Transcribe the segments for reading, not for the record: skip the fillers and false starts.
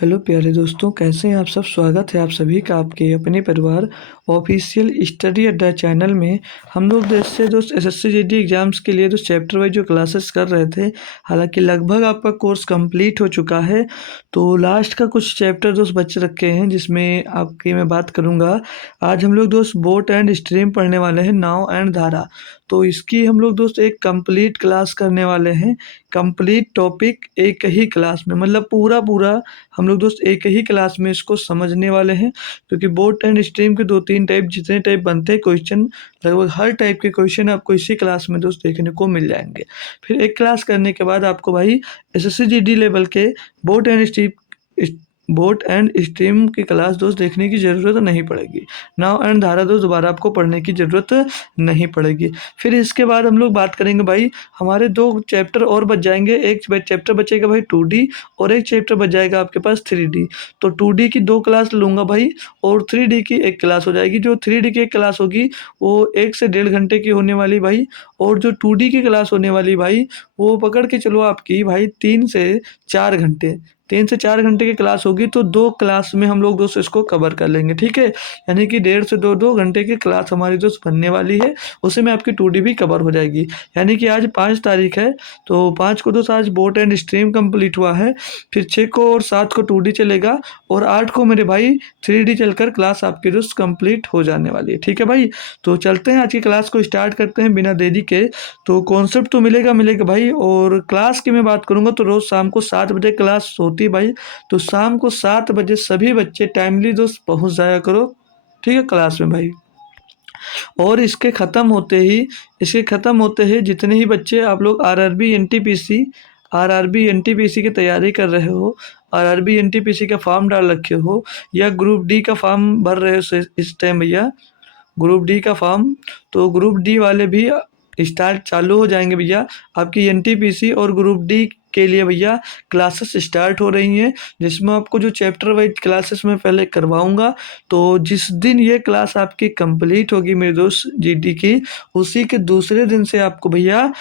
Hello प्यारे दोस्तों, कैसे हैं आप सब। स्वागत है आप सभी का आपके अपने परिवार ऑफिशियल स्टडी अड्डा चैनल में। हम लोग जैसे दोस्त एसएससी जीडी एग्जाम्स के लिए चैप्टर वाइज जो क्लासेस कर रहे थे, हालांकि लगभग आपका कोर्स कंप्लीट हो चुका है। तो लास्ट का कुछ चैप्टर दोस्त बच रखे हैं जिसमें आपकी मैं बात करूंगा। आज हम लोग दोस्त बोट एंड स्ट्रीम पढ़ने वाले हैं, नाव एंड धारा। तो इसकी हम लोग दोस्त एक कंप्लीट क्लास करने वाले हैं। कंप्लीट टॉपिक एक ही क्लास में, मतलब पूरा पूरा हम लोग दोस्त एक ही क्लास में इसको समझने वाले हैं। क्योंकि बोट एंड स्ट्रीम के 2-3 टाइप, जितने टाइप बनते हैं क्वेश्चन, लगभग हर टाइप के क्वेश्चन आपको इसी क्लास में दोस्त देखने को मिल जाएंगे। फिर एक क्लास करने के बाद आपको भाई एसएससी जीडी लेवल के boat and stream boat and stream की क्लास दोस्त देखने की ज़रूरत नहीं पड़ेगी। नाव एंड धारा दोस्त दोबारा आपको पढ़ने की ज़रूरत नहीं पड़ेगी। फिर इसके बाद हम लोग बात करेंगे भाई, हमारे 2 चैप्टर और बच जाएंगे। एक चैप्टर बचेगा भाई 2D, और एक चैप्टर बच जाएगा आपके पास 3D। तो 2D की 2 क्लास लूँगा भाई, और 3D की 1 क्लास हो जाएगी। जो 3D की 1 क्लास होगी वो 1 से 1.5 घंटे की होने वाली भाई, और जो 2D की क्लास होने वाली भाई वो पकड़ के चलो आपकी भाई 3 से 4 घंटे। 3 से 4 घंटे की क्लास होगी, तो 2 क्लास में हम लोग दोस्त इसको कवर कर लेंगे, ठीक है। यानी कि 1.5 से 2 घंटे की क्लास हमारी दोस्त बनने वाली है। उसी में आपकी 2D भी कवर हो जाएगी। यानी कि आज 5 तारीख है, तो 5 को दोस्त आज बोट एंड स्ट्रीम कंप्लीट हुआ है। फिर 6 को और 7 को 2D चलेगा, और 8 को मेरे भाई 3D चलकर क्लास आपकी दोस्त कंप्लीट हो जाने वाली है, ठीक है भाई। तो चलते हैं, आज की क्लास को स्टार्ट करते हैं बिना देरी के। तो कॉन्सेप्ट तो मिलेगा भाई। और क्लास की मैं बात करूँगा तो रोज़ शाम को 7 बजे क्लास होती है भाई। तो शाम को 7 बजे सभी बच्चे टाइमली दोस्त पहुँच जाया करो, ठीक है, क्लास में भाई। और इसके ख़त्म होते ही जितने ही बच्चे आप लोग आरआरबी एनटीपीसी की तैयारी कर रहे हो, आरआरबी एनटीपीसी का फॉर्म डाल रखे हो, या ग्रुप डी का फॉर्म भर रहे हो इस टाइम भैया, ग्रुप डी का फॉर्म, तो ग्रुप डी वाले भी स्टार्ट चालू हो जाएंगे भैया। आपकी एनटीपीसी और ग्रुप डी के लिए भैया क्लासेस स्टार्ट हो रही हैं, जिसमें आपको जो चैप्टर वाइज क्लासेस मैं पहले करवाऊंगा। तो जिस दिन ये क्लास आपकी कंप्लीट होगी मेरे दोस्त जीडी की, उसी के दूसरे दिन से आपको भैया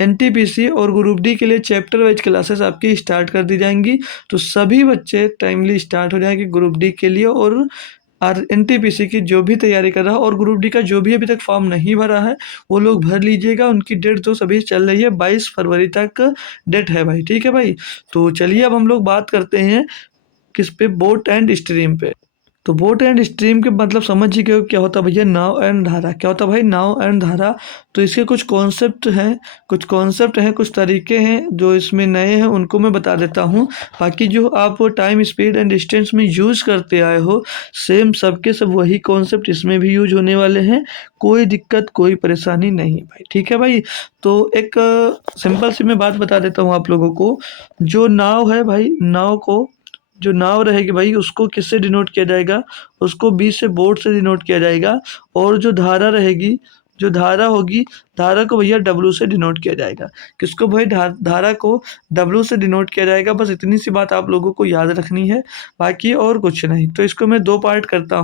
एनटीपीसी और ग्रुप डी के लिए चैप्टर वाइज क्लासेस आपकी स्टार्ट कर दी जाएंगी। तो सभी बच्चे टाइमली स्टार्ट हो जाएंगे ग्रुप डी के लिए, और एनटीपीसी की जो भी तैयारी कर रहा है, और ग्रुप डी का जो भी अभी तक फॉर्म नहीं भरा है वो लोग भर लीजिएगा। उनकी डेट तो सभी चल रही है, 22 फरवरी तक डेट है भाई, ठीक है भाई। तो चलिए अब हम लोग बात करते हैं किस पे, बोट एंड स्ट्रीम पे। तो बोट एंड स्ट्रीम के मतलब समझिए क्या होता है भैया, नाव एंड धारा। क्या होता है भाई नाव एंड धारा? तो इसके कुछ कॉन्सेप्ट हैं, कुछ तरीके हैं जो इसमें नए हैं, उनको मैं बता देता हूँ। बाकी जो आप टाइम, स्पीड एंड डिस्टेंस में यूज करते आए हो, सेम सबके सब वही कॉन्सेप्ट इसमें भी यूज होने वाले हैं। कोई दिक्कत, कोई परेशानी नहीं है भाई, ठीक है भाई। तो एक सिंपल सी मैं बात बता देता हूँ आप लोगों को। जो नाव है भाई, जो नाव रहेगी भाई उसको किससे डिनोट किया जाएगा? उसको बी से बोट से डिनोट किया जाएगा। और जो धारा रहेगी, जो धारा होगी, धारा को भैया डब्लू से डिनोट किया जाएगा। किसको भाई? धारा को डब्लू से डिनोट किया जाएगा। बस इतनी सी बात आप लोगों को याद रखनी है, बाकी और कुछ नहीं। तो इसको मैं 2 पार्ट करता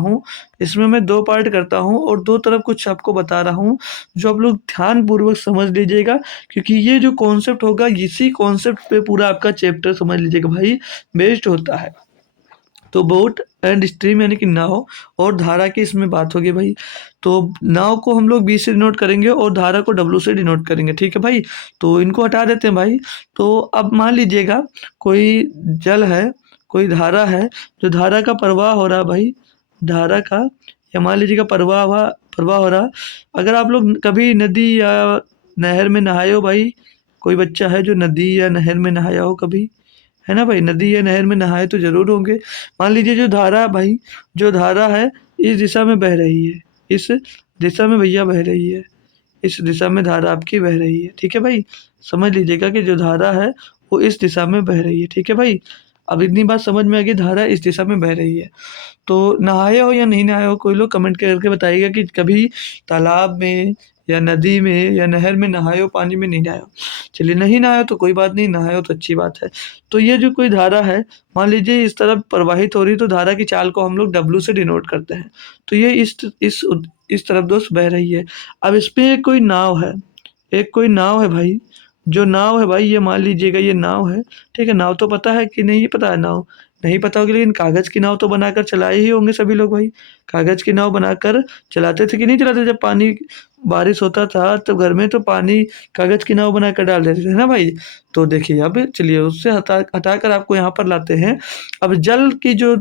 हूँ, और 2 तरफ कुछ आपको बता रहा हूँ, जो आप लोग ध्यानपूर्वक समझ लीजिएगा। क्योंकि ये जो कॉन्सेप्ट होगा, इसी कॉन्सेप्ट पे पूरा आपका चैप्टर समझ लीजिएगा भाई, बेस्ड होता है। तो बोट एंड स्ट्रीम यानी कि नाव और धारा की इसमें बात होगी भाई। तो नाव को हम लोग बी से डिनोट करेंगे और धारा को डब्लू से डिनोट करेंगे, ठीक है भाई। तो इनको हटा देते हैं भाई। तो अब मान लीजिएगा कोई जल है, कोई धारा है, जो धारा का प्रवाह हो रहा भाई, धारा का, या मान लीजिएगा प्रवाह हो रहा। अगर आप लोग कभी नदी या नहर में नहाए हो भाई, कोई बच्चा है जो नदी या नहर में नहाया हो कभी, है ना भाई, नदी या नहर में नहाए तो जरूर होंगे। मान लीजिए जो धारा भाई, जो धारा है इस दिशा में बह रही है, इस दिशा में भैया बह रही है, इस दिशा में धारा आपकी बह रही है, ठीक है भाई। समझ लीजिएगा कि जो धारा है वो इस दिशा में बह रही है, ठीक है भाई। अब इतनी बात समझ में आ गई, धारा इस दिशा में बह रही है। तो नहाए हो या नहीं नहाए हो, कोई लोग कमेंट करके बताइएगा कि कभी तालाब में या नदी में या नहर में नहाए हो, पानी में नहीं नहाए हो। चलिए, नहीं नहाए हो तो कोई बात नहीं, नहाए हो तो अच्छी बात है। तो ये जो कोई धारा है, मान लीजिए इस तरफ प्रवाहित हो रही है, तो धारा की चाल को हम लोग डब्लू से डिनोट करते हैं। तो ये इस तरफ दोस्त बह रही है। अब इस पे एक कोई नाव है भाई, जो नाव है भाई, ये मान लीजिएगा ये नाव है, ठीक है। नाव तो पता है कि नहीं पता है नाव? नहीं पता होगी, लेकिन कागज़ की नाव तो बनाकर चलाए ही होंगे सभी लोग भाई। कागज़ की नाव बनाकर चलाते थे कि नहीं चलाते? जब पानी बारिश होता था तो घर में तो पानी कागज़ की नाव बनाकर डाल देते थे ना भाई। तो देखिए अब चलिए उससे हटाकर आपको यहाँ पर लाते हैं। अब जल की जो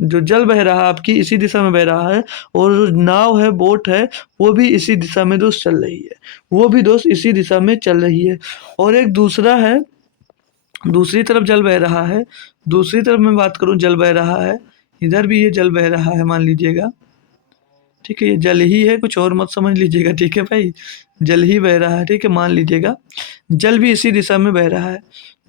जल बह रहा है आपकी इसी दिशा में बह रहा है, और जो नाव है, बोट है, वो भी इसी दिशा में दोस्त चल रही है। वो भी दोस्त इसी दिशा में चल रही है। और एक दूसरा है, दूसरी तरफ जल बह रहा है, दूसरी तरफ मैं बात करूँ जल बह रहा है, इधर भी ये जल बह रहा है मान लीजिएगा, ठीक है। ये जल ही है, कुछ और मत समझ लीजिएगा, ठीक है भाई। जल ही बह रहा है, ठीक है, मान लीजिएगा। जल भी इसी दिशा में बह रहा है,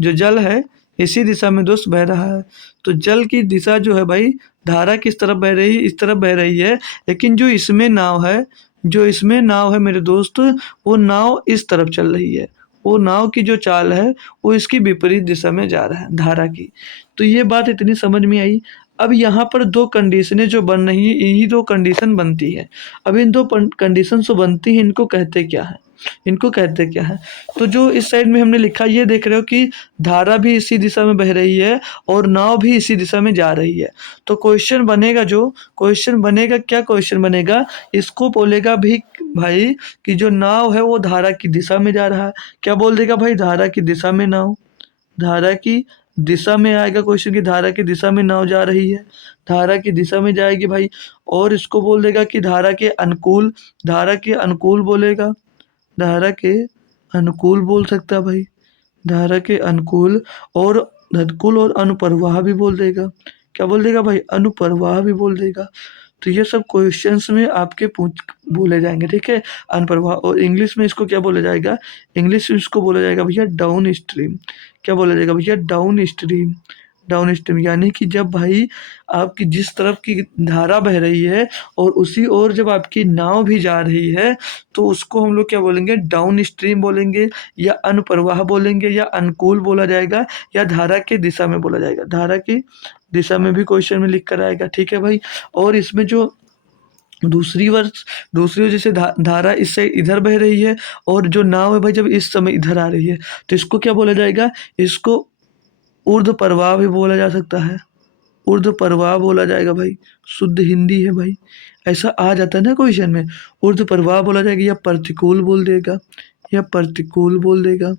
जो जल है इसी दिशा में दोस्त बह रहा है। तो जल की दिशा जो है भाई, धारा किस तरफ बह रही है? इस तरफ बह रही है। लेकिन जो इसमें नाव है, जो इसमें नाव है मेरे दोस्त, वो नाव इस तरफ चल रही है। वो नाव की जो चाल है वो इसकी विपरीत दिशा में जा रहा है धारा की। तो ये बात इतनी समझ में आई। अब यहाँ पर 2 कंडीशनें जो बन रही हैं, यही 2 कंडीशन बनती हैं। अब इन 2 कंडीशन जो बनती हैं, इनको कहते क्या हैं? इनको कहते क्या हैं? तो जो इस साइड में हमने लिखा, ये देख रहे हो कि धारा भी इसी दिशा में बह रही है और नाव भी इसी दिशा में जा रही है। तो क्वेश्चन बनेगा, जो क्वेश्चन बनेगा, क्या क्वेश्चन बनेगा? इसको बोलेगा भी भाई कि जो नाव है वो धारा की दिशा में जा रहा है। क्या बोल देगा भाई? धारा की दिशा में नाव, धारा की दिशा में आएगा क्वेश्चन, की धारा की दिशा में नाव जा रही है, धारा की दिशा में जाएगी भाई। और इसको बोल देगा कि धारा के अनुकूल, धारा के अनुकूल बोलेगा, धारा के अनुकूल बोल सकता है भाई, धारा के अनुकूल। और अनुकूल और अनुप्रवाह भी बोल देगा। क्या बोल देगा भाई? अनुप्रवाह भी बोल देगा। तो ये सब क्वेश्चंस में आपके पूछ बोले जाएंगे, ठीक है। अनुप्रवाह, और इंग्लिश में इसको क्या बोला जाएगा? इंग्लिश में इसको बोला जाएगा भैया डाउन स्ट्रीम। क्या बोला जाएगा भैया? Down stream. डाउन स्ट्रीम यानी कि जब भाई आपकी जिस तरफ की धारा बह रही है और उसी ओर जब आपकी नाव भी जा रही है, तो उसको हम लोग क्या बोलेंगे? डाउन स्ट्रीम बोलेंगे, या अनुप्रवाह बोलेंगे, या अनुकूल बोला जाएगा, या धारा की दिशा में बोला जाएगा। धारा की दिशा में भी क्वेश्चन में लिख कर आएगा, ठीक है भाई। और इसमें जो दूसरी जैसे धारा इससे इधर बह रही है, और जो नाव है भाई जब इस समय इधर आ रही है, तो इसको क्या बोला जाएगा? इसको ऊर्ध्व प्रवाह भी बोला जा सकता है, ऊर्ध्व प्रवाह बोला जाएगा भाई। शुद्ध हिंदी है भाई, ऐसा आ जाता है ना क्वेश्चन में। ऊर्ध्व प्रवाह बोला जाएगा, या प्रतिकूल बोल देगा, या प्रतिकूल बोल देगा,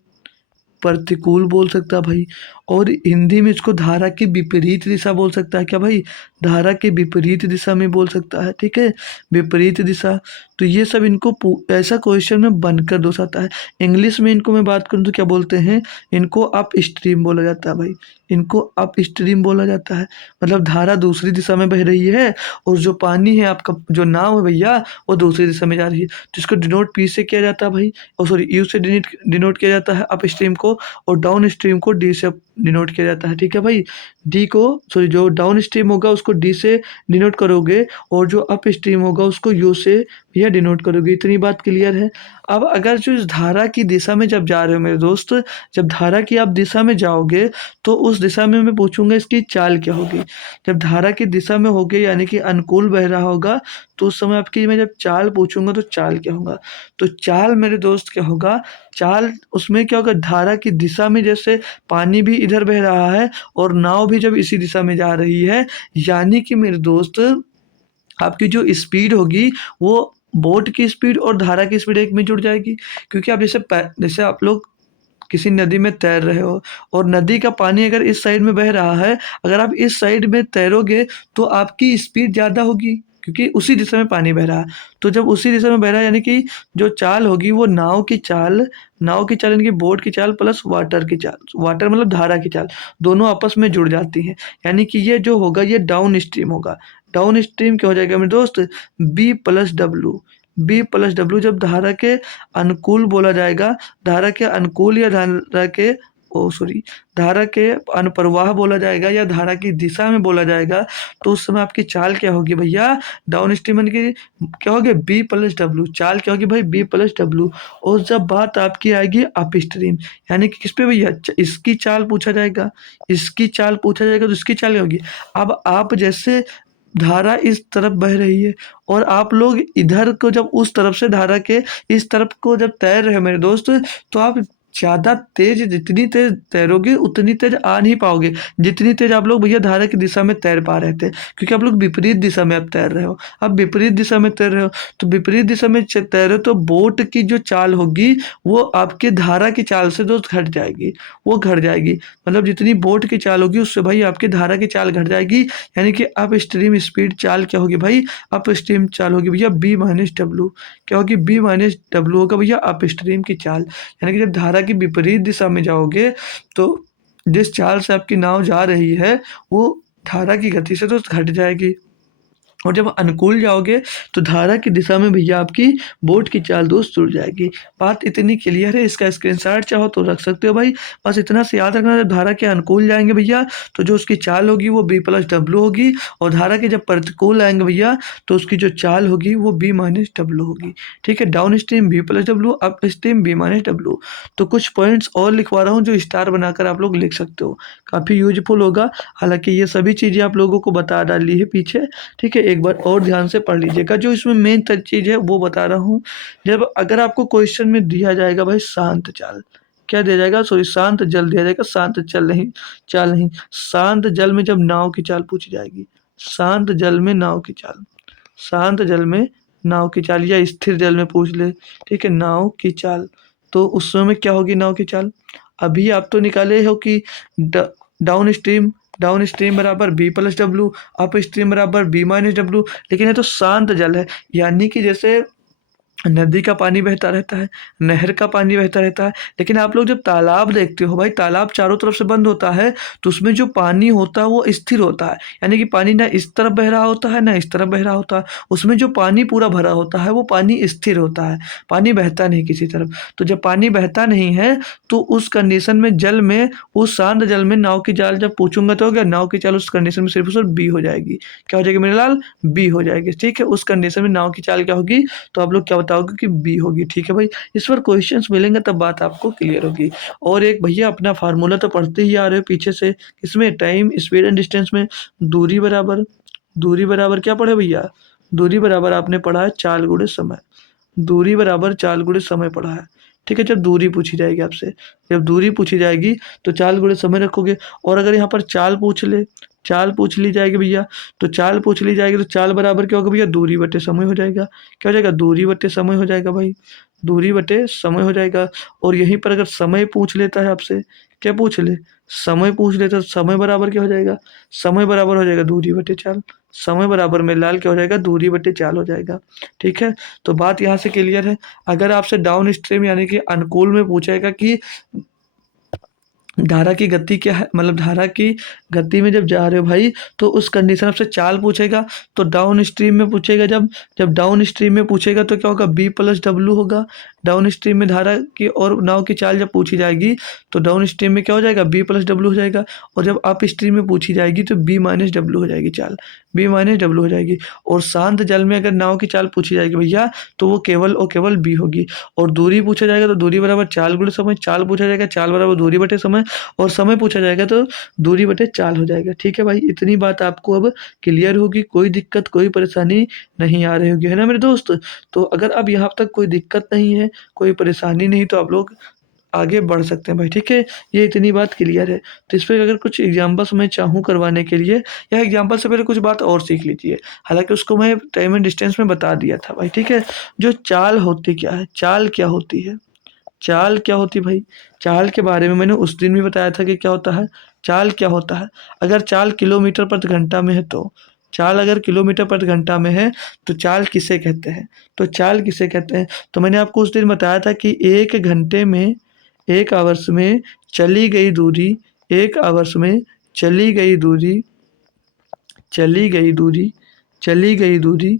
प्रतिकूल बोल सकता है भाई। और हिंदी में इसको धारा की विपरीत दिशा बोल सकता है। क्या भाई? धारा के विपरीत दिशा में बोल सकता है, ठीक है, विपरीत दिशा। तो ये सब इनको ऐसा क्वेश्चन में बनकर दोष आता है। इंग्लिश में इनको मैं बात करूँ तो क्या बोलते हैं? इनको अप स्ट्रीम बोला जाता है भाई, इनको अप स्ट्रीम बोला जाता है। मतलब धारा दूसरी दिशा में बह रही है और जो पानी है आपका, जो नाव है भैया, वो दूसरी दिशा में जा रही है। तो इसको डिनोट पी से किया जाता है भाई, और सॉरी यू से डिनोट किया जाता है अप स्ट्रीम को, और डाउन स्ट्रीम को डी से डिनोट किया जाता है, ठीक है भाई। डी को सॉरी जो डाउन स्ट्रीम होगा उसको डी से डिनोट करोगे, और जो अप स्ट्रीम होगा उसको यू से भैया डिनोट करोगे। इतनी बात क्लियर है। अब अगर जो इस धारा की दिशा में जब जा रहे हो मेरे दोस्त, जब धारा की आप दिशा में जाओगे, तो उस दिशा में मैं पूछूंगा इसकी चाल क्या होगी। जब धारा की दिशा में होगे यानी कि अनुकूल बह रहा होगा, तो उस समय आपकी मैं जब चाल पूछूंगा तो चाल क्या होगा? तो चाल मेरे दोस्त क्या होगा? चाल उसमें क्या होगा? धारा की दिशा में जैसे पानी भी इधर बह रहा है और नाव भी जब इसी दिशा में जा रही है, यानी कि मेरे दोस्त आपकी जो स्पीड होगी वो बोट की स्पीड और धारा की स्पीड एक में जुड़ जाएगी। क्योंकि आप जैसे आप लोग किसी नदी में तैर रहे हो, और नदी का पानी अगर इस साइड में बह रहा है, अगर आप इस साइड में तैरोगे तो आपकी स्पीड ज़्यादा होगी, क्योंकि उसी दिशा में पानी बह रहा है। तो जब उसी दिशा में बह रहा है यानी कि जो चाल होगी वो नाव की चाल यानी कि बोट की चाल प्लस वाटर की चाल, वाटर मतलब धारा की चाल, दोनों आपस में जुड़ जाती हैं। यानी कि ये जो होगा ये डाउन स्ट्रीम होगा। डाउन स्ट्रीम क्या हो जाएगा मेरे दोस्त? बी प्लस डब्लू जब धारा के अनुकूल बोला जाएगा, धारा के अनुकूल या धारा के अनुप्रवाह बोला जाएगा, या धारा की दिशा में बोला जाएगा, तो उस समय आपकी चाल क्या होगी भैया? डाउन स्ट्रीम यानी कि क्या होगी? बी+डब्लू। चाल क्या होगी भाई? बी+डब्लू। और जब बात आपकी आएगी अप स्ट्रीम, यानी कि किस पे भैया? इसकी चाल पूछा जाएगा, इसकी चाल पूछा जाएगा, तो इसकी चाल क्या होगी? अब आप जैसे धारा इस तरफ बह रही है और आप लोग इधर को जब उस तरफ से धारा के इस तरफ को जब तैर रहे हो मेरे दोस्त, तो आप ज़्यादा तेज़ जितनी तेज़ तैरोगे उतनी तेज़ आ नहीं पाओगे, जितनी तेज़ आप लोग भैया धारा की दिशा में तैर पा रहे थे, क्योंकि आप लोग विपरीत दिशा में अब तैर रहे हो। अब विपरीत दिशा में तैर रहे हो, तो विपरीत दिशा में तैरो तो बोट की जो चाल होगी वो आपके धारा की चाल से दोस्त घट जाएगी, वो घट जाएगी। मतलब जितनी बोट की चाल होगी उससे भाई आपकी धारा की चाल घट जाएगी, यानी कि अप स्ट्रीम स्पीड चाल क्या होगी भाई, अप स्ट्रीम चाल होगी भैया बी माइनस डब्लू। क्या होगी, बी माइनस डब्लू होगा भैया अप स्ट्रीम की चाल। यानी कि जब धारा की विपरीत दिशा में जाओगे तो जिस चाल से आपकी नाव जा रही है वो धारा की गति से तो घट जाएगी, और जब अनुकूल जाओगे तो धारा की दिशा में भैया आपकी बोट की चाल दोस्त जुड़ जाएगी। बात इतनी क्लियर है, इसका स्क्रीनशॉट चाहो तो रख सकते हो भाई। बस इतना से याद रखना, जब धारा के अनुकूल जाएंगे भैया तो जो उसकी चाल होगी वो बी प्लस डब्लू होगी, और धारा के जब प्रतिकूल आएंगे भैया तो उसकी जो चाल होगी वो बी माइनस डब्लू होगी। ठीक है, downstream B plus W, upstream B minus W. तो कुछ पॉइंट्स और लिखवा रहा हूँ जो स्टार बनाकर आप लोग लिख सकते हो, काफ़ी यूजफुल होगा। हालांकि ये सभी चीज़ें आप लोगों को बता डाली है पीछे। ठीक है, एक बार और ध्यान से पढ़ लीजिएगा, जो इसमें मेन चीज़ है वो बता रहा हूँ। जब अगर आपको क्वेश्चन में दिया जाएगा भाई शांत चाल, क्या दिया जाएगा, सॉरी शांत जल दिया जाएगा, शांत चल नहीं, चाल नहीं, शांत जल में जब नाव की चाल पूछी जाएगी, शांत जल में नाव की चाल, शांत जल में नाव की चाल, या स्थिर जल में पूछ ले, ठीक है, नाव की चाल, तो उस समय क्या होगी नाव की चाल। अभी आप तो निकाले हो कि डाउन स्ट्रीम, डाउन स्ट्रीम बराबर B plus W, upstream बराबर बी माइनस डब्लू, लेकिन ये तो शांत जल है, यानी कि जैसे नदी का पानी बहता रहता है, नहर का पानी बहता रहता है, लेकिन आप लोग जब तालाब देखते हो भाई, तालाब चारों तरफ से बंद होता है तो उसमें जो पानी होता है वो स्थिर होता है, यानी कि पानी ना इस तरफ बह रहा होता है ना इस तरफ बह रहा होता है, उसमें जो पानी पूरा भरा होता है वो पानी स्थिर होता है, पानी बहता नहीं किसी तरफ। तो जब पानी बहता नहीं है तो उस कंडीशन में जल में, उस शांत जल में नाव की चाल जब पूछूंगा तो हो गया, नाव की चाल उस कंडीशन में सिर्फ और सिर्फ बी हो जाएगी। क्या हो जाएगी मेरे लाल, बी हो जाएगी। ठीक है, उस कंडीशन में नाव की चाल क्या होगी, तो आप लोग क्या बताओगे कि बी होगी। ठीक है भाई, इस पर क्वेश्चंस मिलेंगे तब बात आपको क्लियर होगी। और एक भैया अपना फार्मूला तो पढ़ते ही आ रहे हो पीछे से, इसमें टाइम स्पीड एंड डिस्टेंस में दूरी बराबर, दूरी बराबर क्या पढ़े भैया, दूरी बराबर आपने पढ़ा है चाल गुणे समय, दूरी बराबर चाल गुणे समय पढ़ा है। ठीक है, जब दूरी पूछी जाएगी आपसे, जब दूरी पूछी जाएगी तो चाल गुणे समय रखोगे, और अगर यहाँ पर चाल पूछ ले, चाल पूछ ली जाएगी भैया, तो चाल पूछ ली जाएगी तो चाल बराबर क्या होगा भैया, दूरी बटे समय हो जाएगा। क्या हो जाएगा, दूरी बटे समय हो जाएगा भाई, दूरी बटे समय हो जाएगा। और यहीं पर अगर समय पूछ लेता है आपसे, क्या पूछ ले, समय पूछ लेता है तो समय बराबर क्या हो जाएगा, समय बराबर हो जाएगा दूरी बटे चाल, समय बराबर में लाल क्या हो जाएगा, दूरी बटे चाल हो जाएगा। ठीक है, तो बात यहाँ से क्लियर है। अगर आपसे डाउन स्ट्रीम यानी कि अनुकूल में पूछेगा कि धारा की गति क्या है, मतलब धारा की गति में जब जा रहे हो भाई तो उस कंडीशन आपसे चाल पूछेगा, तो डाउन स्ट्रीम में पूछेगा, जब जब डाउन स्ट्रीम में पूछेगा तो क्या होगा, बी प्लस डब्लू होगा। डाउन स्ट्रीम में धारा की और नाव की चाल जब पूछी जाएगी तो डाउन स्ट्रीम में क्या हो जाएगा, बी प्लस डब्लू हो जाएगा, और जब अप स्ट्रीम में पूछी जाएगी तो बी माइनस डब्लू हो जाएगी चाल, बी माइनस डब्लू हो जाएगी। और शांत जल में अगर नाव की चाल पूछी जाएगी भैया तो वो केवल और केवल बी होगी। और दूरी पूछा जाएगा तो दूरी बराबर चाल गुणे समय, चाल पूछा जाएगा चाल बराबर दूरी बटे समय, और समय पूछा जाएगा तो दूरी बटे चाल हो जाएगा। ठीक है भाई, इतनी बात आपको अब क्लियर होगी, कोई दिक्कत कोई परेशानी नहीं आ रही होगी, है ना मेरे दोस्त। तो अगर अब यहाँ तक कोई दिक्कत नहीं है, कोई परेशानी नहीं, तो आप लोग आगे बढ़ सकते हैं भाई। ठीक है, ये इतनी बात क्लियर है। तो इस पर अगर कुछ एग्जाम्पल्स मैं चाहूँ करवाने के लिए, या एग्जाम्पल से पहले कुछ बात और सीख लीजिए, हालांकि उसको मैं टाइम एंड डिस्टेंस में बता दिया था भाई। ठीक है, जो चाल होती क्या है, चाल क्या होती है, चाल क्या होती है भाई, चाल के बारे में मैंने उस दिन भी बताया था कि क्या होता है, चाल क्या होता है। अगर चाल किलोमीटर प्रति घंटा में है तो, चाल अगर किलोमीटर प्रति घंटा में है तो चाल किसे कहते हैं, तो चाल किसे कहते हैं। तो मैंने आपको उस दिन बताया था कि एक घंटे में, एक आवर्स में चली गई दूरी, एक आवर्स में चली गई दूरी, चली गई दूरी, चली गई दूरी,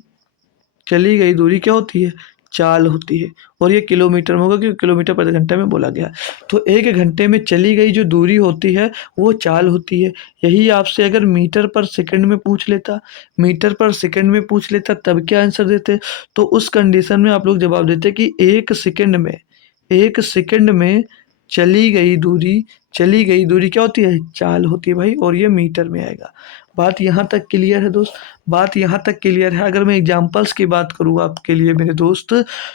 चली गई दूरी क्या होती है, चाल होती है। और ये किलोमीटर में होगा क्योंकि किलोमीटर प्रति घंटे में बोला गया। तो एक घंटे में चली गई जो दूरी होती है वो चाल होती है। यही आपसे अगर मीटर पर सेकंड में पूछ लेता, मीटर पर सेकंड में पूछ लेता तब क्या आंसर देते, तो उस कंडीशन में आप लोग जवाब देते कि एक सेकंड में, एक सेकंड में चली गई दूरी, चली गई दूरी क्या होती है, चाल होती है भाई, और ये मीटर में आएगा। बात यहाँ तक क्लियर है दोस्त, बात यहाँ तक क्लियर है। अगर मैं एग्जांपल्स की बात करूँ आपके लिए मेरे दोस्त,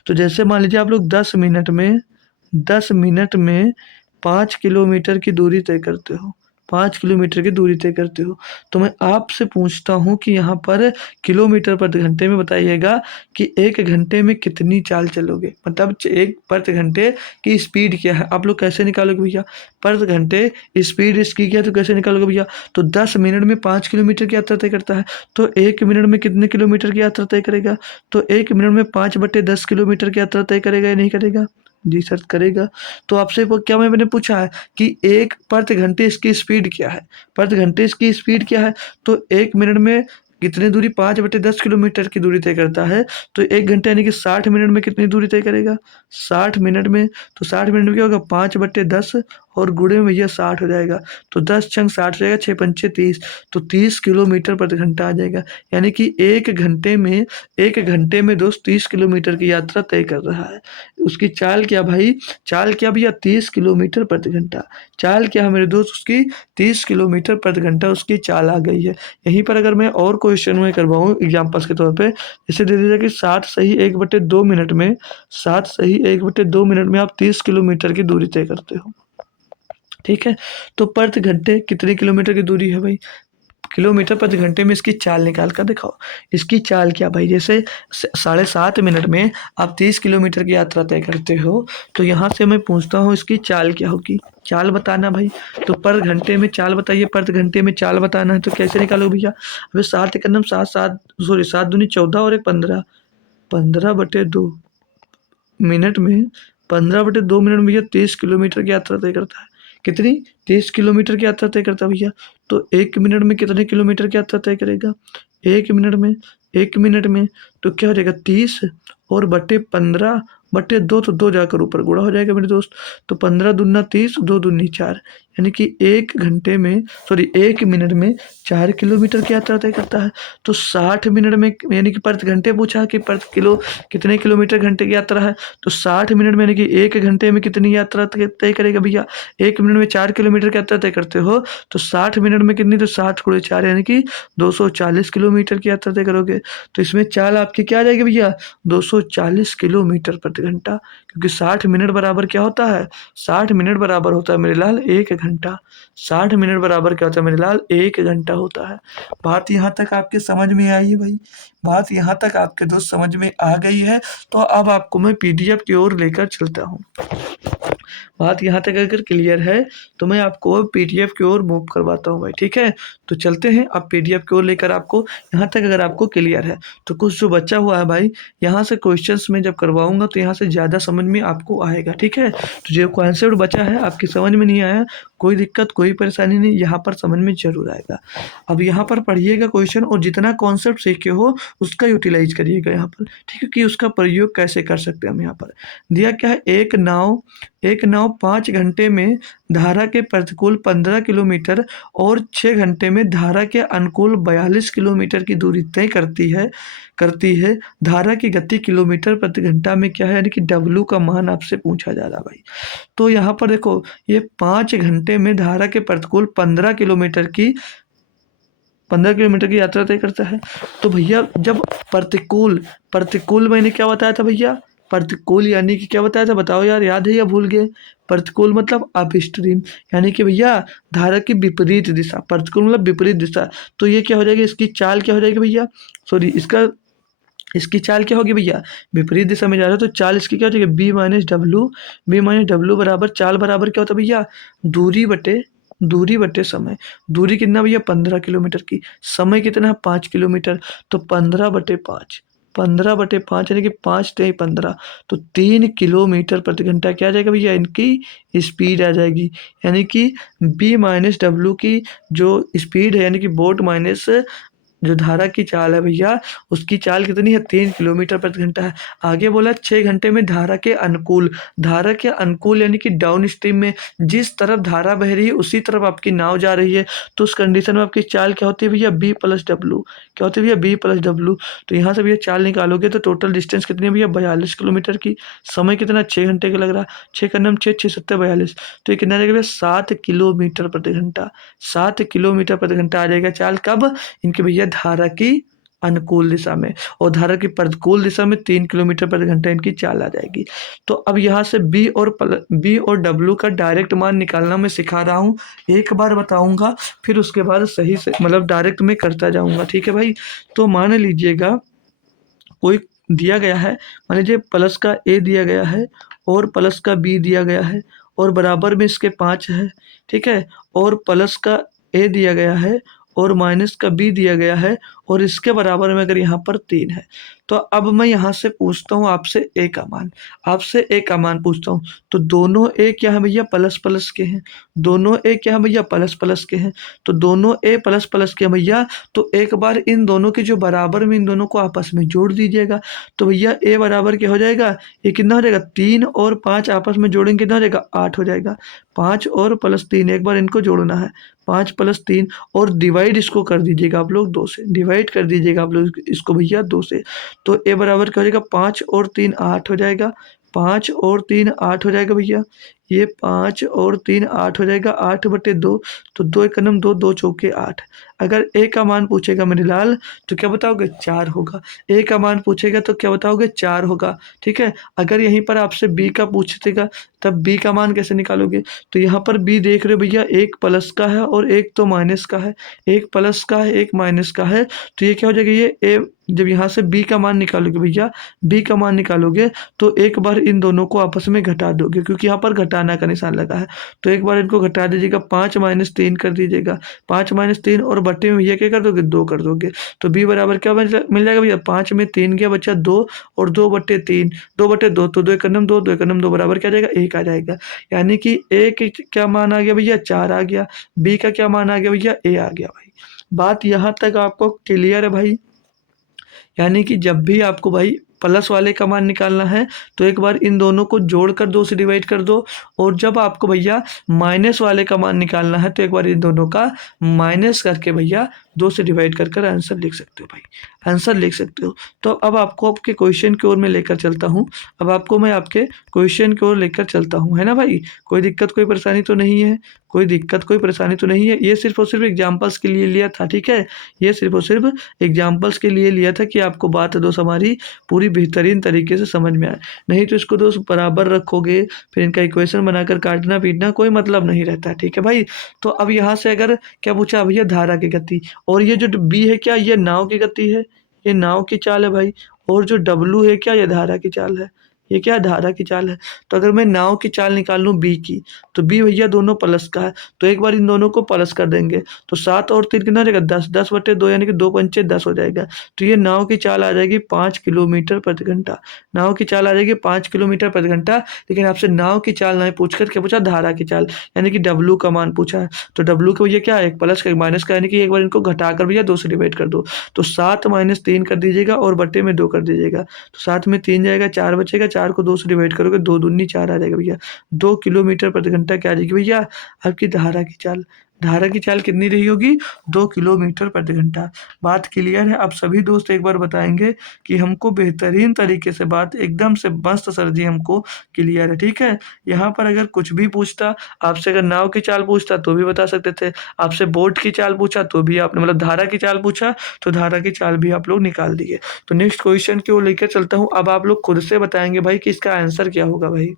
तो जैसे मान लीजिए आप लोग 10 मिनट में, 10 मिनट में 5 किलोमीटर की दूरी तय करते हो, 5 किलोमीटर की दूरी तय करते हो। तो मैं आपसे पूछता हूँ कि यहाँ पर किलोमीटर प्रति घंटे में बताइएगा कि 1 घंटे में कितनी चाल चलोगे? मतलब एक प्रति घंटे की स्पीड क्या है? आप लोग कैसे निकालोगे भैया? प्रति घंटे स्पीड इसकी क्या है तो कैसे निकालोगे भैया? तो 10 मिनट में 5 किलोमीटर की यात्रा तय करता है, तो 1 मिनट में कितने किलोमीटर की यात्रा तय करेगा? तो 1 मिनट में 5/10 किलोमीटर की यात्रा तय करेगा या नहीं करेगा? जी सर करेगा। तो आपसे वो क्या मैंने पूछा है कि एक प्रति घंटे इसकी स्पीड क्या है? प्रति घंटे इसकी स्पीड क्या है? तो 1 मिनट में कितनी दूरी 5/10 किलोमीटर की दूरी तय करता है, तो 1 घंटे यानी कि 60 मिनट में कितनी दूरी तय करेगा? 60 मिनट में, तो 60 मिनट में क्या होगा 5/10 और गुणे में भैया 60 हो जाएगा। तो 10 छंग 60 हो जाएगा, 6 पंचे 30, तो 30 किलोमीटर प्रति घंटा आ जाएगा। यानी कि 1 घंटे में दोस्त 30 किलोमीटर की यात्रा तय कर रहा है। उसकी चाल क्या भाई? चाल क्या भैया? 30 किलोमीटर प्रति घंटा। चाल क्या है मेरे दोस्त? उसकी 30 किलोमीटर प्रति घंटा उसकी चाल आ गई है। यहीं पर अगर मैं और क्वेश्चन में करवाऊँ एग्जाम्पल्स के तौर पे, जैसे दे दीजिए कि 60 सही 1/2 मिनट में, 60 सही 1/2 मिनट में आप 30 किलोमीटर की दूरी तय करते हो। ठीक है, तो प्रति घंटे कितने किलोमीटर की दूरी है भाई? किलोमीटर प्रति घंटे में इसकी चाल निकाल कर दिखाओ। इसकी चाल क्या भाई? जैसे 7.5 मिनट में आप 30 किलोमीटर की यात्रा तय करते हो, तो यहाँ से मैं पूछता हूँ इसकी चाल क्या होगी? चाल बताना भाई। तो पर घंटे में चाल बताइए, प्रति घंटे में चाल बताना है तो कैसे निकालोगे भैया? अबे 7 एक नम 7 7 सॉरी 7 दूनी 14 और एक 15, 15/2 मिनट में, 15/2 मिनट में भैया 30 किलोमीटर की यात्रा तय करता है। कितनी? 30 किलोमीटर की यात्रा तय करता है भैया। तो 1 मिनट में कितने किलोमीटर की यात्रा तय करेगा? 1 मिनट में, 1 मिनट में तो क्या हो जाएगा 30 और बटे 15/2, तो 2 जाकर ऊपर गुणा हो जाएगा मेरे दोस्त। तो 15 दूना 30, 2 दूनी 4, यानी कि 1 घंटे में, सॉरी 1 मिनट में 4 किलोमीटर की यात्रा तय करता है। तो 60 मिनट में, यानी कि प्रति घंटे पूछा कि प्रति किलो कितने किलोमीटर घंटे की यात्रा है, तो 60 मिनट में यानी कि 1 घंटे में कितनी यात्रा तय करेगा भैया? 1 मिनट में 4 किलोमीटर की यात्रा तय करते हो, तो 60 मिनट में कितनी? तो 60 गुणे 4 यानी कि 240 किलोमीटर की यात्रा तय करोगे। तो इसमें चाल आपकी क्या आ जाएगी भैया? 240 किलोमीटर प्रति घंटा, क्योंकि 60 मिनट बराबर क्या होता है? 60 मिनट बराबर होता है मेरे लाल 1 घंटा। 60 मिनट बराबर क्या होता है मेरे लाल? 1 घंटा होता है। बात यहाँ तक आपके समझ में आई है भाई? बात यहाँ तक आपके दोस्त समझ में आ गई है? तो अब आपको मैं पीडीएफ की ओर लेकर चलता हूँ। बात यहाँ तक अगर क्लियर है तो मैं आपको पीडीएफ की ओर मूव करवाता हूँ भाई। ठीक है, तो चलते हैं अब पीडीएफ की ओर लेकर। आपको यहाँ तक अगर आपको क्लियर है तो कुछ जो बचा हुआ है भाई, यहाँ से क्वेश्चंस में जब करवाऊंगा तो यहाँ से ज़्यादा समझ में आपको आएगा। ठीक है, तो जो कॉन्सेप्ट बचा है आपकी समझ में नहीं आया, कोई दिक्कत कोई परेशानी नहीं, यहाँ पर समझ में जरूर आएगा। अब यहाँ पर पढ़िएगा क्वेश्चन और जितना कॉन्सेप्ट सीखे हो उसका यूटिलाइज करिएगा यहाँ पर। ठीक है, कि उसका प्रयोग कैसे कर सकते हैं हम। यहाँ पर दिया क्या है? एक नाव 5 घंटे में धारा के प्रतिकूल 15 किलोमीटर और 6 घंटे में धारा के अनुकूल 42 किलोमीटर की दूरी तय करती है। धारा की गति किलोमीटर प्रति घंटा में क्या है, यानी कि डब्ल्यू का मान आपसे पूछा जा रहा भाई। तो यहाँ पर देखो, ये 5 घंटे में धारा के प्रतिकूल 15 किलोमीटर की यात्रा तय करता है। तो भैया जब प्रतिकूल मैंने क्या बताया था भैया? प्रतिकूल यानी कि क्या बताया था बताओ यार, याद है या भूल गए? प्रतिकूल मतलब अपस्ट्रीम, यानी कि भैया धारा की विपरीत दिशा। प्रतिकूल मतलब विपरीत दिशा। तो ये क्या हो जाएगी? इसकी चाल क्या हो जाएगी भैया? सॉरी, इसकी चाल क्या होगी भैया? विपरीत दिशा में जा रहा है तो चाल इसकी क्या हो जाएगी? बी माइनस डब्ल्यू बराबर चाल बराबर क्या होता है भैया? दूरी बटे समय। दूरी कितना भैया? 15 किलोमीटर की। समय कितना है? 5 किलोमीटर। तो 15/5, 15/5 यानी कि 5 तेई 15, तो 3 किलोमीटर प्रति घंटा क्या आ जाएगा भैया? इनकी स्पीड आ जाएगी। यानी कि बी माइनस डब्ल्यू की जो स्पीड है, यानी कि बोट माइनस जो धारा की चाल है भैया, उसकी चाल कितनी है? 3 किलोमीटर प्रति घंटा है। आगे बोला 6 घंटे में धारा के अनुकूल यानी कि डाउन स्ट्रीम में जिस तरफ धारा बह रही है उसी तरफ आपकी नाव जा रही है, तो उस कंडीशन में आपकी चाल क्या होती है भैया? B plus W. क्या होती है भैया? B plus W. तो यहाँ से भैया चाल निकालोगे तो टोटल डिस्टेंस कितनी है भैया? 42 किलोमीटर की। समय कितना? 6 घंटे का लग रहा है। 6 का नाम 6 6 7 42, तो ये कितना आ जाएगा भैया? 7 किलोमीटर प्रति घंटा। 7 किलोमीटर प्रति घंटा आ जाएगा चाल। कब? इनके भैया धारा की अनुकूल दिशा में और धारा की प्रतिकूल दिशा में 3 किलोमीटर प्रति घंटा इनकी चाल आ जाएगी। तो अब यहाँ से बी और डब्ल्यू का डायरेक्ट मान निकालना मैं सिखा रहा हूँ, एक बार बताऊंगा, फिर उसके बाद सही से मतलब डायरेक्ट में करता जाऊंगा, ठीक है भाई। तो मान लीजिएगा कोई दिया गया है, मान लीजिए प्लस का ए दिया गया है और प्लस का बी दिया गया है और बराबर में इसके 5 है, ठीक है, और प्लस का ए दिया गया है और माइनस का बी दिया गया है और इसके बराबर में अगर यहाँ पर 3 है। तो अब मैं यहाँ से पूछता हूँ आपसे ए का मान, आपसे ए का मान पूछता हूँ। तो दोनों ए क्या है भैया, प्लस प्लस के हैं, दोनों ए क्या है भैया, प्लस प्लस के हैं। तो दोनों ए प्लस प्लस के हैं भैया, तो एक बार इन दोनों के जो बराबर में इन दोनों को आपस में जोड़ दीजिएगा। तो भैया ए बराबर क्या हो जाएगा, ये कितना हो जाएगा, 3 और 5 आपस में जोड़ेंगे कितना हो जाएगा, 8 हो जाएगा। 5 और प्लस 3, एक बार इनको जोड़ना है, 5 प्लस 3 और डिवाइड इसको कर दीजिएगा आप लोग 2 से, डिवाइड कर दीजिएगा आप लोग इसको भैया 2 से। तो ए बराबर क्या हो जाएगा, 5 और 3 8 हो जाएगा, 5 और 3 8 हो जाएगा भैया, ये 5 और 3 8 हो जाएगा, 8/2। तो 2 एक नम 2, 2 चौके 8। अगर ए का मान पूछेगा मेरे लाल तो क्या बताओगे, 4 होगा। ए का मान पूछेगा तो क्या बताओगे, 4 होगा, ठीक है। अगर यहीं पर आपसे बी का पूछेगा तब बी का मान कैसे निकालोगे, तो यहाँ पर बी देख रहे हो भैया, एक प्लस का है और एक तो माइनस का है, एक प्लस का है एक माइनस का है। तो ये क्या हो जाएगा, ये ए जब यहाँ से बी का मान निकालोगे भैया, बी का मान निकालोगे तो एक बार इन दोनों को आपस में घटा दोगे, क्योंकि यहाँ पर घटाना का निशान लगा है। तो एक बार इनको घटा दीजिएगा, 5 माइनस 3 कर दीजिएगा, 5 माइनस 3 और बट्टे में भैया क्या कर दोगे, 2 कर दोगे। तो बी बराबर क्या मिल जाएगा भैया, 5 में 3 गया बच्चा 2 और 2/3, 2/2, तो 2 एकम 2, 2 एकम 2 बराबर क्या आ जाएगा, 1 आ जाएगा। यानी कि ए की क्या मान आ गया भैया, 4 आ गया। बी का क्या मान आ गया भैया, ए आ गया भाई। बात यहाँ तक आपको क्लियर है भाई। यानी कि जब भी आपको भाई प्लस वाले का मान निकालना है तो एक बार इन दोनों को जोड़कर 2 से डिवाइड कर दो, और जब आपको भैया माइनस वाले का मान निकालना है तो एक बार इन दोनों का माइनस करके भैया 2 से डिवाइड कर कर आंसर लिख सकते हो भाई, आंसर लिख सकते हो। तो अब आपको आपके क्वेश्चन की ओर में लेकर चलता हूँ, अब आपको मैं आपके क्वेश्चन की ओर लेकर चलता हूँ, है ना भाई। कोई दिक्कत कोई परेशानी तो नहीं है, कोई दिक्कत कोई परेशानी तो नहीं है। ये सिर्फ और सिर्फ एग्जाम्पल्स के लिए लिया था, ठीक है, ये सिर्फ और सिर्फ एग्जाम्पल्स के लिए लिया था कि आपको बात दोस्त हमारी पूरी बेहतरीन तरीके से समझ में आए। नहीं तो इसको दोस्त बराबर रखोगे फिर इनका इक्वेशन बनाकर काटना पीटना कोई मतलब नहीं रहता, ठीक है भाई। तो अब यहाँ से अगर क्या पूछा भैया, धारा की गति, और ये जो बी है क्या, ये नाव की गति है, ये नाव की चाल है भाई। और जो डब्लू है क्या, ये धारा की चाल है, ये क्या धारा की चाल है। तो अगर मैं नाव की चाल निकाल लूँ बी की, तो बी भैया दोनों प्लस का है, तो एक बार इन दोनों को प्लस कर देंगे तो 7 और 3 कितना हो जाएगा, 10, 10/2 यानी कि 2 पंचे 10 हो जाएगा। तो ये नाव की चाल आ जाएगी 5 किलोमीटर प्रति घंटा, नाव की चाल आ जाएगी 5 किलोमीटर प्रति घंटा। लेकिन आपसे नाव की चाल नहीं पूछ कर क्या पूछा, धारा की चाल, यानी कि डब्लू का मान पूछा है। तो डब्लू को भैया क्या है, एक प्लस का एक माइनस का, यानी कि एक बार इनको घटा कर भैया 2 से डिवाइड कर दो। तो 7 माइनस 3 कर दीजिएगा और बट्टे में 2 कर दीजिएगा, तो 7 में 3 जाएगा, 4 बचेगा, 4 को 2 से डिवाइड करोगे, 2 दूनी 4 आ जाएगा भैया। 2 किलोमीटर प्रति घंटा क्या आ जाएगी भैया, आपकी धारा की चाल। धारा की चाल कितनी रही होगी, 2 किलोमीटर प्रति घंटा। बात क्लियर है। आप सभी दोस्त एक बार बताएंगे कि हमको बेहतरीन तरीके से बात एकदम से मस्त सर जी हमको क्लियर है, ठीक है। यहाँ पर अगर कुछ भी पूछता, आपसे अगर नाव की चाल पूछता तो भी बता सकते थे, आपसे बोट की चाल पूछा तो भी आपने मतलब धारा की चाल पूछा तो धारा की चाल भी आप लोग निकाल दिए। तो नेक्स्ट क्वेश्चन की ओर लेकर चलता हूँ। अब आप लोग खुद से बताएंगे भाई कि इसका आंसर क्या होगा भाई।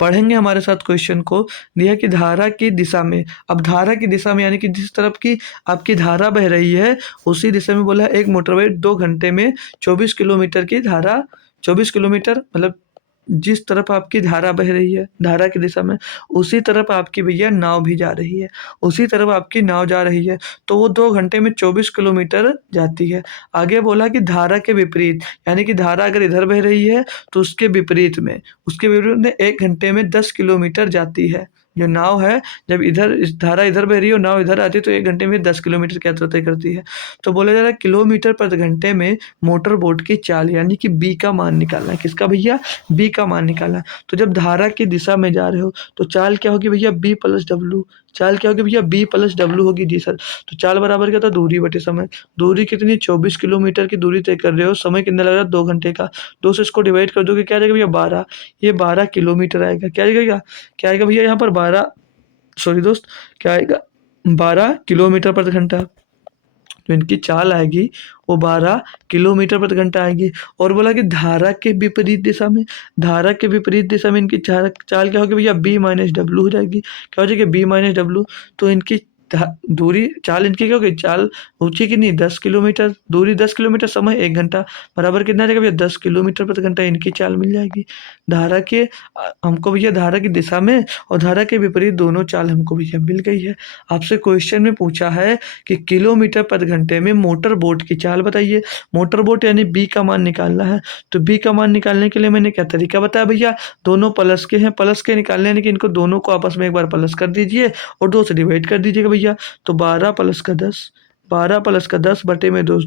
पढ़ेंगे हमारे साथ क्वेश्चन को। दिया कि धारा की दिशा में, अब धारा की दिशा में यानी कि जिस तरफ की आपकी धारा बह रही है उसी दिशा में बोला एक मोटरवे 2 घंटे में 24 किलोमीटर की धारा, 24 किलोमीटर मतलब जिस तरफ आपकी धारा बह रही है धारा की दिशा में उसी तरफ आपकी भैया नाव भी जा रही है, उसी तरफ आपकी नाव जा रही है। तो वो 2 घंटे में 24 किलोमीटर जाती है। आगे बोला कि धारा के विपरीत, यानी कि धारा अगर इधर बह रही है तो उसके विपरीत में 1 घंटे में 10 किलोमीटर जाती है। जो नाव है जब इधर इस धारा इधर बह रही है और नाव इधर आती है तो 1 घंटे में 10 किलोमीटर की यात्रा तय करती है। तो बोला जा रहा है किलोमीटर प्रति घंटे में मोटर बोट की चाल, यानी कि बी का मान निकालना है। किसका भैया, बी का मान निकालना है। तो जब धारा की दिशा में जा रहे हो तो चाल क्या होगी भैया, बी प्लस डब्लू। चाल क्या होगी भैया, बी प्लस डब्लू होगी जी सर। तो चाल बराबर क्या था, दूरी बटे समय। दूरी कितनी, 24 किलोमीटर की दूरी तय कर रहे हो, समय कितना लग रहा है 2 घंटे का। 2 से इसको डिवाइड कर दोगे क्या आ जाएगा भैया 12, ये 12 किलोमीटर आएगा। क्या आएगा, क्या आएगा भैया यहाँ पर 12, सॉरी दोस्त, क्या आएगा 12 किलोमीटर प्रति घंटा। जो इनकी चाल आएगी वो 12 किलोमीटर प्रति घंटा आएगी। और बोला कि धारा के विपरीत दिशा में, धारा के विपरीत दिशा में इनकी चाल चाल क्या होगी भैया, बी माइनस डब्लू हो जाएगी। क्या हो जाएगी, बी माइनस डब्लू। तो इनकी दूरी चाल इनकी क्या होगी, चाल ऊंची कितनी 10 किलोमीटर, दूरी 10 किलोमीटर, समय 1 घंटा, बराबर कितना आ जाएगा भैया 10 किलोमीटर प्रति घंटा इनकी चाल मिल जाएगी। धारा के हमको भैया धारा की दिशा में और धारा के विपरीत दोनों चाल हमको भैया मिल गई है। आपसे क्वेश्चन में पूछा है कि किलोमीटर प्रति घंटे में मोटर बोट की चाल बताइए। मोटर बोट यानी बी का मान निकालना है। तो बी का मान निकालने के लिए मैंने क्या तरीका बताया भैया, दोनों प्लस के हैं, प्लस के निकालने यानी कि इनको दोनों को आपस में एक बार प्लस कर दीजिए और 2 से डिवाइड कर दीजिएगा भैया। तो 12 प्लस का 10, 12 प्लस का 10 बटे में 2,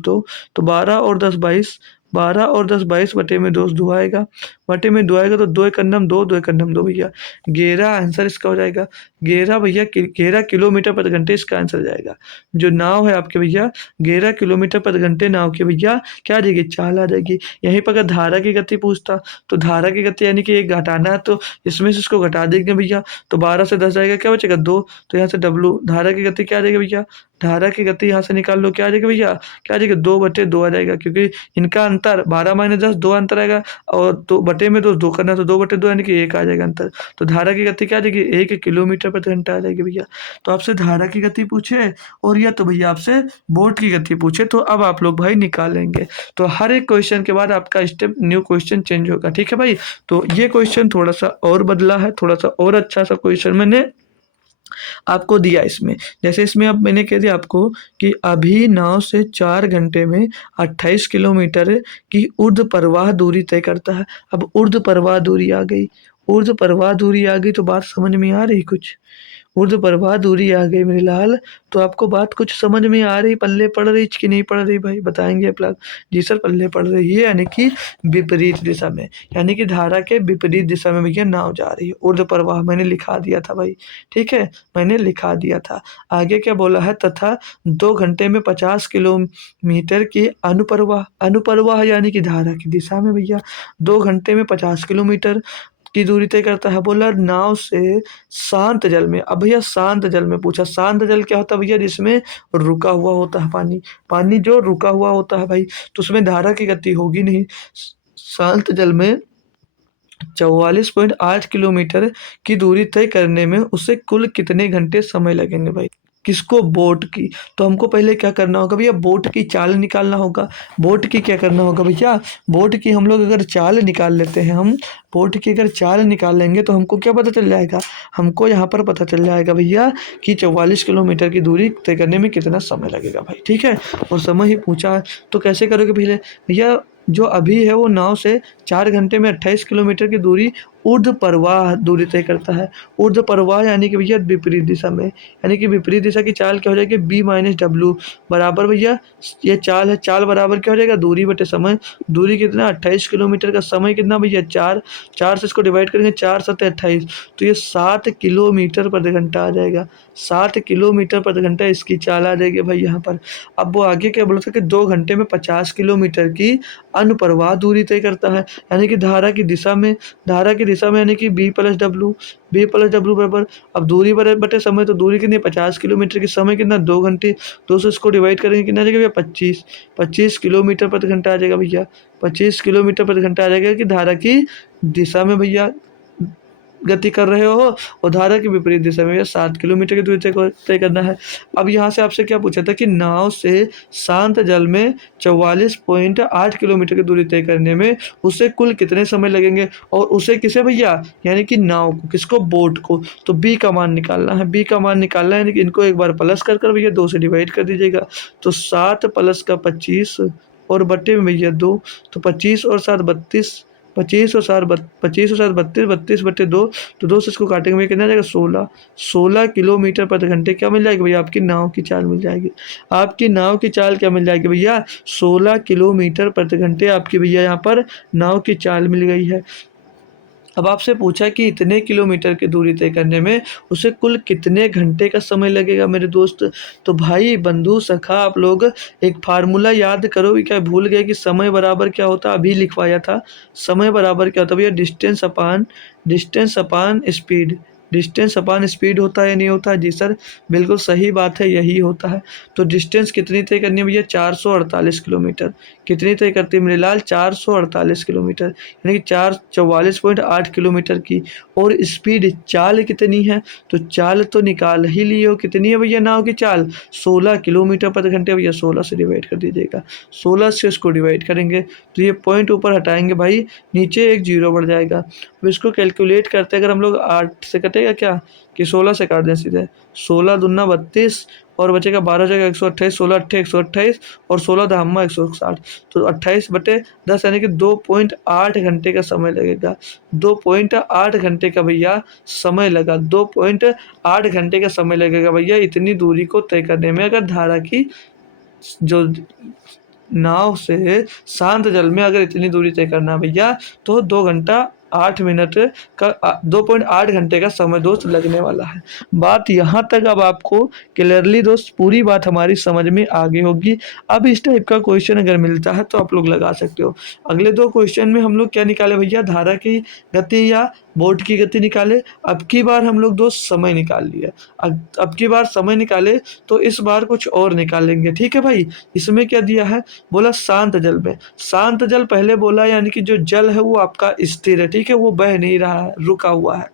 तो 12 और 10 22, 12 और 10 22 बटे में 2 आएगा, बटे में 2 आएगा तो 2 एक अन्नम 2, 2 एक अन्नम 2 भैया। 11 आंसर इसका हो जाएगा। 11 भैया 11 किलोमीटर प्रति घंटे इसका आंसर जाएगा। जो नाव है आपके भैया 11 किलोमीटर प्रति घंटे नाव की भैया क्या आ जाएगी, चाल आ जाएगी। यहीं पर अगर धारा की गति पूछता तो धारा की गति यानी कि एक घटाना है तो इसमें से इसको घटा देंगे भैया, तो 12 से 10 जाएगा, क्या बचेगा 2, तो यहाँ से डब्लू धारा की गति क्या आ जाएगी भैया, धारा की गति यहाँ से निकाल लो, क्या आ जाएगा भैया, क्या आ जाएगा 2/2 आ जाएगा, क्योंकि इनका अंतर 12 माइनस 10 2 अंतर आएगा और 2 बटे में 2 करना तो 2/2 यानी कि 1 आ जाएगा अंतर। तो धारा की गति क्या आ जाएगी 1 किलोमीटर प्रति घंटा आ जाएगी भैया। तो आपसे धारा की गति पूछे और या तो भैया आपसे बोट की गति पूछे, तो अब आप लोग भाई निकालेंगे। तो हर एक क्वेश्चन के बाद आपका स्टेप न्यू क्वेश्चन चेंज होगा, ठीक है भाई। तो ये क्वेश्चन थोड़ा सा और बदला है, थोड़ा सा और अच्छा सा क्वेश्चन मैंने आपको दिया इसमें। जैसे इसमें अब मैंने कह दिया आपको कि अभी नाव से 4 घंटे में 28 किलोमीटर की ऊर्ध्व प्रवाह दूरी तय करता है। अब ऊर्ध्व प्रवाह दूरी आ गई, ऊर्ध्व प्रवाह दूरी आ गई तो बात समझ में आ रही कुछ, ऊर्ध्व प्रवाह दूरी आ गई मेरे लाल। तो आपको बात कुछ समझ में आ रही, पल्ले पड़ रही कि नहीं पड़ रही भाई, बताएंगे आप लोग। जी सर पल्ले पड़ रही है, यानी कि विपरीत दिशा में, यानी कि धारा के विपरीत दिशा में भैया नाव जा रही है। ऊर्ध्व प्रवाह मैंने लिखा दिया था भाई, ठीक है, मैंने लिखा दिया था। आगे क्या बोला है, तथा 2 घंटे में 50 किलोमीटर की अनुप्रवाह, अनुप्रवाह यानी कि धारा की दिशा में भैया 2 घंटे में 50 किलोमीटर की दूरी तय करता है। बोला नाव से शांत जल में, अब भैया शांत जल में पूछा, शांत जल क्या होता है भैया, जिसमें रुका हुआ होता है पानी, पानी जो रुका हुआ होता है भाई, तो उसमें धारा की गति होगी नहीं। शांत जल में 44.8 किलोमीटर की दूरी तय करने में उसे कुल कितने घंटे समय लगेंगे भाई, किसको, बोट की। तो हमको पहले क्या करना होगा भैया, बोट की चाल निकालना होगा। बोट की क्या करना होगा भैया, बोट की हम लोग अगर चाल निकाल लेते हैं, हम बोट की अगर चाल निकाल लेंगे तो हमको क्या पता चल जाएगा, हमको यहाँ पर पता चल जाएगा भैया कि 44 किलोमीटर की दूरी तय करने में कितना समय लगेगा भाई, ठीक है। और समय ही पूछा है तो कैसे करोगे पहले भैया, जो अभी है वो नाव से 4 घंटे में 28 किलोमीटर की दूरी ऊर्ध्व प्रवाह दूरी तय करता है। ऊर्ध्व प्रवाह यानी कि भैया विपरीत दिशा में, यानी कि विपरीत दिशा की चाल क्या हो जाएगी, बी माइनस डब्लू बराबर भैया, ये चाल है, चाल बराबर क्या हो जाएगा, दूरी बटे समय। दूरी कितना 28 किलोमीटर का, समय कितना भैया 4, 4 से इसको डिवाइड करेंगे 4 7 28, तो ये 7 किलोमीटर प्रति घंटा आ जाएगा। 7 किलोमीटर प्रति घंटा इसकी चाल आ जाएगी भाई यहाँ पर। अब वो आगे क्या बोला था कि 2 घंटे में 50 किलोमीटर की अनुप्रवाह दूरी तय करता है, यानी कि धारा की दिशा में, धारा की दिशा में यानी कि B plus W, B plus W बराबर, अब दूरी बटे समय, तो दूरी कितनी 50 किलोमीटर की, समय कितना 2 घंटे, 2 से इसको डिवाइड करेंगे कितना आ जाएगा भैया 25, 25 किलोमीटर प्रति घंटा आ जाएगा भैया, 25 किलोमीटर प्रति घंटा आ जाएगा कि धारा की दिशा में भैया गति कर रहे हो और धारा के विपरीत दिशा में 7 किलोमीटर की दूरी तय करना है। अब यहाँ से आपसे क्या पूछा था कि नाव से शांत जल में 44.8 किलोमीटर की दूरी तय करने में उसे कुल कितने समय लगेंगे, और उसे किसे भैया, यानी कि नाव को, किसको, बोट को। तो बी का मान निकालना है, बी का मान निकालना है, यानी कि इनको एक बार प्लस कर भैया 2 से डिवाइड कर दीजिएगा, तो 7 प्लस का 25 और बट्टे में भैया 2, तो 25 और 7 32, 25 और 7 32, 32 बटे 2, तो 2 से इसको काटेंगे भैया कितना आ जाएगा 16, 16 किलोमीटर प्रति घंटे क्या मिल जाएगी भैया, आपकी नाव की चाल मिल जाएगी। आपकी नाव की चाल क्या मिल जाएगी भैया, 16 किलोमीटर प्रति घंटे आपकी भैया यहाँ पर नाव की चाल मिल गई है। अब आपसे पूछा कि इतने किलोमीटर की दूरी तय करने में उसे कुल कितने घंटे का समय लगेगा मेरे दोस्त। तो भाई बंधु सखा आप लोग एक फार्मूला याद करो, क्या भूल गए कि समय बराबर क्या होता, अभी लिखवाया था। समय बराबर क्या होता भैया, डिस्टेंस अपान स्पीड, डिस्टेंस अपॉन स्पीड होता है या नहीं होता है? जी सर, बिल्कुल सही बात है, यही होता है। तो डिस्टेंस कितनी तय करनी है भैया? 448 किलोमीटर। कितनी तय करती है मेरे लाल? 448 किलोमीटर, यानी कि 444.8 किलोमीटर की। और स्पीड चाल कितनी है? तो चाल तो निकाल ही लियो, कितनी है भैया नाव की चाल? 16 किलोमीटर प्रति घंटे। भैया 16 से डिवाइड कर दीजिएगा, 16 से इसको डिवाइड करेंगे तो ये पॉइंट ऊपर हटाएंगे भाई, नीचे एक जीरो बढ़ जाएगा। अब इसको कैलकुलेट करते अगर हम लोग 8 से कटेगा क्या कि 16 से काट दें सीधे? 16 दूना 32 और बचेगा 12 जगह 128, 16 अट्ठे 128 और 16 धामा 160, तो 28/10 यानी कि 2.8 घंटे का समय लगेगा। 2.8 घंटे का भैया समय लगा, 2.8 घंटे का समय लगेगा भैया इतनी दूरी को तय करने में। अगर धारा की जो नाव से शांत जल में अगर इतनी दूरी तय करना भैया तो 2 घंटा 8 मिनट का 2.8 घंटे का समय दोस्त लगने वाला है। बात यहाँ तक अब आपको क्लियरली दोस्त पूरी बात हमारी समझ में आ गई होगी। अब इस टाइप का क्वेश्चन अगर मिलता है तो आप लोग लगा सकते हो। अगले 2 क्वेश्चन में हम लोग क्या निकाले भैया? धारा की गति या बोट की गति निकाले। अब की बार हम लोग दोस्त समय निकाल लिया। अब की बार समय निकाले तो इस बार कुछ और निकालेंगे, ठीक है भाई। इसमें क्या दिया है? बोला शांत जल में। शांत जल पहले बोला यानी कि जो जल है वो आपका स्थिर है, ठीक है, वो बह नहीं रहा है, रुका हुआ है।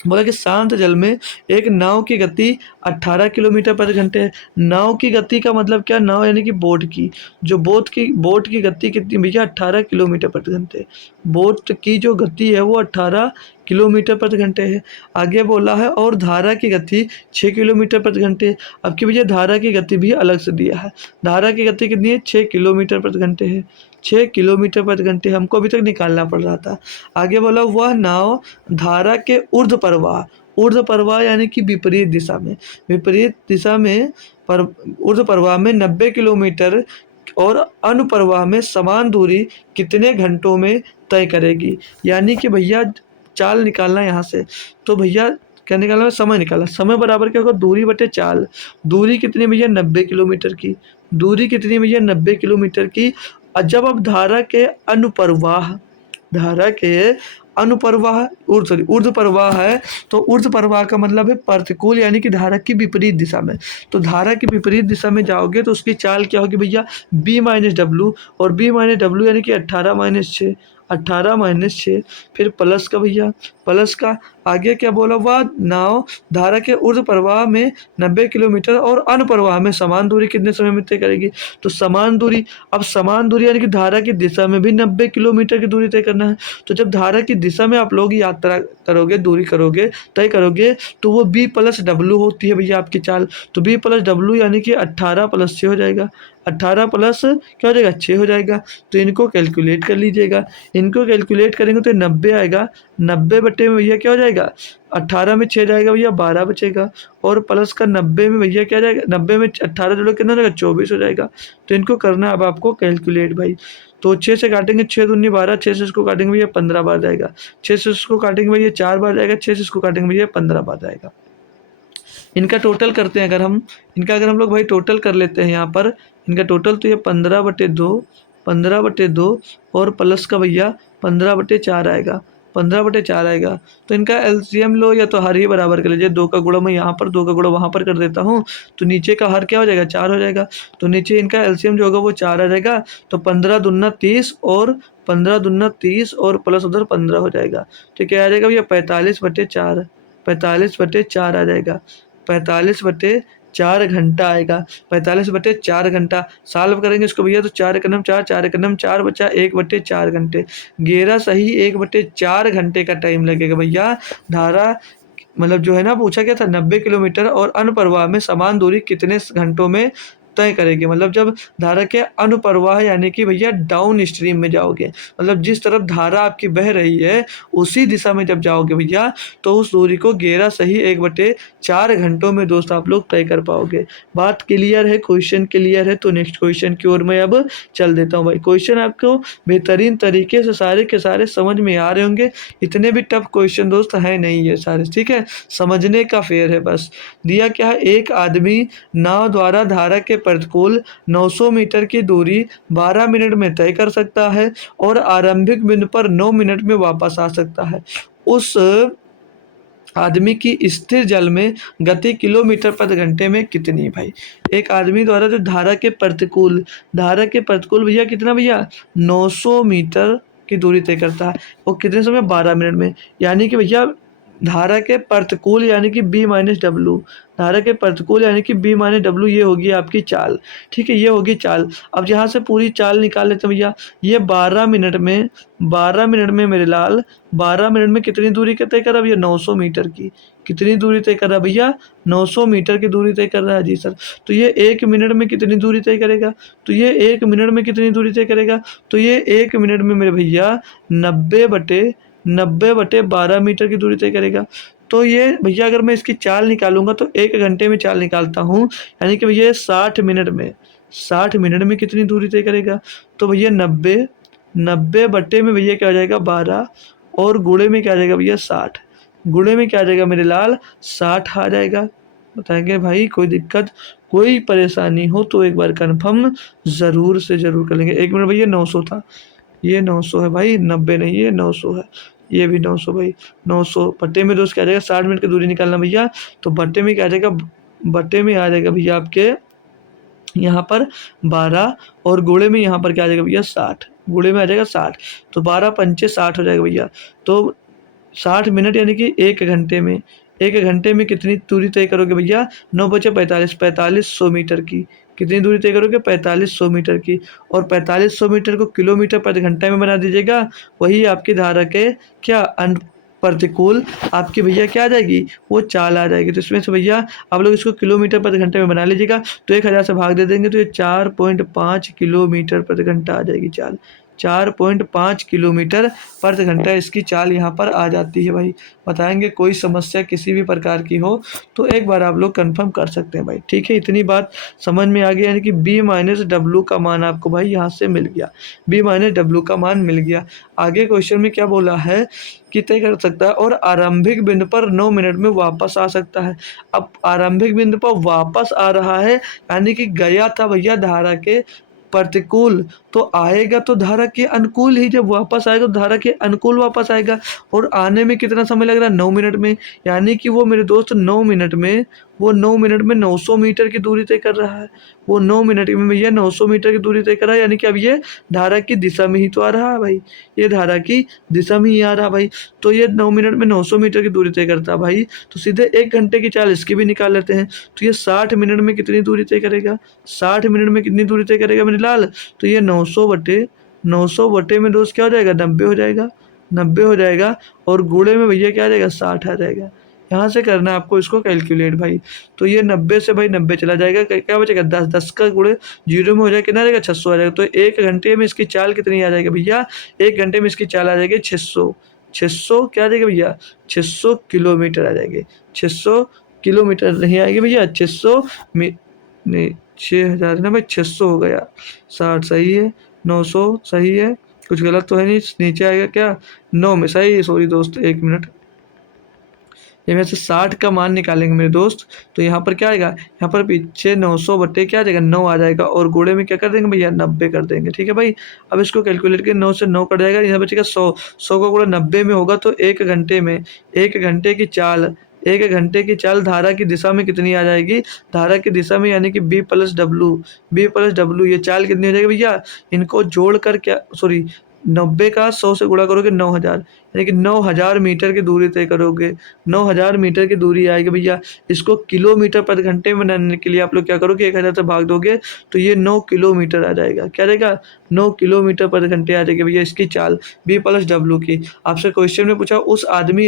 बोला कि शांत जल में एक नाव की गति 18 किलोमीटर प्रति घंटे है। नाव की गति का मतलब क्या? नाव यानी कि बोट की, जो बोट की गति कितनी भैया? 18 किलोमीटर प्रति घंटे। बोट की जो गति है वो 18 किलोमीटर प्रति घंटे है। आगे बोला है और धारा की गति 6 किलोमीटर प्रति घंटे। अब की भैया धारा की गति भी अलग से दिया है। धारा की गति कितनी है? 6 किलोमीटर प्रति घंटे है। 6 किलोमीटर प्रति घंटे हमको अभी तक निकालना पड़ रहा था। आगे बोला वह नाव धारा के ऊर्ध्व प्रवाह यानी कि विपरीत दिशा में, ऊर्ध्व प्रवाह में 90 किलोमीटर और अनुप्रवाह में समान दूरी कितने घंटों में तय करेगी? यानी कि भैया चाल निकालना यहाँ से, तो भैया क्या निकालना है? समय निकालना। समय बराबर क्या होगा? दूरी बटे चाल। दूरी कितनी भैया? 90 किलोमीटर की। दूरी कितनी भैया? 90 किलोमीटर की। और जब अब धारा के अनुप्रवाह ऊर्ध्व प्रवाह है, तो ऊर्ध्व प्रवाह का मतलब है प्रतिकूल यानी कि धारा की विपरीत दिशा में। तो धारा की विपरीत दिशा में जाओगे तो उसकी चाल क्या होगी भैया? B-W, और B-W यानी कि 18-6, 18-6, फिर प्लस का भैया, प्लस का आगे क्या बोला? वह नाव धारा के ऊर्ध्व प्रवाह में 90 किलोमीटर और अनुप्रवाह में समान दूरी कितने समय में तय करेगी? तो समान दूरी, अब समान दूरी यानी कि धारा की दिशा में भी 90 किलोमीटर की दूरी तय करना है। तो जब धारा की दिशा में आप लोग यात्रा करोगे, दूरी करोगे, तय करोगे, तो वो B+W होती है भैया आपकी चाल। तो B+W यानी कि 18+6 हो जाएगा। 18 प्लस क्या हो जाएगा? 6 हो जाएगा। तो इनको कैलकुलेट कर लीजिएगा। इनको कैलकुलेट करेंगे तो 90 आएगा। 90 बटे में भैया क्या हो जाएगा? 18 में 6 जाएगा भैया, 12 बचेगा। और प्लस का 90 में भैया क्या जाएगा? 90 में 18 जोड़ो कितना हो जाएगा? 24 हो जाएगा। तो इनको करना है अब आपको कैलकुलेट भाई। तो 6 से काटेंगे, 6 दूनी 12, 6 से इसको काटेंगे भैया 15 बार जाएगा। 6 से इसको काटेंगे भैया 4 बार जाएगा। 6 से इसको काटेंगे भैया 15 बार जाएगा। इनका टोटल करते हैं अगर हम लोग भाई टोटल कर लेते हैं यहाँ पर इनका टोटल, तो ये 15/2 और प्लस का भैया 15/4 आएगा। 15/4 आएगा। तो इनका एलसीएम लो या तो हर ही बराबर कर लीजिए। 2 का गुणा मैं यहाँ पर, 2 का गुणा वहाँ पर कर देता हूँ, तो नीचे का हर क्या हो जाएगा? 4 हो जाएगा। तो नीचे इनका एलसीएम जो होगा वो 4 आ जाएगा। तो 15 दूना 30 और 15 दूना 30 और प्लस उधर 15 हो जाएगा। तो क्या आ जाएगा भैया? 45/4, 45/4 आ जाएगा। 45/4 घंटा आएगा। 45/4 घंटा सॉल्व करेंगे इसको भैया, तो 4 एकम 4, 4 एकम 4 बचा 1/4 घंटे। गेरा सही 1/4 घंटे का टाइम लगेगा भैया। धारा मतलब जो है ना, पूछा क्या था? 90 किलोमीटर और अनुप्रवाह में समान दूरी कितने घंटों में तय करेगी? मतलब जब धारा के अनुप्रवाह यानी कि भैया डाउन स्ट्रीम में जाओगे, मतलब जिस तरफ धारा आपकी बह रही है उसी दिशा में जब जाओगे भैया, तो उस दूरी को गेरा सही 1/4 घंटों में दोस्त आप लोग तय कर पाओगे। बात क्लियर है? क्वेश्चन क्लियर है? तो नेक्स्ट क्वेश्चन की ओर मैं अब चल देता हूँ भाई। क्वेश्चन आपको बेहतरीन तरीके से सारे के सारे समझ में आ रहे होंगे। इतने भी टफ क्वेश्चन दोस्त है नहीं ये सारे, ठीक है, समझने का फेयर है बस। दिया क्या है? एक आदमी नाव द्वारा धारा के प्रतिकूल 900 मीटर की दूरी 12 मिनट में तय कर सकता है और आरंभिक बिंदु पर 9 मिनट में वापस आ सकता है। उस आदमी की स्थिर जल में गति किलोमीटर प्रति घंटे में कितनी भाई। एक आदमी द्वारा जो धारा के प्रतिकूल भैया कितना भैया 900 मीटर की दूरी तय करता है। वो कितने समय 12 मिनट में। यानी कि भैया धारा के प्रतिकूल यानी कि बी माइनस डब्लू, धारा के प्रतिकूल यानी कि बी माइनस डब्लू, ये होगी आपकी चाल। ठीक है, ये होगी चाल। अब यहाँ से पूरी चाल निकाल लेते हैं भैया। ये 12 मिनट में मेरे लाल 12 मिनट में कितनी दूरी तय कर रहा है भैया 900 मीटर की। कितनी दूरी तय कर रहा है भैया 900 मीटर की दूरी तय कर रहा है जी सर। तो ये 1 मिनट में कितनी दूरी तय करेगा, तो ये 1 मिनट में कितनी दूरी तय करेगा, तो ये 1 मिनट में मेरे भैया 90/12 मीटर की दूरी तय करेगा। तो ये भैया अगर मैं इसकी चाल निकालूंगा तो 1 घंटे में चाल निकालता हूँ, यानी कि भैया 60 मिनट में कितनी दूरी तय करेगा। तो भैया 90 में भैया क्या आ जाएगा 12, और गुणे में क्या आ जाएगा भैया 60। गुणे में क्या आ जाएगा मेरे लाल 60 आ जाएगा। बताएंगे भाई, कोई दिक्कत कोई परेशानी हो तो एक बार कन्फर्म ज़रूर से ज़रूर कर लेंगे। 1 मिनट भैया 900 था, ये 900 है भाई, 90 नहीं, ये 900 है। ये भी 900 भाई, 900 बट्टे में दोस्त क्या आ जाएगा 60 मिनट की दूरी निकालना भैया। तो बट्टे में क्या आ जाएगा, बट्टे में आ जाएगा भैया आपके यहाँ पर 12, और गुणे में यहाँ पर क्या आ जाएगा भैया 60। गुणे में आ जाएगा 60, तो 12 पंचे 60 हो जाएगा भैया। तो 60 मिनट यानी कि 1 घंटे में, 1 घंटे में कितनी दूरी तय करोगे भैया 9 बचे 45, 4500 मीटर की। कितनी दूरी तय करोगे 4500 मीटर की। और 4500 मीटर को किलोमीटर प्रति घंटा में बना दीजिएगा, वही आपकी धारा के क्या प्रतिकूल आपकी भैया क्या आ जाएगी, वो चाल आ जाएगी। तो इसमें से भैया आप लोग इसको किलोमीटर प्रति घंटे में बना लीजिएगा। तो 1000 से भाग दे देंगे तो ये 4.5 किलोमीटर प्रति घंटा आ जाएगी चाल। 4.5 किलोमीटर प्रति घंटा इसकी चाल यहाँ पर आ जाती है भाई। बताएंगे कोई समस्या किसी भी प्रकार की हो तो एक बार आप लोग कंफर्म कर सकते हैं भाई। ठीक है, इतनी बात समझ में आ गई, यानी कि बी माइनस डब्लू का मान आपको भाई यहाँ से मिल गया। बी माइनस डब्लू का मान मिल गया। आगे क्वेश्चन में क्या बोला है कि तय कर सकता है और आरंभिक बिंदु पर 9 मिनट में वापस आ सकता है। अब आरंभिक बिंदु पर वापस आ रहा है, यानी कि गया था भैया धारा के प्रतिकूल, तो आएगा तो धारा के अनुकूल ही। जब वापस आएगा तो धारा के अनुकूल वापस आएगा। और आने में कितना समय लग रहा है 9 मिनट में, यानी कि वो मेरे दोस्त 9 मिनट में, वो 9 मिनट में 900 मीटर की दूरी तय कर रहा है। वो 9 मिनट में भैया 900 मीटर की दूरी तय कर रहा है, यानी कि अब ये धारा की दिशा में ही तो आ रहा है भाई। ये धारा की दिशा में ही आ रहा है भाई। तो ये 9 मिनट में 900 मीटर की दूरी तय करता है भाई। तो सीधे 1 घंटे की चाल इसकी भी निकाल लेते हैं। तो ये 60 मिनट में कितनी दूरी तय करेगा, 60 मिनट में कितनी दूरी तय करेगा मेरे लाल। तो ये 900 बटे में दोस्त क्या हो जाएगा 90 हो जाएगा, 90 हो जाएगा। और गुणे में भैया क्या आ जाएगा 60 आ जाएगा। यहाँ से करना है आपको इसको कैलकुलेट भाई। तो ये 90 से भाई 90 चला जाएगा, क्या बचेगा 10, 10 का गुणे 0 में हो जाएगा, कितना आ जाएगा 600 आ जाएगा। तो 1 घंटे में इसकी चाल कितनी आ जाएगी भैया, 1 घंटे में इसकी चाल आ जाएगी 600। 600 क्या आ जाएगा भैया 600 किलोमीटर आ जाएगी। 600 किलोमीटर नहीं आएगी भैया, 600 नहीं 6000 ना भाई, 600 हो गया। 60 सही है, 900 सही है, कुछ गलत तो है नहीं। नीचे आएगा क्या 9 में सही है, सॉरी दोस्त 1 मिनट। ये में से 60 का मान निकालेंगे मेरे दोस्त, तो यहाँ पर क्या आएगा, यहाँ पर पीछे 900 बट्टे क्या आ जाएगा 9 आ जाएगा, और गुणे में क्या कर देंगे भैया 90 कर देंगे। ठीक है भाई, अब इसको कैलकुलेट के 9 से 9 कट जाएगा, यहाँ बचेगा 100। 100 का गुणा 90 में होगा तो 1 घंटे में, 1 घंटे की चाल, 1 घंटे की चाल धारा की दिशा में कितनी आ जाएगी, धारा की दिशा में यानी कि बी प्लस डब्लू, ये चाल कितनी हो जाएगी भैया। इनको जोड़ कर क्या, सॉरी 90 का 100 से गुणा करोगे 9000, यानी कि 9000 मीटर की दूरी तय करोगे। 9000 मीटर की दूरी आएगी भैया। इसको किलोमीटर प्रति घंटे में बनाने के लिए आप लोग क्या करोगे 1000 से भाग दोगे तो ये 9 किलोमीटर आ जाएगा। क्या रहेगा 9 किलोमीटर प्रति घंटे आ जाएगी भैया इसकी चाल बी+डब्लू की। आपसे क्वेश्चन में पूछा उस आदमी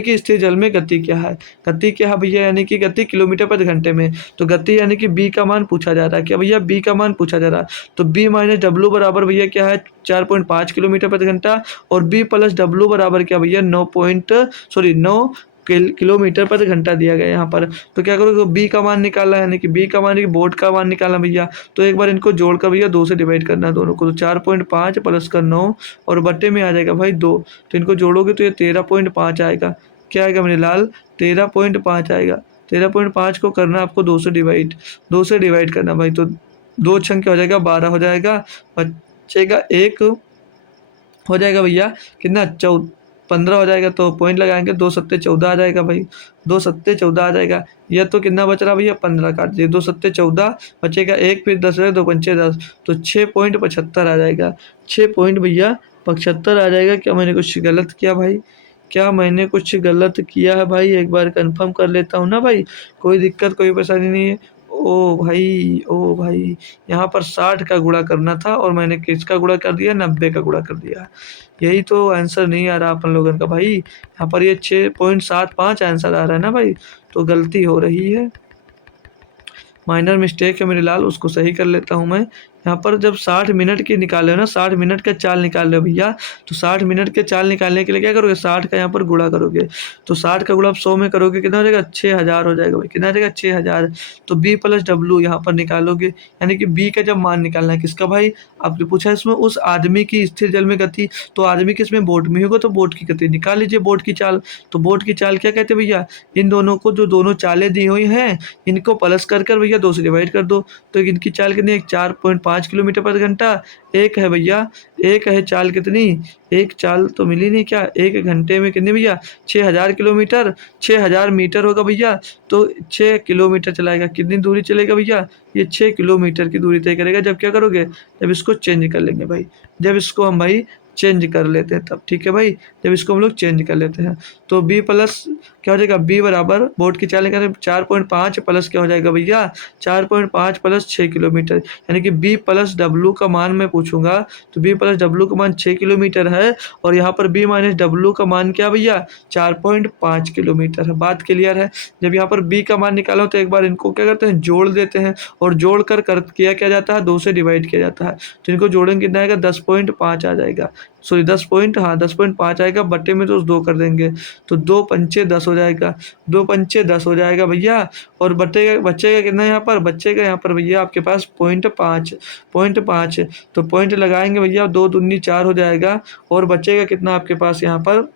की स्थिर जल में गति क्या है। गति क्या है भैया, यानी कि गति किलोमीटर प्रति घंटे में। तो गति यानी कि बी का मान पूछा जा रहा है। क्या भैया बी का मान पूछा जा रहा है, तो बी माइनस डब्लू बराबर भैया क्या है 4.5 किलोमीटर प्रति घंटा, और बी प्लस डब्लू बराबर क्या भैया 9 किलोमीटर प्रति घंटा दिया गया यहाँ पर। तो क्या करोगे बी का मान निकालना है, यानी कि बी का मान कि बोर्ड का मान निकालना भैया। तो एक बार इनको जोड़कर भैया 2 से डिवाइड करना है दोनों को, तो 4.5 प्लस का 9 और बट्टे में आ जाएगा भाई 2। तो इनको जोड़ोगे तो ये 13.5 आएगा। क्या आएगा मेरे लाल 13.5 आएगा। 13.5 को करना आपको 2 से डिवाइड करना भाई। तो 2 छंग क्या हो जाएगा 12 हो जाएगा, बचेगा 1 हो जाएगा भैया कितना 15 हो जाएगा तो पॉइंट लगाएंगे, 2 सत्ते 14 आ जाएगा भाई, 2 सत्ते 14 आ जाएगा। यह तो कितना बच रहा भैया, 15 काट दिए, 2 सत्ते 14 बचेगा 1, फिर 10 है, 2 पंचे 10, तो 6.75 आ जाएगा, 6 पॉइंट भैया 75 आ जाएगा। क्या मैंने कुछ गलत किया भाई, क्या मैंने कुछ गलत किया है भाई, एक बार कंफर्म कर लेता हूँ ना भाई, कोई दिक्कत कोई परेशानी नहीं है। ओ भाई, ओ भाई, यहाँ पर 60 का गुणा करना था और मैंने किसका गुणा कर दिया, 90 का गुणा कर दिया। यही तो आंसर नहीं आ रहा अपन लोगों का भाई, यहाँ पर ये 6.75 आंसर आ रहा है ना भाई, तो गलती हो रही है, माइनर मिस्टेक है मेरे लाल, उसको सही कर लेता हूँ मैं। यहाँ पर जब 60 मिनट की निकाले हो ना, 60 मिनट का चाल निकाल रहे हो भैया, तो 60 मिनट के चाल निकालने के लिए क्या करोगे, 60 का यहाँ पर गुणा करोगे, तो 60 का गुणा आप 100 में करोगे, कितना हो जाएगा, 6000 हो जाएगा भाई, कितना हो जाएगा, 6000। तो बी प्लस डब्लू यहाँ पर निकालोगे, यानी कि बी का जब मान निकालना है किसका भाई, आपने पूछा इसमें उस आदमी की स्थिर जल में गति, तो आदमी किसमें, बोट में होगा, तो बोट की गति निकाल लीजिए, बोट की चाल। तो बोट की चाल क्या कहते हैं भैया, इन दोनों को, जो दोनों चालें दी हुई हैं, इनको प्लस कर कर भैया 2 से डिवाइड कर दो, तो इनकी चाल कितनी है, 4.5 किलोमीटर प्रति घंटा। एक है भैया, एक है चाल कितनी, एक चाल तो मिली नहीं, क्या एक घंटे में कितनी भैया, 6000 किलोमीटर, 6000 मीटर होगा भैया, तो 6 किलोमीटर चलाएगा, कितनी दूरी चलेगा भैया, ये 6 किलोमीटर की दूरी तय करेगा। जब क्या करोगे, जब इसको चेंज कर लेंगे भाई, जब इसको हम भाई चेंज कर लेते हैं तब, ठीक है भाई, जब इसको हम लोग चेंज कर लेते हैं, तो बी प्लस क्या हो जाएगा, बी बराबर बोर्ड की चाल निकालें 4.5 प्लस क्या हो जाएगा भैया, 4.5 प्लस 6 किलोमीटर, यानी कि बी प्लस डब्लू का मान मैं पूछूंगा, तो बी प्लस डब्लू का मान 6 किलोमीटर है, और यहाँ पर बी माइनस डब्लू का मान क्या भैया, 4.5 किलोमीटर है। बात क्लियर है। जब यहाँ पर बी का मान निकालो तो एक बार इनको क्या करते हैं, जोड़ देते हैं, और जोड़ कर किया क्या जाता है, 2 से डिवाइड किया जाता है, तो इनको जोड़ेंगे कितना आएगा, 10.5 आ जाएगा, सॉरी 10.5 आएगा, बट्टे में तो 2 कर देंगे, तो 2 पंचे 10 हो जाएगा, 2 पंचे 10 हो जाएगा भैया, और बच्चे का कितना यहाँ पर, बच्चे का यहाँ पर भैया आपके पास 0.5 तो पॉइंट लगाएंगे भैया, 2 दूनी 4 हो जाएगा, और बच्चे का कितना आपके पास यहाँ पर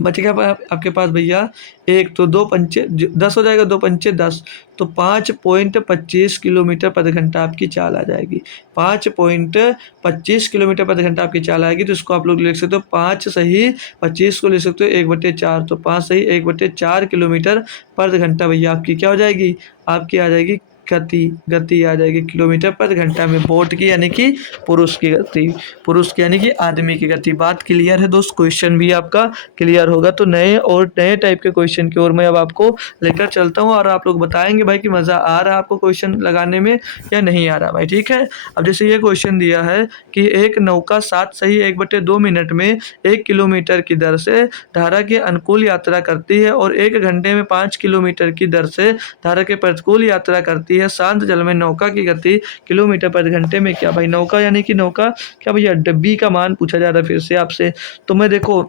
बचेगा आपके पास भैया एक, तो 2 पंचे 10 हो जाएगा, 2 पंचे 10, तो 5.25 किलोमीटर प्रति घंटा आपकी चाल आ जाएगी, 5.25 किलोमीटर प्रति घंटा आपकी चाल आएगी। तो इसको आप लोग लिख सकते हो 5 सही 25 को लिख सकते हो 1/4, तो 5 सही 1/4 किलोमीटर प्रति घंटा भैया आपकी क्या हो जाएगी, आपकी आ जाएगी गति आ जाएगी किलोमीटर प्रति घंटा में, बोट की यानी कि पुरुष की गति, पुरुष की यानी कि आदमी की गति। बात क्लियर है दोस्त, क्वेश्चन भी आपका क्लियर होगा। तो नए टाइप के क्वेश्चन की ओर मैं अब आपको लेकर चलता हूँ, और आप लोग बताएंगे भाई कि मज़ा आ रहा है आपको क्वेश्चन लगाने में या नहीं आ रहा भाई, ठीक है। अब जैसे ये क्वेश्चन दिया है कि एक नौका 7 सही 1/2 मिनट में 1 किलोमीटर की दर से धारा के अनुकूल यात्रा करती है, और 1 घंटे में 5 किलोमीटर की दर से धारा के प्रतिकूल यात्रा करती है। शांत जल में नौका की गति किलोमीटर प्रति घंटे में क्या भाई, नौका यानी कि नौका क्या भैया, डब्बी का मान पूछा जा रहा है फिर से आपसे। तो मैं देखो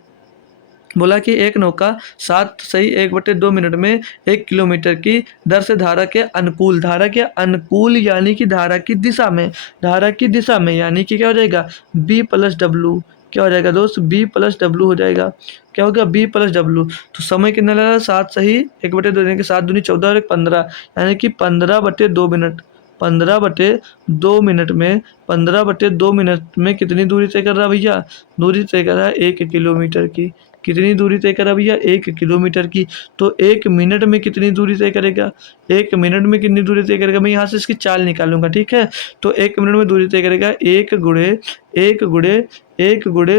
बोला कि एक नौका 7 सही 1/2 मिनट में 1 किलोमीटर की दर से धारा के अनुकूल यानी कि धारा की दिशा में यानी कि क्या हो जाएगा, बी प्लस डब्लू, क्या हो जाएगा दोस्त, बी प्लस डब्लू हो जाएगा, क्या होगा, बी प्लस डब्लू। तो समय कितना लगा, 7 सही 1/2 यानी कि 7 दूनी 14 और 1 15, यानी कि 15/2 मिनट, 15/2 मिनट में कितनी दूरी तय कर रहा है भैया, दूरी तय कर रहा है 1 किलोमीटर की, कितनी दूरी तय करा भैया, 1 किलोमीटर की। तो 1 मिनट में कितनी दूरी तय करेगा, 1 मिनट में कितनी दूरी तय करेगा, मैं यहाँ से इसकी चाल निकालूंगा, ठीक है। तो 1 मिनट में दूरी तय करेगा 1 गुणे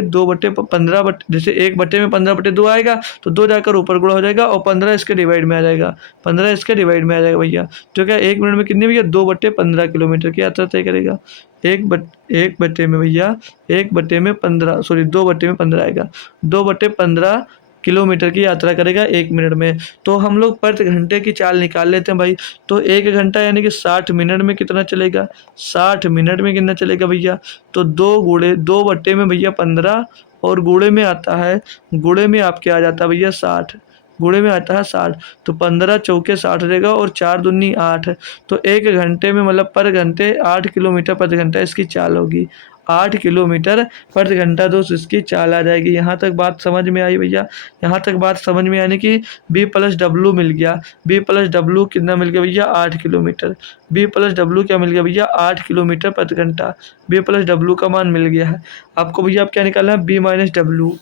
2/15, जैसे 1 में 15/2 आएगा, तो 2 जाकर ऊपर गुणा हो जाएगा, और 15 इसके डिवाइड में आ जाएगा, 15 इसके डिवाइड में आ जाएगा भैया। तो क्या 1 मिनट में कितनी भैया, 2/15 किलोमीटर की यात्रा तय करेगा। 1/1 में भैया 1/15 सॉरी 2/15 आएगा, 2/15 किलोमीटर की यात्रा करेगा 1 मिनट में। तो हम लोग प्रति घंटे की चाल निकाल लेते हैं भाई। तो 1 घंटा यानी कि 60 मिनट में कितना चलेगा, 60 मिनट में कितना चलेगा भैया, तो 2 बट्टे में भैया 15, और गुणे में आता है, गुणे में आपके आ जाता है भैया 60, गुणे में आता है 60, तो 15 चौके 60 रहेगा, और 4 दूनी 8, तो 1 घंटे में मतलब पर घंटे 8 किलोमीटर प्रति घंटा इसकी चाल होगी, 8 किलोमीटर प्रति घंटा दोस्त इसकी चाल आ जाएगी। यहाँ तक बात समझ में आई भैया, यहाँ तक बात समझ में आने की, बी प्लस डब्लू मिल गया, बी प्लस डब्लू कितना मिल गया भैया, 8 किलोमीटर, बी प्लस डब्लू क्या मिल गया भैया, 8 किलोमीटर प्रति घंटा, बी प्लस डब्लू का मान मिल गया है। आपको भैया आप क्या निकालना है, बी माइनस डब्लू,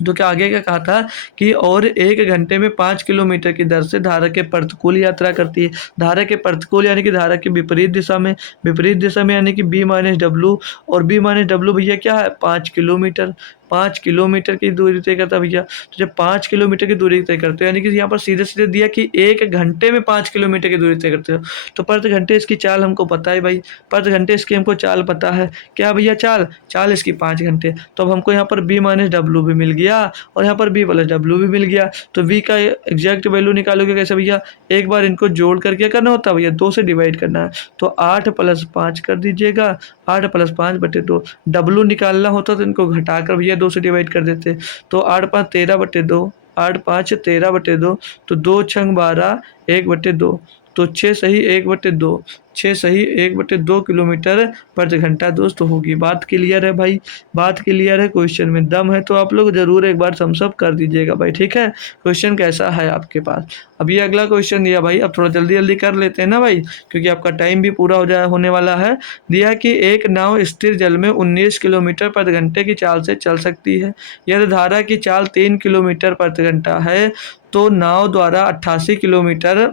तो क्या आगे क्या कहा था कि और 1 घंटे में 5 किलोमीटर की दर से धारा के प्रतिकूल यात्रा करती है। धारा के प्रतिकूल यानी कि धारा की विपरीत दिशा में यानी कि बी माइनस डब्लू, और बी माइनस डब्लू भैया क्या है 5 किलोमीटर। 5 किलोमीटर की दूरी तय करता है भैया। तो जब 5 किलोमीटर की दूरी तय करते हो यानी कि यहाँ पर सीधे-सीधे दिया कि 1 घंटे में 5 किलोमीटर की दूरी तय करते हो, तो प्रति घंटे इसकी चाल हमको पता है भाई। प्रति घंटे इसकी हमको चाल पता है। क्या भैया चाल? चाल इसकी 5 घंटे। तो अब हमको यहाँ पर बी माइनस डब्लू भी मिल गया और यहाँ पर बी प्लस डब्लू भी मिल गया। तो वी का एग्जैक्ट वैल्यू निकालोगे कैसे भैया? एक बार इनको जोड़ कर क्या करना होता है भैया? 2 से डिवाइड करना है। तो 8 + 5 कर दीजिएगा। 8 + 5/2। डब्लू निकालना होता तो इनको घटाकर भैया 2 से डिवाइड कर देते। तो 8 × 5 = 13/2। 8 × 5 = 13/2। तो 2 × 6 = 12, 1/2। तो 6 सही 1/2। 6 सही 1/2 किलोमीटर प्रति घंटा दोस्त होगी। बात क्लियर है भाई? बात क्लियर है? क्वेश्चन में दम है तो आप लोग ज़रूर एक बार थम्स अप कर दीजिएगा भाई, ठीक है? क्वेश्चन कैसा है आपके पास? अब ये अगला क्वेश्चन दिया भाई, अब थोड़ा जल्दी-जल्दी कर लेते हैं ना भाई, क्योंकि आपका टाइम भी पूरा होने वाला है। दिया कि एक नाव स्थिर जल में 19 किलोमीटर प्रति घंटे की चाल से चल सकती है। यदि धारा की चाल 3 किलोमीटर प्रति घंटा है, तो नाव द्वारा 88 किलोमीटर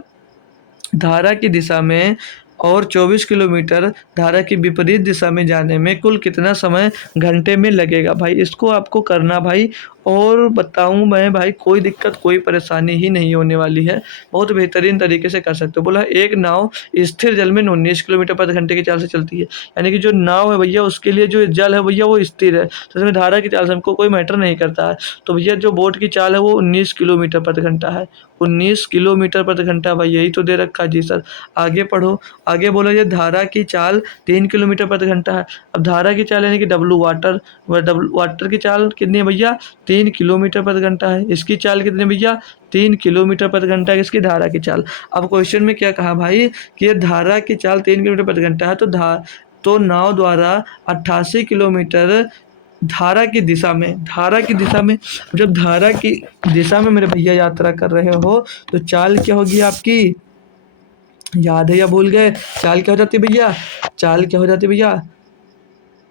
धारा की दिशा में और 24 किलोमीटर धारा की विपरीत दिशा में जाने में कुल कितना समय घंटे में लगेगा भाई? इसको आपको करना भाई, और बताऊं मैं भाई कोई दिक्कत कोई परेशानी ही नहीं होने वाली है। बहुत बेहतरीन तरीके से कर सकते हो। बोला एक नाव स्थिर जल में 19 किलोमीटर प्रति घंटे की चाल से चलती है, यानी कि जो नाव है भैया उसके लिए जो जल है भैया वो स्थिर है, तो इसमें धारा की चाल से हमको कोई मैटर नहीं करता है। तो भैया जो बोट की चाल है वो 19 किलोमीटर प्रति घंटा है। 19 किलोमीटर प्रति घंटा भाई, यही तो दे रखा है जी सर। आगे पढ़ो। आगे बोला ये धारा की चाल 3 किलोमीटर प्रति घंटा है। अब धारा की चाल यानी कि डब्लू वाटर की चाल कितनी है भैया? 3 किलोमीटर प्रति घंटा है। इसकी चाल कितनी है भैया? 3 किलोमीटर प्रति घंटा है इसकी धारा की चाल। अब क्वेश्चन में क्या कहा भाई कि ये धारा की चाल 3 किलोमीटर प्रति घंटा है, तो नाव द्वारा 88 किलोमीटर धारा की दिशा में जब धारा की दिशा में मेरे भैया यात्रा कर रहे हो, तो चाल क्या होगी आपकी? याद है या भूल गए? चाल क्या हो जाती है भैया? चाल क्या हो जाती है भैया?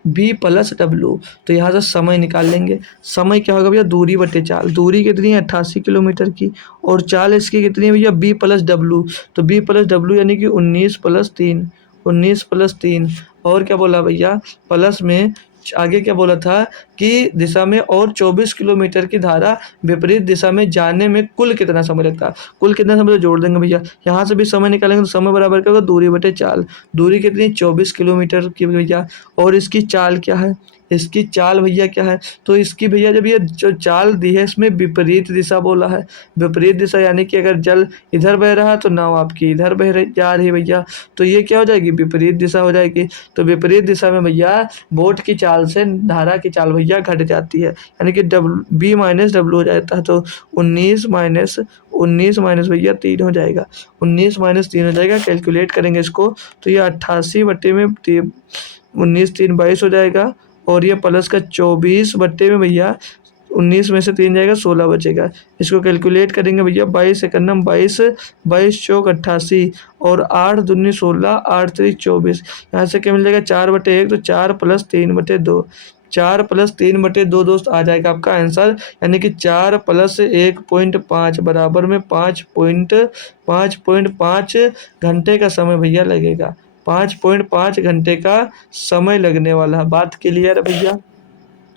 B plus W. तो यहाँ से समय निकाल लेंगे। समय क्या होगा भैया? दूरी बटे चाल। दूरी कितनी है? 88 किलोमीटर की, और चाल इसकी कितनी है भैया? B plus W. तो बी प्लस डब्लू यानी कि 19 + 3। 19 + 3 और क्या बोला भैया? प्लस में आगे क्या बोला था कि दिशा में और 24 किलोमीटर की धारा विपरीत दिशा में जाने में कुल कितना समय लगता है? कुल कितना समय जोड़ देंगे भैया। यहाँ से भी समय निकालेंगे तो समय बराबर क्या होगा? दूरी बटे चाल। दूरी कितनी? 24 किलोमीटर की भैया। और इसकी चाल क्या है? इसकी चाल भैया क्या है? तो इसकी भैया जब ये जो चाल दी है इसमें विपरीत दिशा बोला है। विपरीत दिशा यानी कि अगर जल इधर बह रहा है तो नाव आपकी इधर जा रही है भैया, तो ये क्या हो जाएगी? विपरीत दिशा हो जाएगी। तो विपरीत दिशा में भैया बोट की चाल से धारा की चाल भैया घट जाती है, यानी कि बी माइनस डब्लू हो जाता है। तो 19 माइनस भैया 3 हो जाएगा। 19 - 3 हो जाएगा। कैलकुलेट करेंगे इसको तो ये 88 बटे में 19 × 3 = 22 हो जाएगा, और ये प्लस का 24 बट्टे में भैया 19 में से 3 जाएगा 16 बचेगा। इसको कैलकुलेट करेंगे भैया 22 एकम 22, 22 चौक 88 और 8 दूनी 16, 8 3 24। यहाँ से क्या मिल जाएगा? 4/1। तो 4 + 3/2। 4 + 3/2 दोस्त आ जाएगा आपका आंसर, यानी कि 4 + 1.5 बराबर में 5.5 घंटे का समय भैया लगेगा। 5.5 घंटे का समय लगने वाला है। बात क्लियर है भैया?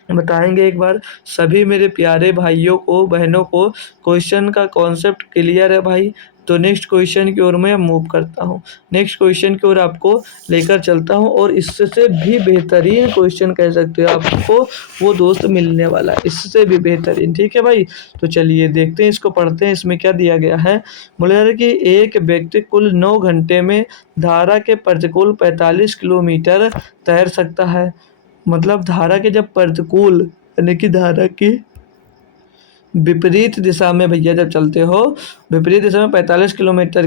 बताएंगे एक बार सभी मेरे प्यारे भाइयों को बहनों को क्वेश्चन का कॉन्सेप्ट क्लियर है भाई? तो नेक्स्ट क्वेश्चन की ओर मैं मूव करता हूँ। नेक्स्ट क्वेश्चन की ओर आपको लेकर चलता हूँ, और इससे भी बेहतरीन क्वेश्चन कह सकते हो आपको वो दोस्त मिलने वाला है, इससे भी बेहतरीन। ठीक है भाई? तो चलिए देखते हैं, इसको पढ़ते हैं। इसमें क्या दिया गया है? बोला जा रहा है कि एक व्यक्ति कुल 9 घंटे में धारा के प्रतिकूल 45 किलोमीटर तैर सकता है। मतलब धारा के जब प्रतिकूल यानी कि धारा की विपरीत दिशा में भैया जब चलते हो, विपरीत दिशा में 45 किलोमीटर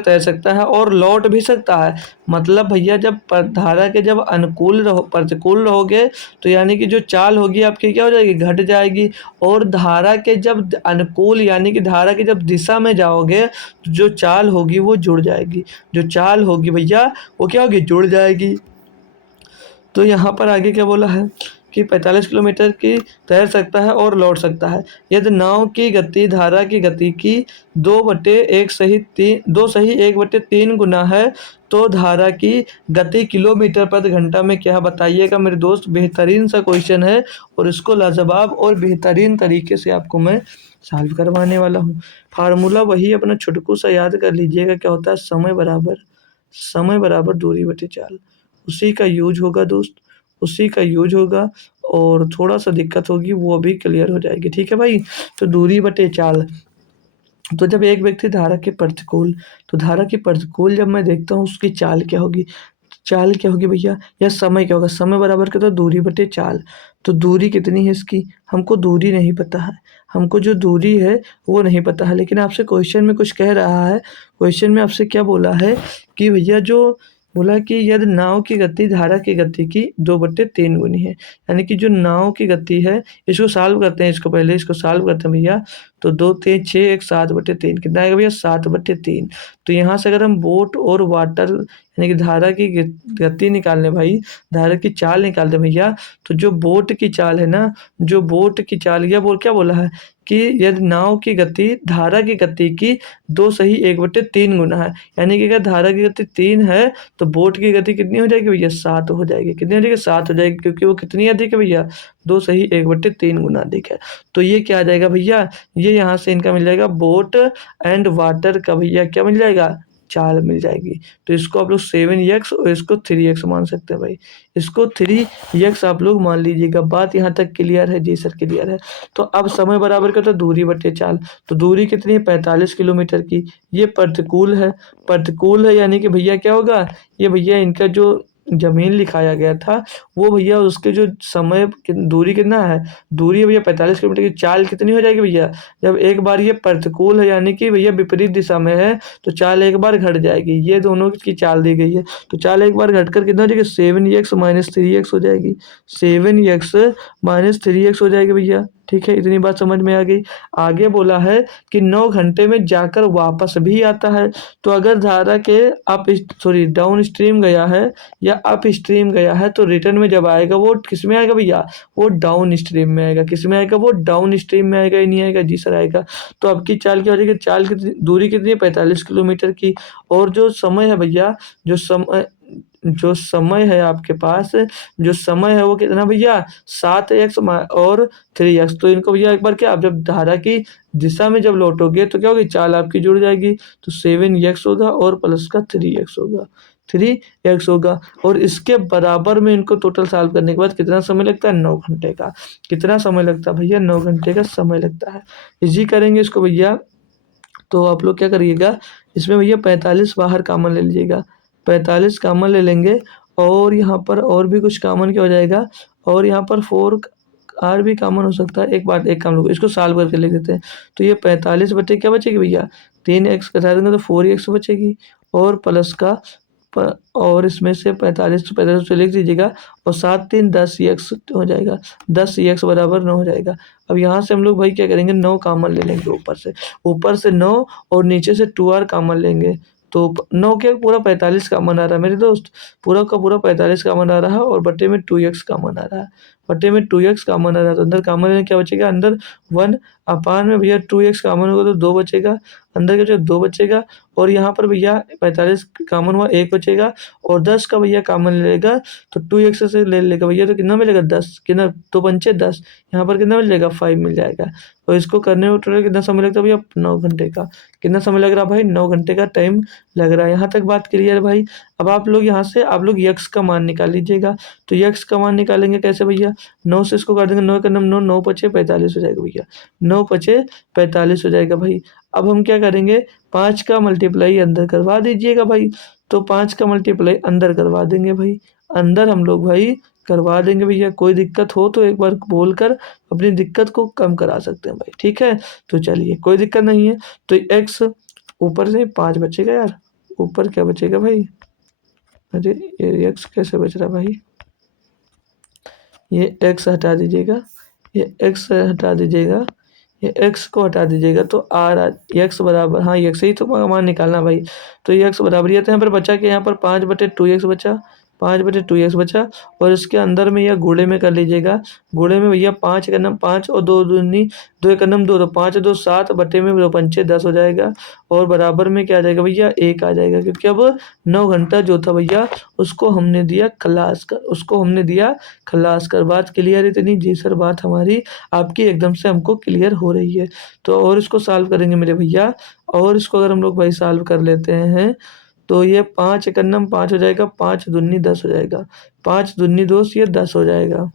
तैर सकता है और लौट भी सकता है। मतलब भैया जब धारा के जब प्रतिकूल रहोगे तो यानी कि जो चाल होगी आपकी क्या हो जाएगी? घट जाएगी। और धारा के जब अनुकूल यानी कि धारा की जब दिशा में जाओगे तो जो चाल होगी वो जुड़ जाएगी। जो चाल होगी भैया वो क्या होगी? जुड़ जाएगी। तो यहाँ पर आगे क्या बोला है? कि 45 किलोमीटर की तैर सकता है और लौट सकता है। यदि नाव की गति धारा की गति की 2 सही 1/3 गुना है तो धारा की गति किलोमीटर प्रति घंटा में क्या है बताइएगा मेरे दोस्त। बेहतरीन सा क्वेश्चन है और इसको लाजवाब और बेहतरीन तरीके से आपको मैं सॉल्व करवाने वाला हूँ। फार्मूला वही अपना छुटकू सा याद कर लीजिएगा, क्या होता है, समय बराबर दूरी बटे चाल। उसी का यूज होगा दोस्त, उसी का यूज होगा और थोड़ा सा दिक्कत होगी वो भी क्लियर हो जाएगी। ठीक है भाई, तो दूरी बटे चाल। तो जब एक व्यक्ति धारा के प्रतिकूल, तो धारा के प्रतिकूल जब मैं देखता हूँ उसकी चाल क्या होगी, चाल क्या होगी भैया, या समय क्या होगा, समय बराबर क्या होता है दूरी बटे चाल। तो दूरी कितनी है इसकी, हमको दूरी नहीं पता है, हमको जो दूरी है वो नहीं पता है, लेकिन आपसे क्वेश्चन में कुछ कह रहा है। क्वेश्चन में आपसे क्या बोला है कि भैया जो बोला कि यदि नाव की गति धारा की गति की 2/3 गुनी है, यानी कि जो नाव की गति है, इसको सॉल्व करते हैं, इसको पहले इसको सॉल्व करते हैं भैया। तो 2 3 6 1 7/3 कितना आएगा भैया 7/3। तो यहाँ से अगर हम बोट और वाटर यानी कि धारा की गति निकाल लें भाई, धारा की चाल निकाल दें भैया, तो जो बोट की चाल है ना, जो बोट की चाल, यह बोल क्या बोला है कि यदि नाव की गति धारा की गति की 2 सही 1/3 गुना है, यानी कि अगर धारा की गति 3 है तो बोट की गति कितनी हो जाएगी भैया 7 हो जाएगी। कितनी हो जाएगी 7 हो जाएगी, क्योंकि वो कितनी अधिक है भैया 2 सही 1/3 गुना अधिक है। तो ये क्या आ जाएगा भैया, ये यहाँ से इनका मिल जाएगा बोट एंड वाटर का भैया क्या मिल जाएगा, चाल मिल जाएगी। तो इसको आप लोग 7x और इसको 3x मान सकते हैं भाई, इसको 3x आप लोग मान लीजिएगा। बात यहाँ तक क्लियर है जी सर, क्लियर है। तो अब समय बराबर क्या होता है दूरी बटे चाल। तो दूरी कितनी है 45 किलोमीटर की, ये प्रतिकूल है, प्रतिकूल है यानी कि भैया क्या होगा, ये भैया इनका जो जमीन लिखाया गया था वो भैया उसके जो समय दूरी कितना है, दूरी है भैया 45 किलोमीटर की, चाल कितनी हो जाएगी भैया, जब एक बार ये प्रतिकूल है यानी कि भैया विपरीत दिशा में है तो चाल एक बार घट जाएगी। ये दोनों की चाल दी गई है, तो चाल एक बार घटकर कितना हो जाएगी 7x माइनस 3x हो जाएगी, 7x माइनस 3x हो जाएगी भैया। ठीक है, इतनी बात समझ में आ गई। आगे बोला है कि 9 घंटे में जाकर वापस भी आता है। तो अगर धारा के डाउन स्ट्रीम गया है या अप स्ट्रीम गया है तो रिटर्न में जब आएगा वो किस में आएगा भैया, वो डाउन स्ट्रीम में आएगा। किस में आएगा, वो डाउन स्ट्रीम में आएगा, ही नहीं आएगा जी सर आएगा। तो अब की चाल क्या हो जाएगी, चाल की दूरी कितनी है 45 किलोमीटर की, और जो समय है भैया, जो समय है आपके पास, जो समय है वो कितना भैया 7x और 3x। तो इनको भैया एक बार क्या, आप जब धारा की दिशा में जब लौटोगे तो क्या होगी, चाल आपकी जुड़ जाएगी। तो 7x होगा और प्लस का 3x होगा, 3x होगा। और इसके बराबर में इनको टोटल सॉल्व करने के बाद कितना समय लगता है 9 घंटे का। कितना समय लगता है भैया 9 घंटे का समय लगता है। इजी करेंगे इसको भैया, तो आप लोग क्या करिएगा, इसमें भैया 45 बाहर कॉमन ले लीजिएगा, 45 कॉमन ले लेंगे और यहाँ पर और भी कुछ कॉमन क्या हो जाएगा, और यहाँ पर 4 आर भी कॉमन हो सकता है। एक बात एक काम लोग इसको सॉल्व करके लिख देते हैं। तो ये 45 बटे क्या बचेगी भैया 3x घटा देंगे तो 4x बचेगी, और प्लस का और इसमें से 45 तो 45 से लिख दीजिएगा, और 7 3 10x हो जाएगा, 10x बराबर 9 हो जाएगा। अब यहाँ से हम लोग भाई क्या करेंगे 9 कॉमन ले लेंगे, ऊपर से 9 और नीचे से 2r कॉमन लेंगे। तो 9 के पूरा 45 कॉमन आ रहा है मेरे दोस्त, पूरा का पूरा 45 कॉमन आ रहा है, और बटे में 2x कॉमन आ रहा है, बटे में 2x कॉमन आ रहा है। तो अंदर कॉमन लेने क्या बचेगा, अंदर 1 अपान में भैया 2x कॉमन होगा तो 2 बचेगा, अंदर क्या बचेगा 2 बचेगा। और यहाँ पर भैया 45 कॉमन हुआ 1 बचेगा, और 10 का भैया कॉमन लेगा तो 2x से ले लेगा भैया, तो कितना मिलेगा 10, कितना 2 पंचे 10, यहाँ पर कितना मिल जाएगा 5 मिल जाएगा। और इसको करने में टोटल कितना समय लगता है भैया 9 घंटे का। कितना समय लग रहा है भाई 9 घंटे का टाइम लग रहा है। यहाँ तक बात क्लियर है भाई। अब आप लोग यहाँ से आप लोग यक्स का मान निकाल लीजिएगा। तो यक्स का मान निकालेंगे कैसे भैया, 9 से इसको काट देंगे, 9 का 9 9 पचे 45 हो जाएगा भैया, 9 पचे 45 हो जाएगा भाई। अब हम क्या करेंगे 5 का मल्टीप्लाई अंदर करवा दीजिएगा भाई। तो 5 का मल्टीप्लाई अंदर करवा देंगे भाई, अंदर हम लोग भाई करवा देंगे भैया। कोई दिक्कत हो तो एक बार बोलकर अपनी दिक्कत को कम करा सकते हैं भाई, ठीक है। तो चलिए कोई दिक्कत नहीं है। तो x ऊपर से 5 बचेगा यार, ऊपर क्या बचेगा भाई, अरे ये x कैसे बच रहा भाई, ये x हटा दीजिएगा, ये x हटा दीजिएगा, ये x को हटा दीजिएगा तो r x बराबर, हाँ x ही तो मान निकालना भाई। तो ये x बराबर, ये तो यहाँ पर बचा कि यहाँ पर 5/2x बचा, 5/2x बचा, और इसके अंदर में यह गुणे में कर लीजिएगा। गुणे में भैया 5 एक नम 5 और 2 दूनी 2 एक नम 2, तो 5 2 7 बटे में 2 पंचे 10 हो जाएगा, और बराबर में क्या आ जाएगा भैया 1 आ जाएगा, क्योंकि अब 9 घंटा जो था भैया उसको हमने दिया खलास कर, उसको हमने दिया खलास कर। बात क्लियर इतनी? जी सर, बात हमारी आपकी एकदम से हमको क्लियर हो रही है। तो और इसको सॉल्व करेंगे मेरे भैया, और इसको अगर हम लोग भाई सॉल्व कर लेते हैं तो ये 5 एकन्नम 5 हो जाएगा, 5 दूनी 10 हो जाएगा, 5 दूनी 2, ये 10 हो जाएगा।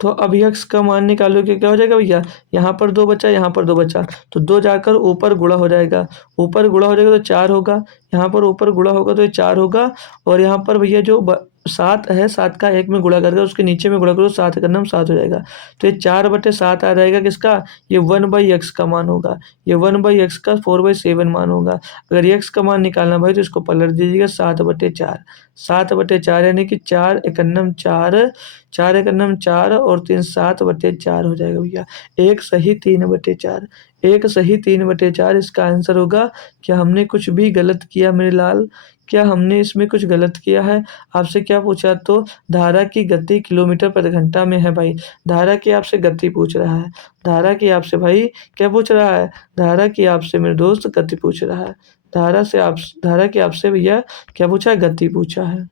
तो अब यक्स का मान निकालोगे क्या हो जाएगा भैया, यहाँ पर 2 बचा, यहाँ पर 2 बचा, तो 2 जाकर ऊपर गुणा हो जाएगा, ऊपर गुणा हो जाएगा तो 4 होगा, यहाँ पर ऊपर गुणा होगा तो ये 4 होगा, और यहाँ पर भैया जो 7 है, 7 का 1 में गुणा करके उसके नीचे में गुणा करो, 7 एकन्नम 7 हो जाएगा। तो ये 4/7 आ जाएगा किसका, ये 1/x का मान होगा, ये 1/x का 4/7 मान होगा। अगर x का मान निकालना भाई तो इसको पलट दीजिएगा, 7/4, 7/4 यानी कि 4 एकन्नम 4, 4 एकन्नम 4 और 3 7/4 हो जाएगा भैया। एक सही 3/4, एक सही 3/4 इसका आंसर होगा। क्या हमने कुछ भी गलत किया मेरे लाल? क्या हमने इसमें कुछ गलत किया है? आपसे क्या पूछा, तो धारा की गति किलोमीटर प्रति घंटा में है भाई। धारा की आपसे गति पूछ रहा है, धारा की आपसे भाई क्या पूछ रहा है, धारा की आपसे मेरे दोस्त गति पूछ रहा है। धारा की आपसे भैया क्या पूछा है, गति पूछा है।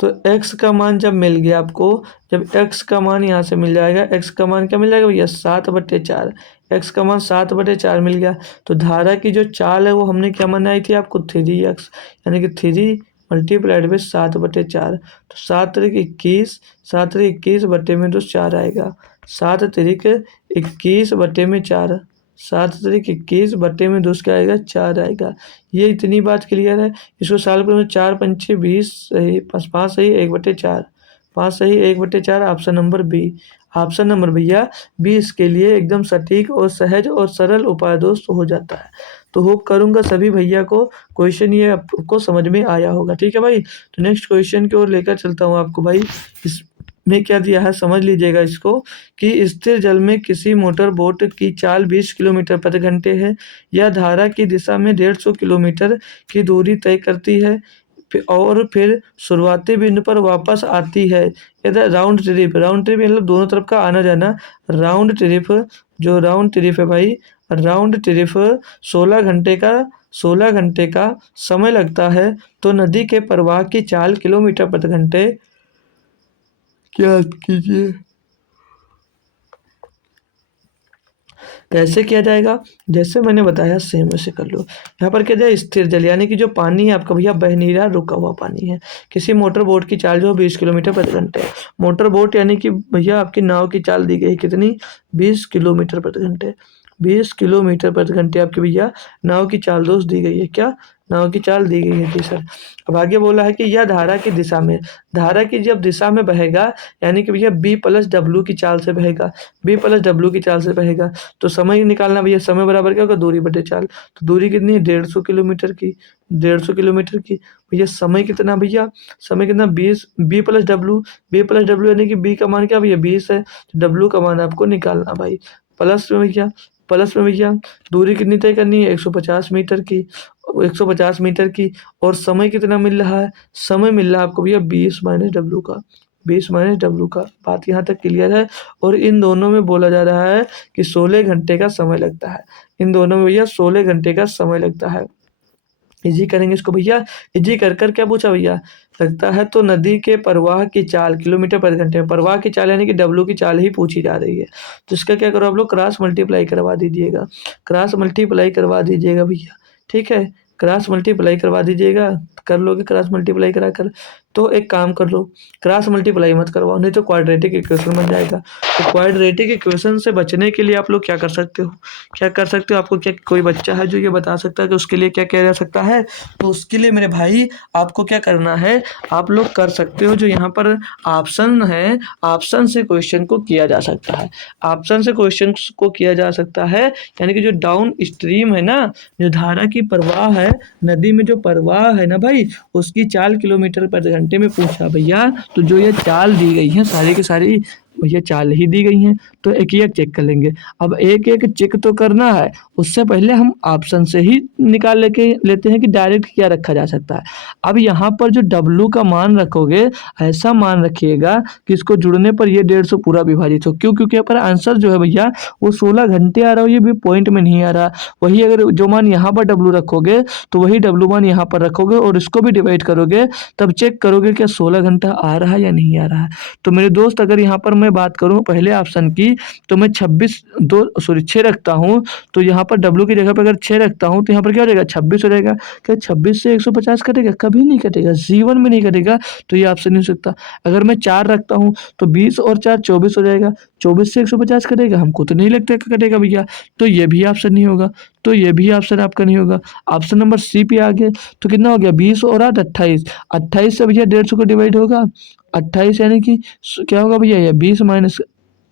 तो x का मान जब मिल गया आपको, जब x का मान यहाँ से मिल जाएगा, x का मान क्या मिल जाएगा भैया 7/4, x का मान 7/4 मिल गया। तो धारा की जो चाल है वो हमने क्या बनाई थी आपको, 3x, यानी कि 3 मल्टीप्लाइड बाई 7/4, तो 7×21, 7×21 बटे में तो 4 आएगा, 7×21 बटे में 4, 7×21 बटे में 2 क्या आएगा, 4 आएगा। ये इतनी बात क्लियर है। इसको सॉल्व करें, 4 पंचे 20 सही, 5 सही 1/4, 5 सही 1/4, option number B. Option number भैया बी इसके लिए एकदम सटीक और सहज और सरल उपाय दोस्त हो जाता है। तो होप करूंगा सभी भैया को क्वेश्चन ये आपको समझ में आया होगा। ठीक है भाई, तो नेक्स्ट क्वेश्चन की ओर लेकर चलता हूँ आपको भाई। इसमें क्या दिया है समझ लीजिएगा इसको, कि स्थिर जल में किसी मोटर बोट की चाल 20 किलोमीटर प्रति घंटे है, यह धारा की दिशा में 150 किलोमीटर की दूरी तय करती है, और फिर शुरुआती बिंदु पर वापस आती है। यदि राउंड ट्रिप मतलब दोनों तरफ का आना जाना, राउंड ट्रिप जो राउंड ट्रिप है भाई, राउंड ट्रिप 16 घंटे का समय लगता है, तो नदी के प्रवाह की चाल किलोमीटर प्रति घंटे क्या कीजिए कैसे किया जाएगा, जैसे मैंने बताया सेम वैसे कर लो। यहाँ पर क्या जाए, स्थिर जल यानी कि जो पानी है आपका भैया बह नहीं रहा, रुका हुआ पानी है। किसी मोटर बोट की चाल जो 20 किलोमीटर प्रति घंटे है। मोटर बोट यानी कि भैया आपकी नाव की चाल दी गई कितनी, 20 किलोमीटर प्रति घंटे, 20 किलोमीटर प्रति घंटे आपकी भैया नाव की चाल दोस्त दी गई है। क्या, नाव की चाल दी गई है जी सर। अब आगे बोला है कि यह धारा की दिशा में, धारा की जब दिशा में बहेगा यानी कि भैया B+W की चाल से बहेगा, B+W की चाल से बहेगा, तो समय निकालना भैया, समय बराबर क्या होगा, दूरी बटे चाल। तो दूरी कितनी है, 150 किलोमीटर की, 150 किलोमीटर की। भैया समय कितना, भैया समय कितना 20, B+W यानी कि B का मान क्या भैया 20 है, तो W का मान आपको निकालना भाई। प्लस में भैया, प्लस में भैया दूरी कितनी तय करनी है, 150 मीटर की, 150 मीटर की। और समय कितना मिल रहा है, समय मिल रहा है आपको भैया 20-W का, 20-W का। बात यहाँ तक क्लियर है। और इन दोनों में बोला जा रहा है कि 16 घंटे का समय लगता है, इन दोनों में भैया 16 घंटे का समय लगता है। इजी करेंगे इसको भैया, इजी कर कर क्या पूछा भैया, लगता है तो नदी के प्रवाह की चाल किलोमीटर प्रति घंटे में, प्रवाह की चाल यानी कि W की चाल ही पूछी जा रही है। तो इसका क्या करो आप लोग, क्रॉस मल्टीप्लाई करवा दीजिएगा, क्रॉस मल्टीप्लाई करवा दीजिएगा भैया। ठीक है, क्रॉस मल्टीप्लाई करवा दीजिएगा, कर लोगे क्रॉस मल्टीप्लाई करा कर। तो एक काम कर लो, क्रॉस मल्टीप्लाई मत करवाओ, नहीं तो क्वाड्रेटिक इक्वेशन बन जाएगा। तो क्वाड्रेटिक इक्वेशन से बचने के लिए आप लोग क्या कर सकते हो, क्या कर सकते हो, आपको क्या कोई बच्चा है जो ये बता सकता है कि उसके लिए क्या किया जा सकता है। तो उसके लिए मेरे भाई आपको क्या करना है, आप लोग कर सकते हो जो यहाँ पर ऑप्शन है, ऑप्शन से क्वेश्चन को किया जा सकता है, ऑप्शन से क्वेश्चन को किया जा सकता है। यानी कि जो डाउन स्ट्रीम है ना, जो धारा की प्रवाह है, नदी में जो प्रवाह है ना भाई, उसकी चाल किलोमीटर प्रति घंटे में पूछा भैया। तो जो ये चाल दी गई है सारी की सारी भैया चाल ही दी गई हैं, तो एक एक चेक कर लेंगे। अब एक एक चेक तो करना है, उससे पहले हम ऑप्शन से ही निकाल लेके लेते हैं कि डायरेक्ट क्या रखा जा सकता है। अब यहाँ पर जो W का मान रखोगे, ऐसा मान रखिएगा कि इसको जुड़ने पर ये 150 पूरा विभाजित हो। क्यों? क्योंकि यहाँ पर आंसर जो है भैया वो 16 घंटे आ रहा हो, ये भी पॉइंट में नहीं आ रहा। वही अगर जो मान यहाँ पर W रखोगे तो वही W मान यहाँ पर रखोगे और इसको भी डिवाइड करोगे, तब चेक करोगे क्या 16 घंटा आ रहा है या नहीं आ रहा है। तो मेरे दोस्त अगर यहाँ पर मैं बात करूँ पहले ऑप्शन की, तो मैं 6 रखता हूँ, तो यहाँ पर W की जगह पर अगर 6 रखता हूँ तो यहाँ पर क्या हो जाएगा 26 हो जाएगा। क्या 26 से 150 कटेगा? कभी नहीं कटेगा, जीवन में नहीं कटेगा, तो ये ऑप्शन नहीं हो सकता। अगर मैं 4 रखता हूँ तो 20 और 4 24 हो जाएगा, 24 से 150 कटेगा? हमको तो नहीं लगता कि कटेगा भैया, तो ये भी ऑप्शन नहीं होगा, तो ये भी ऑप्शन आपका नहीं होगा। ऑप्शन नंबर सी पे आ गए, तो कितना हो गया 20 और 8 28, 28 से भैया 150 को डिवाइड होगा, 28 यानी कि क्या होगा भैया, ये 20 माइनस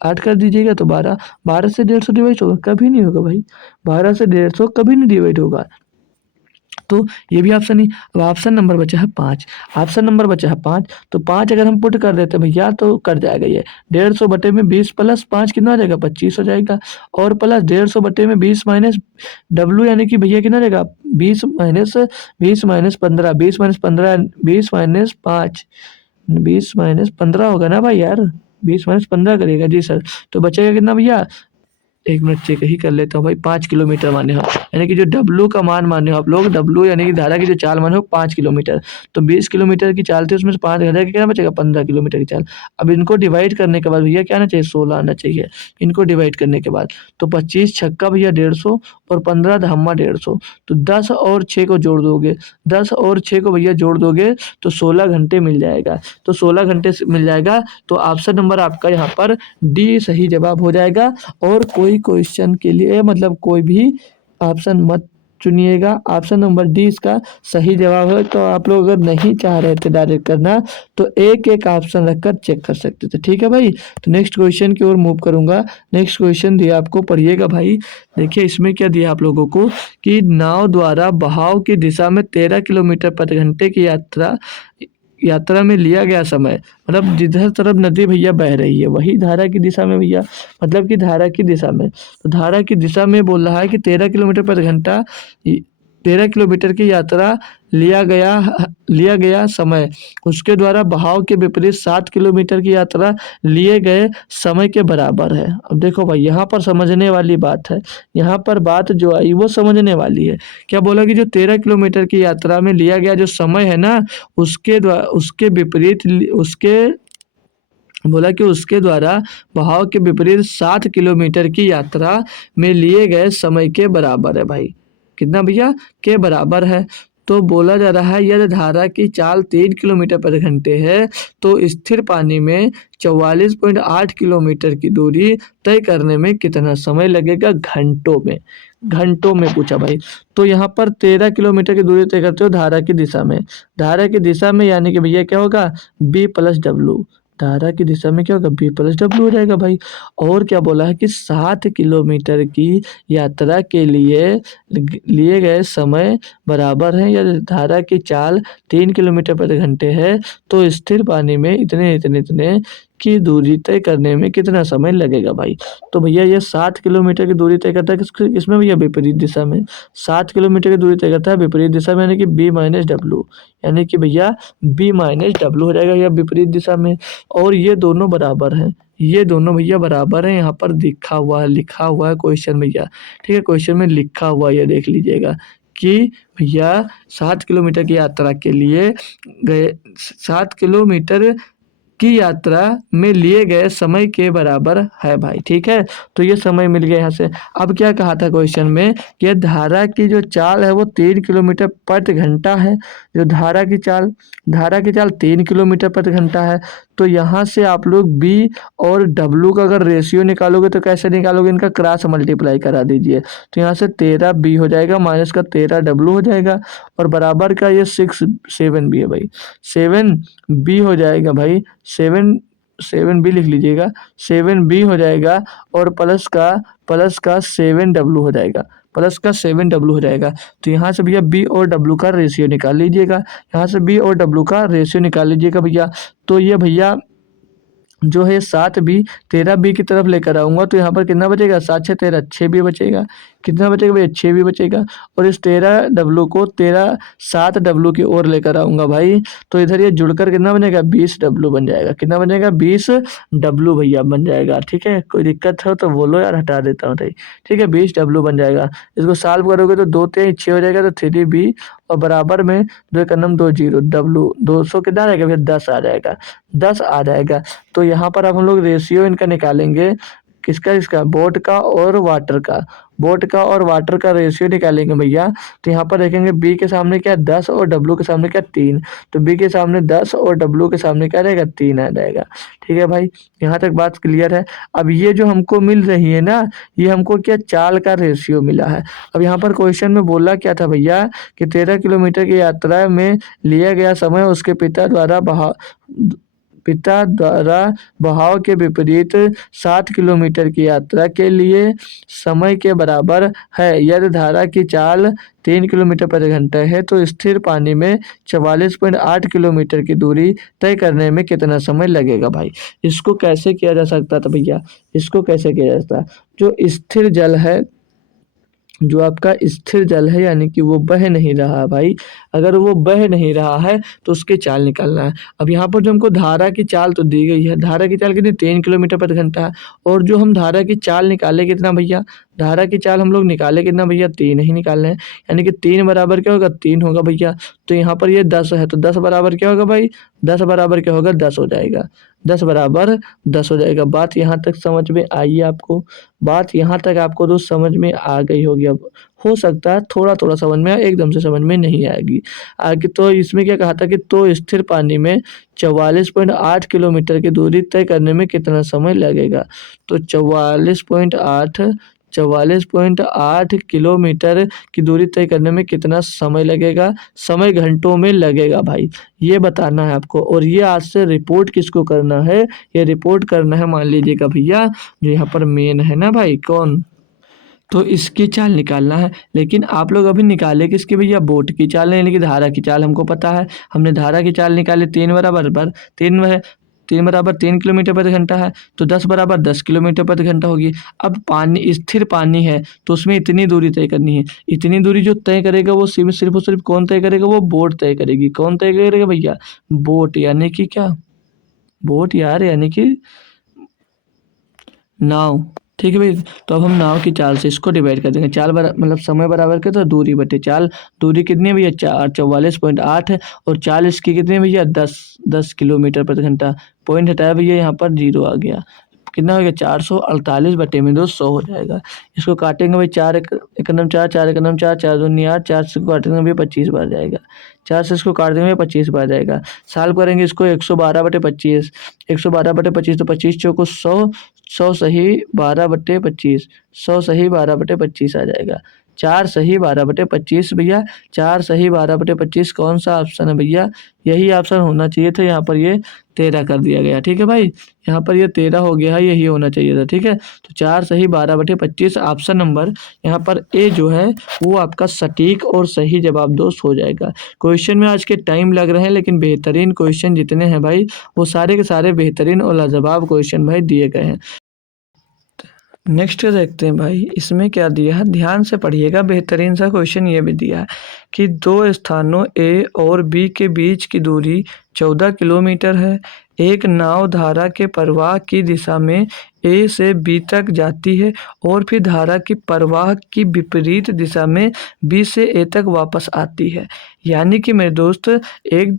8 कर दीजिएगा तो 12, 12 से 150 डिवाइड होगा? कभी नहीं होगा भाई, 12 से 150 कभी नहीं डिवाइड होगा, तो ये भी ऑप्शन नहीं। अब ऑप्शन नंबर बचा है 5, ऑप्शन नंबर बचा है 5, तो 5 अगर हम पुट कर देते हैं भैया तो कर जाएगा ये 150 बटे में 20 प्लस 5 कितना हो जाएगा 25 हो जाएगा, और प्लस 150 बटे में 20 माइनस W यानी कि भैया कितना रहेगा 20 माइनस 15, 20 माइनस 15, 20 माइनस 5, 20 माइनस 15 होगा ना भाई यार, 20 माइनस 15 करेगा जी सर, तो बचेगा कितना भैया, एक मिनट चेक ही कर लेता हूँ भाई, 5 किलोमीटर माने हो, यानी कि जो W का मान माने हो आप लोग, W यानी कि धारा की जो चाल माने हो 5 किलोमीटर, तो 20 किलोमीटर की चाल थी उसमें से 5 घटा के क्या बचेगा 15 किलोमीटर की चाल। अब इनको डिवाइड करने के बाद भैया क्या आना चाहिए 16 आना चाहिए, इनको डिवाइड करने के बाद, तो 25 छक्का भैया 150 और 15 धम्मा 150, तो 10 और 6 को जोड़ दोगे, 10 और 6 को भैया जोड़ दोगे तो 16 घंटे मिल जाएगा, तो 16 घंटे से मिल जाएगा, तो ऑप्शन नंबर आपका यहाँ पर डी सही जवाब हो जाएगा। और कोई क्वेश्चन के लिए मतलब कोई भी ऑप्शन मत चुनिएगा, ऑप्शन नंबर डी इसका सही जवाब है। तो आप लोग अगर नहीं चाह रहे थे डायरेक्ट करना तो एक एक ऑप्शन रखकर चेक कर सकते थे, ठीक है भाई। तो नेक्स्ट क्वेश्चन की ओर मूव करूंगा। नेक्स्ट क्वेश्चन दिया आपको, पढ़िएगा भाई। देखिए इसमें क्या दिया आप लोगों को कि नाव द्वारा बहाव की दिशा में 13 किलोमीटर प्रति घंटे की यात्रा में लिया गया समय, मतलब जिधर तरफ नदी भैया बह रही है वही धारा की दिशा में भैया, मतलब कि धारा की दिशा में, तो धारा की दिशा में बोल रहा है कि 13 किलोमीटर प्रति घंटा, 13 किलोमीटर की यात्रा लिया गया समय उसके द्वारा बहाव के विपरीत 7 किलोमीटर की यात्रा लिए गए समय के बराबर है। अब देखो भाई यहाँ पर समझने वाली बात है, यहाँ पर बात जो आई वो समझने वाली है। क्या बोला कि जो 13 किलोमीटर की यात्रा में लिया गया जो समय है ना, उसके विपरीत उसके द्वारा बहाव के विपरीत 7 किलोमीटर की यात्रा में लिए गए समय के बराबर है भाई। कितना भैया के बराबर है। तो बोला जा रहा है यदि धारा की चाल 3 किलोमीटर प्रति घंटे है तो स्थिर पानी में 44.8 किलोमीटर की दूरी तय करने में कितना समय लगेगा घंटों में, घंटों में पूछा भाई। तो यहाँ पर 13 किलोमीटर की दूरी तय करते हो धारा की दिशा में, धारा की दिशा में यानी कि भैया क्या होगा B प्लस W, धारा की दिशा में क्या होगा B प्लस W हो जाएगा भाई। और क्या बोला है कि 7 किलोमीटर की यात्रा के लिए गए समय बराबर है, या धारा की चाल 3 किलोमीटर प्रति घंटे है तो स्थिर पानी में इतने इतने इतने की दूरी तय करने में कितना समय लगेगा भाई। तो भैया ये 7 किलोमीटर की दूरी तय करता है किसमें भैया विपरीत दिशा में, 7 किलोमीटर की दूरी तय करता है विपरीत दिशा में, यानी कि B माइनस डब्लू, यानी कि भैया B माइनस डब्लू हो जाएगा या विपरीत दिशा में। और ये दोनों बराबर हैं, ये दोनों भैया बराबर हैं, यहाँ पर लिखा हुआ है क्वेश्चन भैया, ठीक है, क्वेश्चन में लिखा हुआ ये देख लीजिएगा कि भैया 7 किलोमीटर की यात्रा के लिए गए 7 किलोमीटर की यात्रा में लिए गए समय के बराबर है भाई, ठीक है। तो ये समय मिल गया यहाँ से। अब क्या कहा था क्वेश्चन में कि धारा की जो चाल है वो 3 किलोमीटर प्रति घंटा है, जो धारा की चाल 3 किलोमीटर प्रति घंटा है। तो यहाँ से आप लोग B और W का अगर रेशियो निकालोगे तो कैसे निकालोगे, इनका क्रॉस मल्टीप्लाई करा दीजिए, तो यहाँ से 13B हो जाएगा माइनस का 13W हो जाएगा, और बराबर का ये 7B है भाई, 7B हो जाएगा भाई, 7B लिख लीजिएगा, 7B हो जाएगा, और प्लस का 7W हो जाएगा, प्लस का 7W हो जाएगा। तो यहाँ से भैया B और W का रेशियो निकाल लीजिएगा, यहाँ से B और W का रेशियो निकाल लीजिएगा भैया। तो ये भैया जो है 7b 13b की तरफ लेकर आऊँगा तो यहाँ पर कितना बचेगा, 7 6 13 6b बचेगा। कितना बचेगा भैया, 6b बचेगा। और इस 13w को 7w की ओर लेकर आऊँगा भाई, तो इधर ये जुड़कर कितना बनेगा, 20w बन जाएगा। कितना बनेगा, 20w भैया बन जाएगा। ठीक है, कोई दिक्कत हो तो बोलो यार, हटा देता हूँ भाई। ठीक है, 20w बन जाएगा। इसको सॉल्व करोगे तो 2 3 6 हो जाएगा, तो 3b और बराबर में 2 एक नम 2 0 w 200 कितना आ जाएगा भैया, 10 आ जाएगा। 10 आ जाएगा। तो यहाँ पर अब हम लोग रेशियो इनका निकालेंगे, किसका, इसका बोट का और वाटर का। बोट का और वाटर का रेशियो निकालेंगे भैया। तो यहाँ पर देखेंगे बी के सामने क्या 10 और डब्लू के सामने क्या 3। तो बी के सामने 10 और डब्लू के सामने क्या रहेगा, 3 आ जाएगा। ठीक है भाई, यहाँ तक बात क्लियर है। अब ये जो हमको मिल रही है ना, ये हमको क्या, चाल का रेशियो मिला है। अब यहाँ पर क्वेश्चन में बोला क्या था भैया कि 13 किलोमीटर की यात्रा में लिया गया समय उसके पिता द्वारा बहाव के विपरीत 7 किलोमीटर की यात्रा के लिए समय के बराबर है। यदि धारा की चाल 3 किलोमीटर प्रति घंटा है तो स्थिर पानी में 44.8 किलोमीटर की दूरी तय करने में कितना समय लगेगा भाई। इसको कैसे किया जा सकता था भैया, इसको कैसे किया जा सकता, जो स्थिर जल है, जो आपका स्थिर जल है यानी कि वो बह नहीं रहा भाई, अगर वो बह नहीं रहा है तो उसकी चाल निकालना है। अब यहाँ पर जो हमको धारा की चाल तो दी गई है, धारा की चाल कितनी, 3 किलोमीटर प्रति घंटा है। और जो हम धारा की चाल निकाले कितना भैया, धारा की चाल हम लोग निकाले कितना भैया, 3 ही निकालने हैं। यानी कि 3 बराबर क्या होगा, 3 होगा भैया। तो यहाँ पर ये 10 है, तो 10 बराबर क्या होगा भाई, 10 बराबर क्या होगा, 10 हो जाएगा। 10 बराबर 10 हो जाएगा। बात यहाँ तक समझ में आई है आपको, बात यहाँ तक आपको तो समझ में आ गई होगी। अब हो सकता है थोड़ा थोड़ा समझ में आए, एकदम से समझ में नहीं आएगी आगे। तो इसमें क्या कहा था कि तो स्थिर पानी में 44.8 किलोमीटर की दूरी तय करने में कितना समय लगेगा। तो 44.8 किलोमीटर की दूरी तय करने में कितना समय लगेगा, समय घंटों में लगेगा भाई, ये बताना है आपको। और ये आज से रिपोर्ट किसको करना है, ये रिपोर्ट करना है, मान लीजिएगा भैया जो यहाँ पर मेन है ना भाई, कौन, तो इसकी चाल निकालना है। लेकिन आप लोग अभी निकाले किसकी भैया, बोट की चाल, यानी कि धारा की चाल हमको पता है, हमने धारा की चाल निकाली। 3 बराबर 3 बराबर 3 किलोमीटर प्रति घंटा है, तो 10 बराबर 10 किलोमीटर प्रति घंटा होगी। अब पानी, स्थिर पानी है तो उसमें इतनी दूरी तय करनी है। इतनी दूरी जो तय करेगा वो सिर्फ और सिर्फ कौन तय करेगा, वो बोट तय करेगी। कौन तय करेगा भैया, बोट, यानी कि क्या, बोट यार, यानी कि नाव। ठीक है भाई, तो अब हम नाव की चाल से इसको डिवाइड कर देंगे। चाल मतलब समय बराबर के तो दूरी बटे चाल। दूरी कितनी है भैया, 44.8 है, और चाल इसकी कितनी है भैया, 10 किलोमीटर प्रति घंटा। पॉइंट हटाया भैया, यहाँ पर 0 आ गया। कितना हो गया, 448 बटे में 2 100 हो जाएगा। इसको काटेंगे भाई, 4 एक नम 4 4 एक नम 4 4 दूनी 8, 4 से काटेंगे भैया 25 बार जाएगा। 4 से इसको काट देंगे 25 बार जाएगा। सॉल्व करेंगे इसको, 112 बटे 25, 112 बटे 25 तो 25 चौको 100, 100 सही 12 बटे 25, 100 सही 12 बटे 25 आ जाएगा। 4 सही 12 बटे 25 भैया, 4 सही 12 बटे 25 कौन सा ऑप्शन है भैया, यही ऑप्शन होना चाहिए था। यहाँ पर ये 13 कर दिया गया। ठीक है भाई, यहाँ पर ये 13 हो गया है, यही होना चाहिए था। ठीक है, तो 4 सही 12 बटे 25 ऑप्शन नंबर यहाँ पर ए जो है वो आपका सटीक और सही जवाब दोस्त हो जाएगा। क्वेश्चन में आज के टाइम लग रहे हैं, लेकिन बेहतरीन क्वेश्चन जितने हैं भाई वो सारे के सारे बेहतरीन और लाजवाब क्वेश्चन भाई दिए गए हैं। नेक्स्ट देखते हैं भाई, इसमें क्या दिया है, ध्यान से पढ़िएगा। बेहतरीन सा क्वेश्चन ये भी दिया है कि 2 स्थानों ए और बी के बीच की दूरी 14 किलोमीटर है। एक नाव धारा के प्रवाह की दिशा में ए से बी तक जाती है और फिर धारा की प्रवाह की विपरीत दिशा में बी से ए तक वापस आती है। यानी कि मेरे दोस्त, एक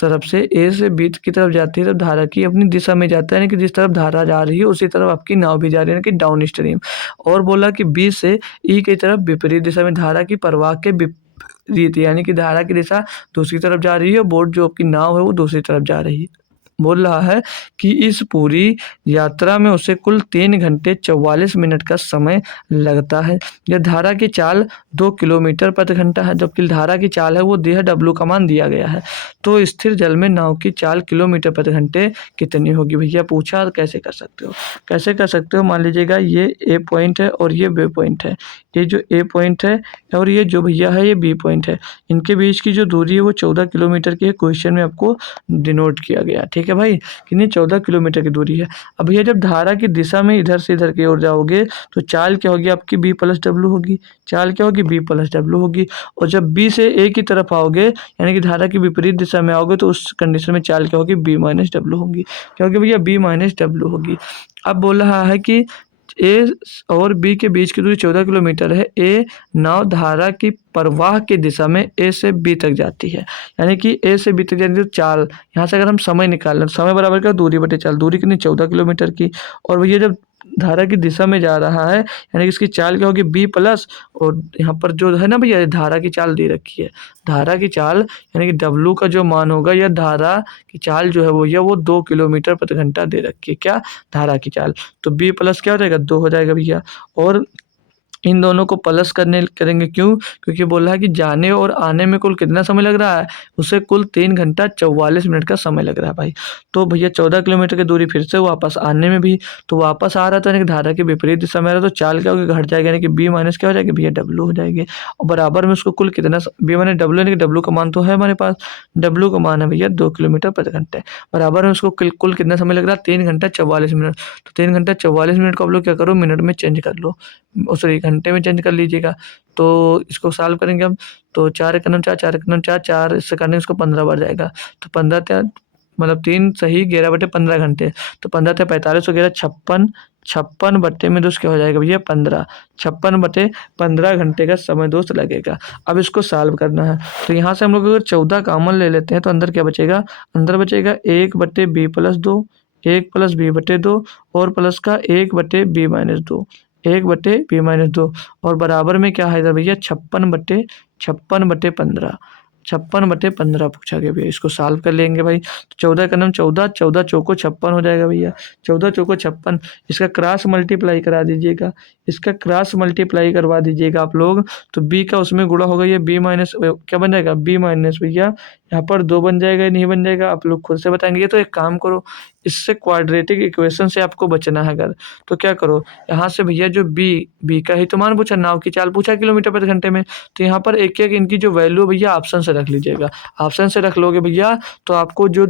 तरफ से ए से बी की तरफ जाती है तो धारा की अपनी दिशा में जाता है, यानी कि जिस तरफ धारा जा रही है उसी तरफ आपकी नाव भी जा रही है, यानी कि डाउन स्ट्रीम। और बोला कि बी से ई की तरफ विपरीत दिशा में धारा की प्रवाह के विपरीत, यानी कि धारा की दिशा दूसरी तरफ जा रही है, बोट जो आपकी नाव है वो दूसरी तरफ जा रही है। बोल रहा है कि इस पूरी यात्रा में उसे कुल 3 घंटे 44 मिनट का समय लगता है। यह धारा की चाल 2 किलोमीटर प्रति घंटा है, जबकि धारा की चाल है वो दिया डब्लू का मान दिया गया है। तो स्थिर जल में नाव की चाल किलोमीटर प्रति घंटे कितनी होगी भैया, पूछा। कैसे कर सकते हो, कैसे कर सकते हो, मान लीजिएगा ये ए पॉइंट है और ये बी पॉइंट है। ये जो ए पॉइंट है और ये जो भैया है ये बी पॉइंट है, इनके बीच की जो दूरी है वो 14 किलोमीटर की है, क्वेश्चन में आपको डिनोट किया गया। ठीक है। ठीक है भाई, कितनी 14 किलोमीटर की दूरी है। अब भैया जब धारा की दिशा में इधर से इधर की ओर जाओगे तो चाल क्या होगी आपकी, बी प्लस डब्लू होगी। चाल क्या होगी, बी प्लस डब्लू होगी। और जब बी से ए की तरफ आओगे यानी कि धारा की विपरीत दिशा में आओगे तो उस कंडीशन में चाल क्या होगी, बी माइनस डब्लू होगी। क्या होगी भैया, बी माइनस डब्लू होगी। अब बोल रहा है कि ए और बी के बीच की दूरी 14 किलोमीटर है। ए नाव धारा की प्रवाह की दिशा में ए से बी तक जाती है, यानी कि ए से बी तक जाने तो चाल, यहाँ से अगर हम समय निकाल लें तो समय बराबर क्या, दूरी बटे चाल। दूरी कितनी, 14 किलोमीटर की। और भैया जब धारा की दिशा में जा रहा है यानी कि इसकी चाल क्या होगी, बी प्लस, और यहाँ पर जो है ना भैया धारा की चाल दे रखी है, धारा की चाल यानी कि डब्लू का जो मान होगा या धारा की चाल जो है वो 2 किलोमीटर प्रति घंटा दे रखी है। क्या, धारा की चाल। तो बी प्लस क्या हो जाएगा, 2 हो जाएगा भैया। और इन दोनों को प्लस करेंगे, क्यों, क्योंकि बोल रहा है कि जाने और आने में कुल कितना समय लग रहा है, उसे कुल 3 घंटा 44 मिनट का समय लग रहा है भाई। तो भैया 14 किलोमीटर की दूरी फिर से वापस आने में भी, तो वापस आ रहा था यानी कि धारा के विपरीत दिशा में आ रहा, तो चाल क्या होगी, घट जाएगा, यानी कि बी माइनस क्या हो जाएगी भैया, डब्लू हो जाएगी। और बराबर में उसको कुल कितना, बी माइनस डब्लू, यानी कि डब्लू का मान तो है हमारे पास, डब्लू का मान है भैया 2 किलोमीटर प्रति घंटे। बराबर में उसको कुल कितना समय लग रहा है, 3 घंटा 44 मिनट। तो 3 घंटा 44 मिनट को आप लोग क्या करो, मिनट में चेंज कर लो, सॉरी घंटे में चेंज कर लीजिएगा। तो इसको सॉल्व करेंगे हम, तो 4 एकनम 4, 4 एकनम 4, 4 इससे करने इसको 15 बढ़ जाएगा। तो 15 त्या मतलब 3 सही 11 बटे 15 घंटे। तो 15 त्या 45 और 11 56, 56 बट्टे में दोस्त क्या हो जाएगा भैया 15, 56 बटे 15 घंटे का समय दोस्त लगेगा। अब इसको सॉल्व करना है, तो यहाँ से हम लोग अगर 14 कॉमन ले लेते हैं तो अंदर क्या बचेगा, अंदर बचेगा 1 बटे बी प्लस 2, 1 प्लस बी बटे 2 और प्लस का 1 बटे बी माइनस 2, 1 बटे बी माइनस 2। और बराबर में क्या है इधर भैया, 56 बटे 15, 56 बटे 15 पूछा गया भैया। इसको सॉल्व कर लेंगे भाई, तो 14 का नाम 14, 14 चौको 56 हो जाएगा भैया, 14 चौको 56। इसका क्रॉस मल्टीप्लाई करा दीजिएगा, इसका क्रॉस मल्टीप्लाई करवा दीजिएगा आप लोग, तो बी का उसमें गुणा होगा, ये बी माइनस क्या बन जाएगा, बी माइनस भैया यहाँ पर 2 बन जाएगा या नहीं बन जाएगा, आप लोग खुद से बताएंगे। तो एक काम करो, इससे क्वाड्रेटिक इक्वेशन से आपको बचना है अगर, तो क्या करो, यहाँ से भैया जो बी का ही तो मान पूछा, नाव की चाल पूछा किलोमीटर प्रति घंटे में, तो यहाँ पर एक एक इनकी जो वैल्यू भैया ऑप्शन से रख लीजिएगा। ऑप्शन से रख लोगे भैया तो आपको जो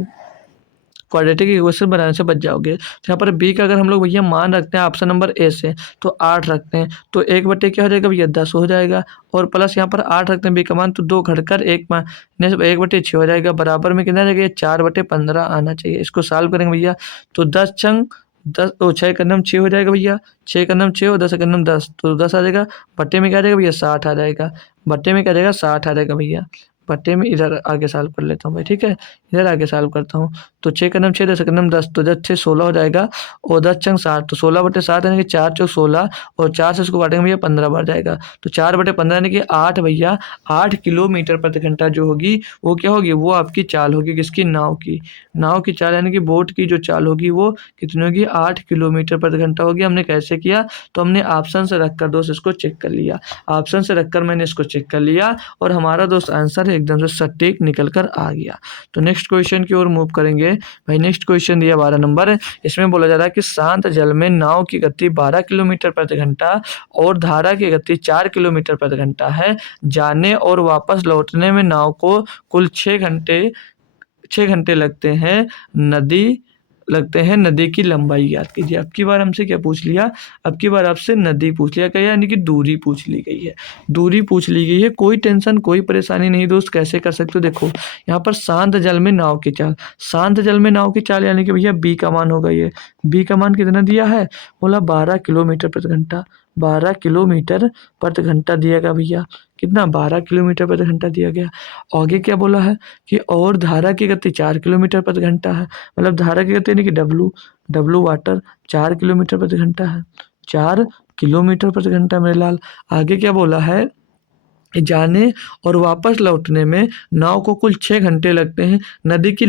क्वाड्रेटिक इक्वेशन बनाने से बच जाओगे। तो यहाँ पर बी का अगर हम लोग भैया मान रखते हैं ऑप्शन नंबर ए से, तो 8 रखते हैं, तो 1 बटे क्या हो जाएगा भैया 10 हो जाएगा। और प्लस यहाँ पर 8 रखते हैं बी का मान, तो 2 घटकर 1 माइनस 1 बटे 6 हो जाएगा। बराबर में कितना जाएगा, 4 बटे 15 आना चाहिए। इसको सॉल्व करेंगे भैया, तो 10 छंग 10, तो 6 का नाम 6 हो जाएगा भैया, 6 का नाम 6 और 10 का नाम 10, तो 10 आ जाएगा। बट्टे में क्या आ जाएगा भैया, 60 आ जाएगा। बट्टे में क्या आ जाएगा, 60 आ जाएगा भैया। बट्टे में इधर आगे सॉल्व कर लेता हूँ भाई, ठीक है, इधर आगे सॉल्व करता हूँ। तो 6 का नाम 6, 10 का नाम 10, तो 10 6 16 हो जाएगा और 10 छंग 60, तो 16 बटे 7 यानी कि 4 चौक 16 और 4 से इसको काटेंगे भैया 15 बढ़ जाएगा। तो 4 बटे 15 यानी कि 8 भैया, 8 किलोमीटर प्रति घंटा जो होगी वो क्या होगी, वो आपकी चाल होगी किसकी, नाव की। नाव की चाल यानी कि बोट की जो चाल होगी वो कितनी होगी, 8 किलोमीटर प्रति घंटा होगी। हमने कैसे किया, तो हमने ऑप्शन से रखकर दोस्त इसको चेक कर लिया, ऑप्शन से रखकर मैंने इसको चेक कर लिया और हमारा दोस्त आंसर एकदम से सटीक निकल कर आ गया। तो नेक्स्ट क्वेश्चन की ओर मूव करेंगे भाई। नेक्स्ट क्वेश्चन दिया 12 नंबर, इसमें बोला जा रहा है कि शांत जल में नाव की गति 12 किलोमीटर प्रति घंटा और धारा की गति 4 किलोमीटर प्रति घंटा है। जाने और वापस लौटने में नाव को कुल 6 घंटे लगते हैं। नदी की लंबाई याद कीजिए। अब की बार हमसे क्या पूछ लिया, अब की बार आपसे नदी पूछ लिया गया, यानी कि दूरी पूछ ली गई है, दूरी पूछ ली गई है। कोई टेंशन कोई परेशानी नहीं दोस्त, कैसे कर सकते हो, देखो यहाँ पर शांत जल में नाव की चाल, शांत जल में नाव की चाल यानी कि भैया बी का मान होगा, ये बी का मान कितना दिया है, बोला 12 किलोमीटर प्रति घंटा, 12 किलोमीटर प्रति घंटा दिया गया भैया, कितना 12 किलोमीटर प्रति घंटा दिया गया। आगे क्या बोला है कि और धारा की गति 4 किलोमीटर प्रति घंटा है, मतलब धारा की गति यानी कि डब्लू वाटर 4 किलोमीटर प्रति घंटा है, 4 किलोमीटर प्रति घंटा मेरे लाल। आगे क्या बोला है, जाने और वापस लौटने में नाव को कुल 6 घंटे लगते हैं। नदी की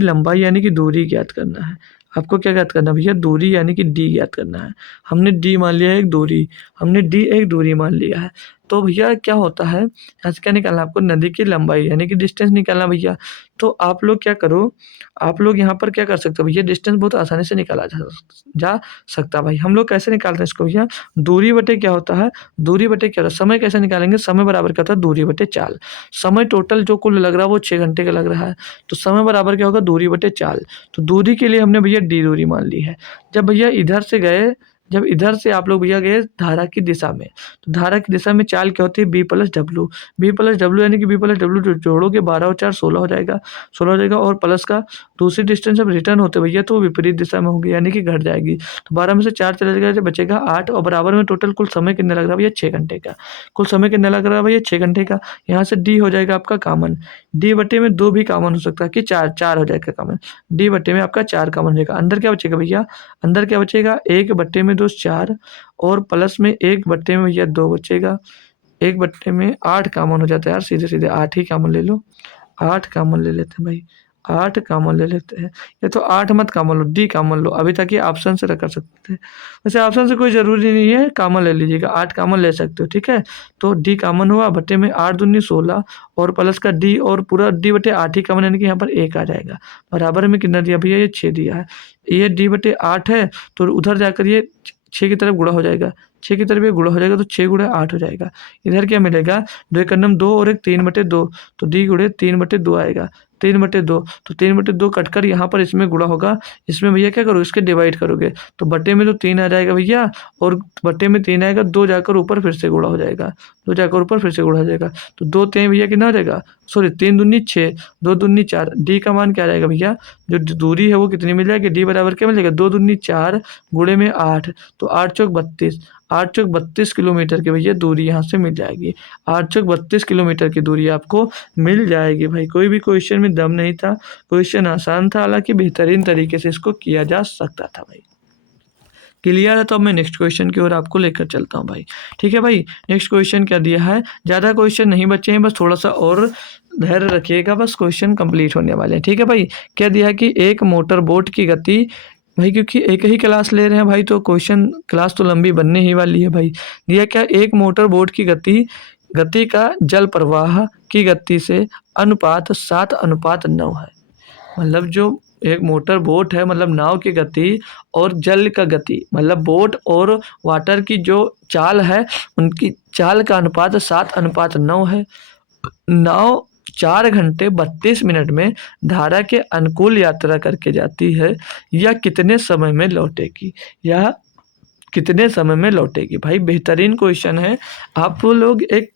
लंबाई यानी कि दूरी ज्ञात करना है। आपको क्या ज्ञात करना है भैया, दूरी यानी कि डी ज्ञात करना है। हमने डी मान लिया एक दूरी, हमने डी एक दूरी मान लिया है। तो भैया क्या होता है, यहाँ से क्या निकालना है आपको, नदी की लंबाई यानी कि डिस्टेंस निकालना भैया। तो आप लोग क्या करो, आप लोग यहाँ पर क्या कर सकते हो भैया, डिस्टेंस बहुत आसानी से निकाला जा सकता है भाई। हम लोग कैसे निकालते हैं इसको भैया, दूरी बटे क्या होता है, दूरी बटे क्या होता है, समय कैसे निकालेंगे, समय बराबर क्या होता है, दूरी बटे चाल। समय टोटल जो कुल लग रहा है वो 6 घंटे का लग रहा है, तो समय बराबर क्या होगा, दूरी बटे चाल। तो दूरी के लिए हमने भैया डी दूरी मान ली है। जब भैया इधर से गए, जब इधर से आप लोग भैया गए धारा की दिशा में, तो धारा की दिशा में चाल क्या होती है, B plus W. B plus W यानी कि बी प्लस डब्ल्यू जोड़ोगे 12 और 4 16 हो जाएगा, 16 हो जाएगा। और प्लस का दूसरी डिस्टेंस जब रिटर्न होते भैया तो विपरीत दिशा में होगी यानी कि घट जाएगी। तो 12 में से 4 चला जाएगा तो बचेगा 8 और बराबर में टोटल कुल समय कितना लग रहा है भैया, 6 घंटे का। कुल समय कितना लग रहा है भैया, 6 घंटे का। यहाँ से डी हो जाएगा आपका कॉमन, डी बटे में 2 भी कॉमन हो सकता है कि 4 4 हो जाएगा कॉमन, डी बटे में आपका 4 कॉमन हो जाएगा। अंदर क्या बचेगा भैया, अंदर क्या बचेगा, 1 बटे में 2 4 और प्लस में 1 बटे में भैया 2 बचेगा, 1 बटे में 8 कॉमन हो जाता है यार, सीधे सीधे 8 ही कॉमन ले लो, 8 कॉमन ले लेते हैं भाई, 8 कॉमन ले लेते हैं। ये तो 8 मत कॉमन लो, डी कॉमन लो, अभी तक ये ऑप्शन से कर सकते हैं। वैसे ऑप्शन से कोई ज़रूरी नहीं है, कॉमन ले लीजिएगा, 8 कॉमन ले सकते हो, ठीक है। तो डी कॉमन हुआ, बटे में 8 दूनी 16 और प्लस का डी और पूरा डी बटे 8 ही कॉमन यानी कि यहाँ पर 1 आ जाएगा। बराबर में कितना दिया भैया, ये 6 दिया है। ये डी बटे 8 है तो उधर जाकर ये 6 की तरफ गुणा हो जाएगा, 6 की तरफ ये गुणा हो जाएगा तो 6 गुणे 8 हो जाएगा। इधर क्या मिलेगा, 2 एक नम 2 और एक 3 बटे 2, तो डी गुणे 3 बटे 2 आएगा, 3 बटे 2, तो 3 बटे 2 कटकर यहाँ पर इसमें गुणा होगा, इसमें भैया क्या करोगे, इसके डिवाइड करोगे तो बटे में तो 3 आ जाएगा भैया और बटे में 3 आएगा, 2 जाकर ऊपर फिर से गुणा हो जाएगा, 2 जाकर ऊपर फिर से गुणा हो जाएगा, तो 2 3 भैया कितना हो जाएगा, सॉरी 3 दूनी 6, 2 दूनी 4, डी का मान क्या आ जाएगा भैया, जो दूरी है वो कितनी मिल जाएगी, डी बराबर क्या मिलेगा, 2 दूनी 4 गुणे में 8, तो 8 चौक 32, 8 चौक 32 किलोमीटर की भैया दूरी यहाँ से मिल जाएगी, 8 चौक 32 किलोमीटर की दूरी आपको मिल जाएगी भाई। कोई भी क्वेश्चन में दम नहीं था, क्वेश्चन आसान था, हालांकि बेहतरीन तरीके से इसको किया जा सकता था भाई। क्लियर है, तो अब मैं नेक्स्ट क्वेश्चन की ओर आपको लेकर चलता हूँ भाई, ठीक है भाई। नेक्स्ट क्वेश्चन क्या दिया है, ज़्यादा क्वेश्चन नहीं बचे हैं, बस थोड़ा सा और धैर्य रखिएगा, बस क्वेश्चन कंप्लीट होने वाले हैं, ठीक है भाई। क्या दिया है कि एक मोटर बोट की गति, भाई क्योंकि एक ही क्लास ले रहे हैं भाई तो क्वेश्चन क्लास तो लंबी बनने ही वाली है भाई। दिया क्या, एक मोटर बोट की गति, गति का जल प्रवाह की गति से अनुपात 7:9 है। मतलब जो एक मोटर बोट है, मतलब नाव की गति और जल का गति, मतलब बोट और वाटर की जो चाल है उनकी चाल का अनुपात 7:9 है। नाव 4 घंटे 32 मिनट में धारा के अनुकूल यात्रा करके जाती है, या कितने समय में लौटेगी, या कितने समय में लौटेगी। भाई बेहतरीन क्वेश्चन है। आप लोग एक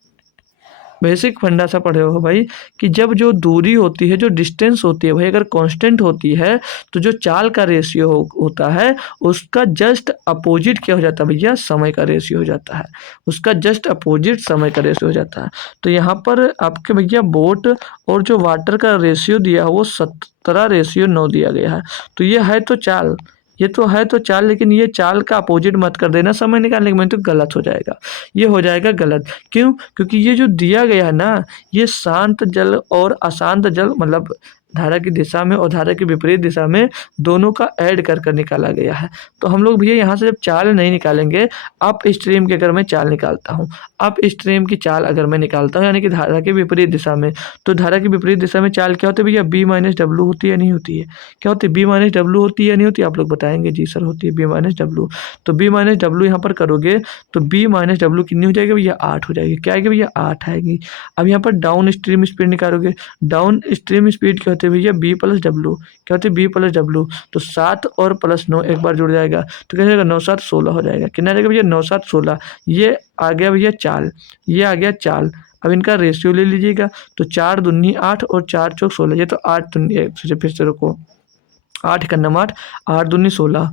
बेसिक फंडा सा पढ़े हो भाई कि जब जो दूरी होती है, जो डिस्टेंस होती है भाई, अगर कांस्टेंट होती है तो जो चाल का रेशियो होता है उसका जस्ट अपोजिट क्या हो जाता है भैया, समय का रेशियो हो जाता है, उसका जस्ट अपोजिट समय का रेशियो हो जाता है। तो यहाँ पर आपके भैया बोट और जो वाटर का रेशियो दिया है वो 17:9 दिया गया है। तो ये है तो चाल, ये तो है तो चाल, लेकिन ये चाल का अपोजिट मत कर देना समय निकालने में, तो गलत हो जाएगा, ये हो जाएगा गलत। क्यों, क्योंकि ये जो दिया गया है ना, ये शांत जल और अशांत जल, मतलब धारा की दिशा में और धारा की विपरीत दिशा में दोनों का ऐड कर कर निकाला गया है। तो हम लोग भैया यहाँ से जब चाल नहीं निकालेंगे, अप स्ट्रीम की अगर मैं चाल निकालता हूँ, अप स्ट्रीम की चाल अगर मैं निकालता हूँ यानी कि धारा के विपरीत दिशा में, तो धारा की विपरीत दिशा में चाल क्या होती है भैया, बी माइनस डब्ल्यू होती है, नहीं होती है, क्या होती है, बी माइनस डब्ल्यू होती है, नहीं होती, आप लोग बताएंगे जी सर होती है बी माइनस डब्ल्यू। तो बी माइनस डब्ल्यू यहाँ पर करोगे तो बी माइनस डब्ल्यू कितनी हो जाएगी भैया, 8 हो जाएगी, क्या आएगी भैया, 8 आएगी। अब यहाँ पर डाउन स्ट्रीम स्पीड निकालोगे, डाउन स्ट्रीम स्पीड क्या होती है भैया, बी प्लस डब्ल्यू, क्या होती है बी प्लस डब्ल्यू, तो 7 और प्लस 9 एक बार जुड़ जाएगा तो क्या जाएगा, 9 7 16 हो जाएगा, कितना जाएगा भैया, 9 7 16। ये आ गया भैया चाल, ये आ गया चाल। अब इनका रेशियो ले लीजिएगा, तो 4 दूनी 8 और 4 चौक 16, ये तो 8 दूनी, फिर से रुको, 8 कन्नम 8, 8 दूनी 16,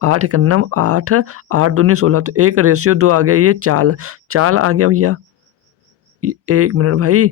8 कन्नम 8, 8 दूनी 16, तो एक रेशियो 2 आ गया, ये चाल, चाल आ गया भैया। एक मिनट भाई,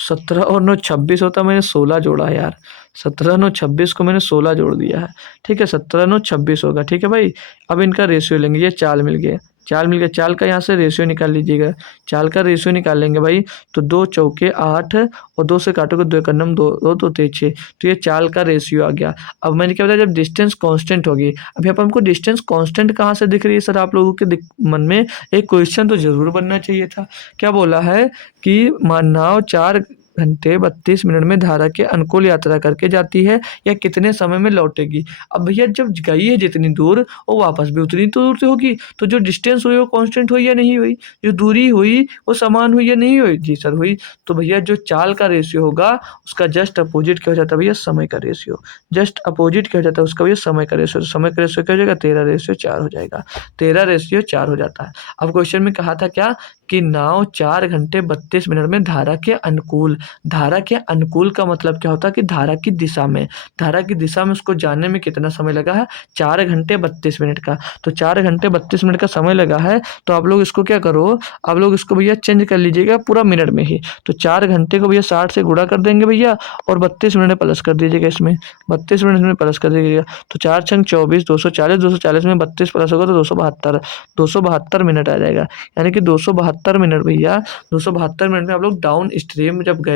17 और 9 26 होता, मैंने 16 जोड़ा यार, 17 9 26 को मैंने 16 जोड़ दिया है, ठीक है, 17 9 26 होगा, ठीक है भाई। अब इनका रेशियो लेंगे, ये चाल मिल गया, चाल मिल गया, चाल का यहाँ से रेशियो निकाल लीजिएगा, चाल का रेशियो निकाल लेंगे भाई, तो 2 चौके 8 और 2 से काटोगे 2 एक नम 2 2 तो 6, तो ये चाल का रेशियो आ गया। अब मैंने क्या बताया, जब डिस्टेंस कांस्टेंट होगी, अब यहाँ पर हमको डिस्टेंस कांस्टेंट कहाँ से दिख रही है सर, आप लोगों के मन में एक क्वेश्चन तो जरूर बनना चाहिए था। क्या बोला है कि नाव 4 घंटे 32 मिनट में धारा के अनुकूल यात्रा करके जाती है, या कितने समय में लौटेगी। अब भैया जब गई है जितनी दूर, वो वापस भी उतनी तो दूर से होगी, तो जो डिस्टेंस हुई वो कांस्टेंट हुई या नहीं हुई, जो दूरी हुई वो समान हुई या नहीं हुई, जी सर हुई। तो भैया जो चाल का रेशियो होगा उसका जस्ट अपोजिट क्या हो जाता है भैया, समय का रेशियो, जस्ट अपोजिट क्या हो जाता है उसका भैया, समय का रेशियो। समय का रेशियो क्या हो जाएगा, 13:4 हो जाएगा, 13:4 हो जाता है। अब क्वेश्चन में कहा था क्या कि नाव 4 घंटे 32 मिनट में धारा के अनुकूल, धारा के अनुकूल का मतलब क्या होता है कि धारा की दिशा में, धारा की दिशा में उसको जाने में कितना समय लगा है, 4 घंटे 32 मिनट का। तो 4 घंटे 32 मिनट का समय लगा है, तो आप लोग इसको क्या करो, आप लोग इसको भैया चेंज कर लीजिएगा पूरा मिनट में ही। तो 4 घंटे को भैया 60 से गुणा कर देंगे भैया, और 32 मिनट में प्लस कर दीजिएगा, इसमें 32 मिनट में प्लस कर दीजिएगा। तो 4 छंग 24, 240, 240 में 32 प्लस होगा तो 272, 272 मिनट आ जाएगा। यानी कि 272 मिनट भैया, 272 मिनट में आप लोग डाउन स्ट्रीम जब गए,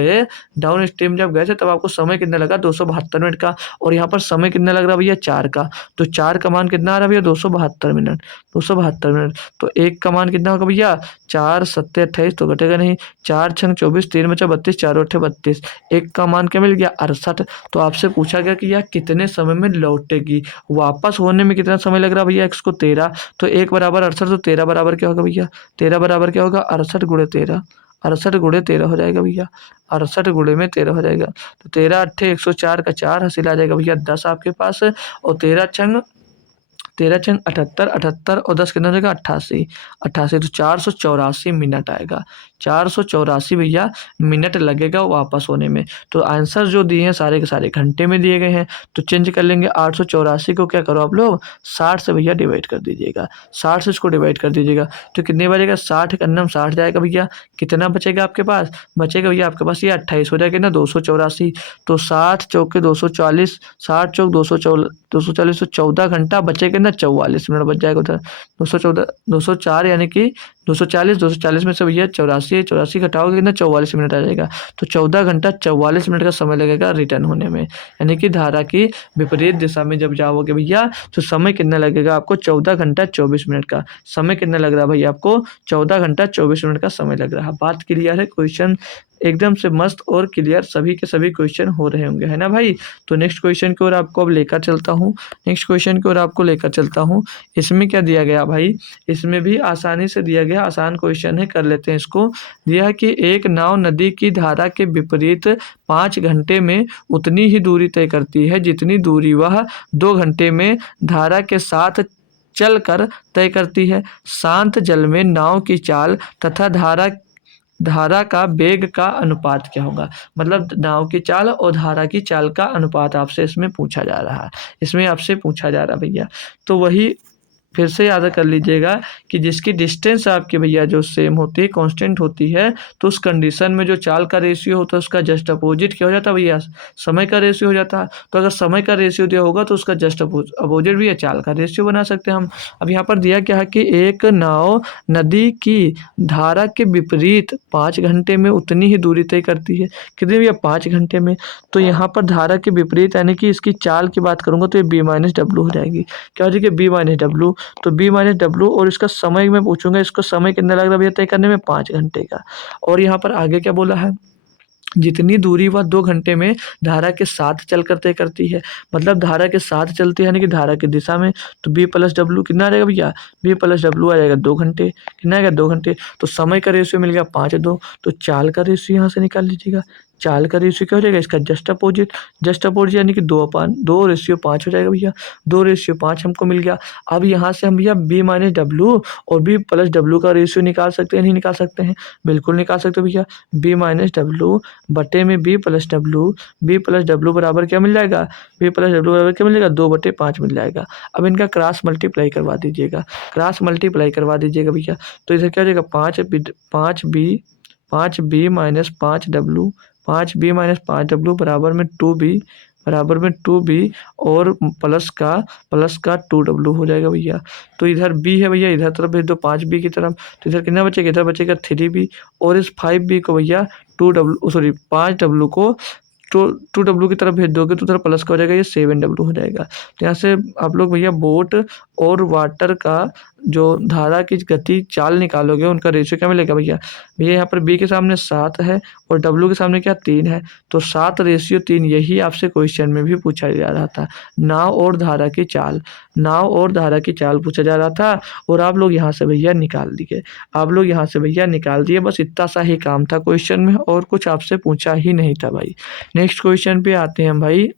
डाउन स्ट्रीम जब गए थे तब आपको समय कितना लगा, 272 मिनट का। और यहाँ पर समय कितना लग रहा है भैया, 4 का। तो 4 का मान कितना आ रहा है भैया, 272 मिनट, 272 मिनट। तो 1 का मान कितना होगा भैया, 4 7 28, तो घटेगा नहीं, 4 छंग 24, 3 बचा 32, 4 8 32, 1 का मान क्या मिल गया, 68। तो आपसे पूछा गया कि यह कितने समय में लौटेगी, वापस होने में कितना समय लग रहा है भैया, x को 13, तो 1 बराबर 68, तो 13 बराबर क्या होगा भैया, 13 बराबर क्या होगा, 68 गुणे 13, 68 गुणे 13 हो जाएगा भैया, 68 गुणे में 13 हो जाएगा। तो 13 अट्ठे 104 का 4 हासिल आ जाएगा भैया 10 आपके पास, और 13 छंग 78, 78 और 10 कितना हो जाएगा, 88, 88, तो 484 मिनट आएगा, 484 भैया मिनट लगेगा वापस होने में। तो आंसर जो दिए हैं सारे के सारे घंटे में दिए गए हैं, तो चेंज कर लेंगे। 884 को क्या करो आप लोग, 60 से भैया डिवाइड कर दीजिएगा, 60 से इसको डिवाइड कर दीजिएगा, तो कितने बचेगा, 60 का अन्नम 60 जाएगा भैया, कितना बचेगा आपके पास, बचेगा भैया आपके पास ये 28 हो जाएगा ना, 284। तो 60 चौके 240, 60 चौक 240, तो 14 घंटा बचेगा ना, 44 मिनट बच जाएगा उधर, 214 204, यानी कि 240 में से भैया 84 घटाओगे कितना, 44 मिनट आ जाएगा। तो 14 घंटा 44 मिनट का समय लगेगा रिटर्न होने में, यानी कि धारा की विपरीत दिशा में जब जाओगे भैया, तो समय कितना लगेगा आपको, 14 घंटा 24 मिनट का समय कितना लग रहा है भैया आपको, 14 घंटा 24 मिनट का समय लग रहा है। बात क्लियर है, क्वेश्चन एकदम से मस्त और क्लियर सभी के सभी क्वेश्चन हो रहे होंगे, है ना भाई। तो नेक्स्ट क्वेश्चन की ओर आपको अब लेकर चलता हूँ, नेक्स्ट क्वेश्चन की ओर आपको लेकर चलता हूँ। इसमें क्या दिया गया भाई, इसमें भी आसानी से दिया गया, आसान क्वेश्चन है, कर लेते हैं इसको। दिया है कि एक नाव नदी की धारा के विपरीत 5 घंटे में उतनी ही दूरी तय करती है जितनी दूरी वह 2 घंटे में धारा के साथ चल कर तय करती है। शांत जल में नाव की चाल तथा धारा का वेग का अनुपात क्या होगा, मतलब नाव की चाल और धारा की चाल का अनुपात आपसे इसमें पूछा जा रहा है, इसमें आपसे पूछा जा रहा है भैया। तो वही फिर से याद कर लीजिएगा कि जिसकी डिस्टेंस आपकी भैया जो सेम होती है, कांस्टेंट होती है, तो उस कंडीशन में जो चाल का रेशियो होता है उसका जस्ट अपोजिट क्या हो जाता है भैया, समय का रेशियो हो जाता है। तो अगर समय का रेशियो दिया होगा तो उसका जस्ट अपोजिट भी चाल का रेशियो बना सकते हैं हम। अब यहाँ पर दिया क्या है कि एक नाव नदी की धारा के विपरीत 5 घंटे में उतनी ही दूरी तय करती है, कितनी भैया, 5 घंटे में। तो यहाँ पर धारा के विपरीत यानी कि इसकी चाल की बात करूँगा तो ये B-W हो जाएगी, क्या हो जाएगी, B-W। तो B-W, और इसका समय मैं पूछूंगा, इसको समय कितना लग रहा है भैया तय करने में, 5 घंटे का। और यहाँ पर आगे क्या बोला है, जितनी दूरी वह 2 घंटे में धारा के साथ चलकर तय करती है, मतलब धारा के साथ चलती है यानी कि धारा की दिशा में। तो B+W कितना आ जाएगा भैया, B+W आ जाएगा 2 घंटे, कितना आएगा, 2 घंटे। तो समय का रेशियो मिल गया 5:2, तो चाल का रेशियो यहाँ से निकाल लीजिएगा, चाल का रेशियो क्या हो जाएगा, इसका जस्ट अपोजिट यानी कि 2:5 हो जाएगा भैया, 2:5 हमको मिल गया। अब यहाँ से हम भैया B-W और B+W का रेशियो निकाल सकते हैं, नहीं निकाल सकते हैं, बिल्कुल निकाल सकते हो भैया। B-W बटे में B+W बराबर क्या मिल जाएगा, B+W बराबर क्या मिल जाएगा, 2/5 मिल जाएगा। अब इनका क्रॉस मल्टीप्लाई करवा दीजिएगा, क्रॉस मल्टीप्लाई करवा दीजिएगा भैया। तो इधर क्या हो जाएगा, 5B-5W बराबर में 2B बराबर में 2b और प्लस का 2w हो जाएगा भैया। तो इधर b है भैया, इधर तरफ भेज दो 5b की तरफ, तो इधर कितना बचेगा, इधर बचेगा 3b और इस 5b को भैया 5w को टू डब्ल्यू की तरफ भेज दोगे तो उधर प्लस का हो जाएगा, ये 7w हो जाएगा। तो यहाँ से आप लोग भैया बोट और वाटर का जो धारा की गति चाल निकालोगे उनका रेशियो क्या मिलेगा भैया। भैया यहाँ पर बी के सामने 7 है और डब्ल्यू के सामने क्या 3 है, तो 7:3, यही आपसे क्वेश्चन में भी पूछा जा रहा था। नाव और धारा की चाल, नाव और धारा की चाल पूछा जा रहा था और आप लोग यहाँ से भैया निकाल दिए, आप लोग यहाँ से भैया निकाल दिए। बस इतना सा ही काम था क्वेश्चन में और कुछ आपसे पूछा ही नहीं था भाई। नेक्स्ट क्वेश्चन पे आते हैं भाई।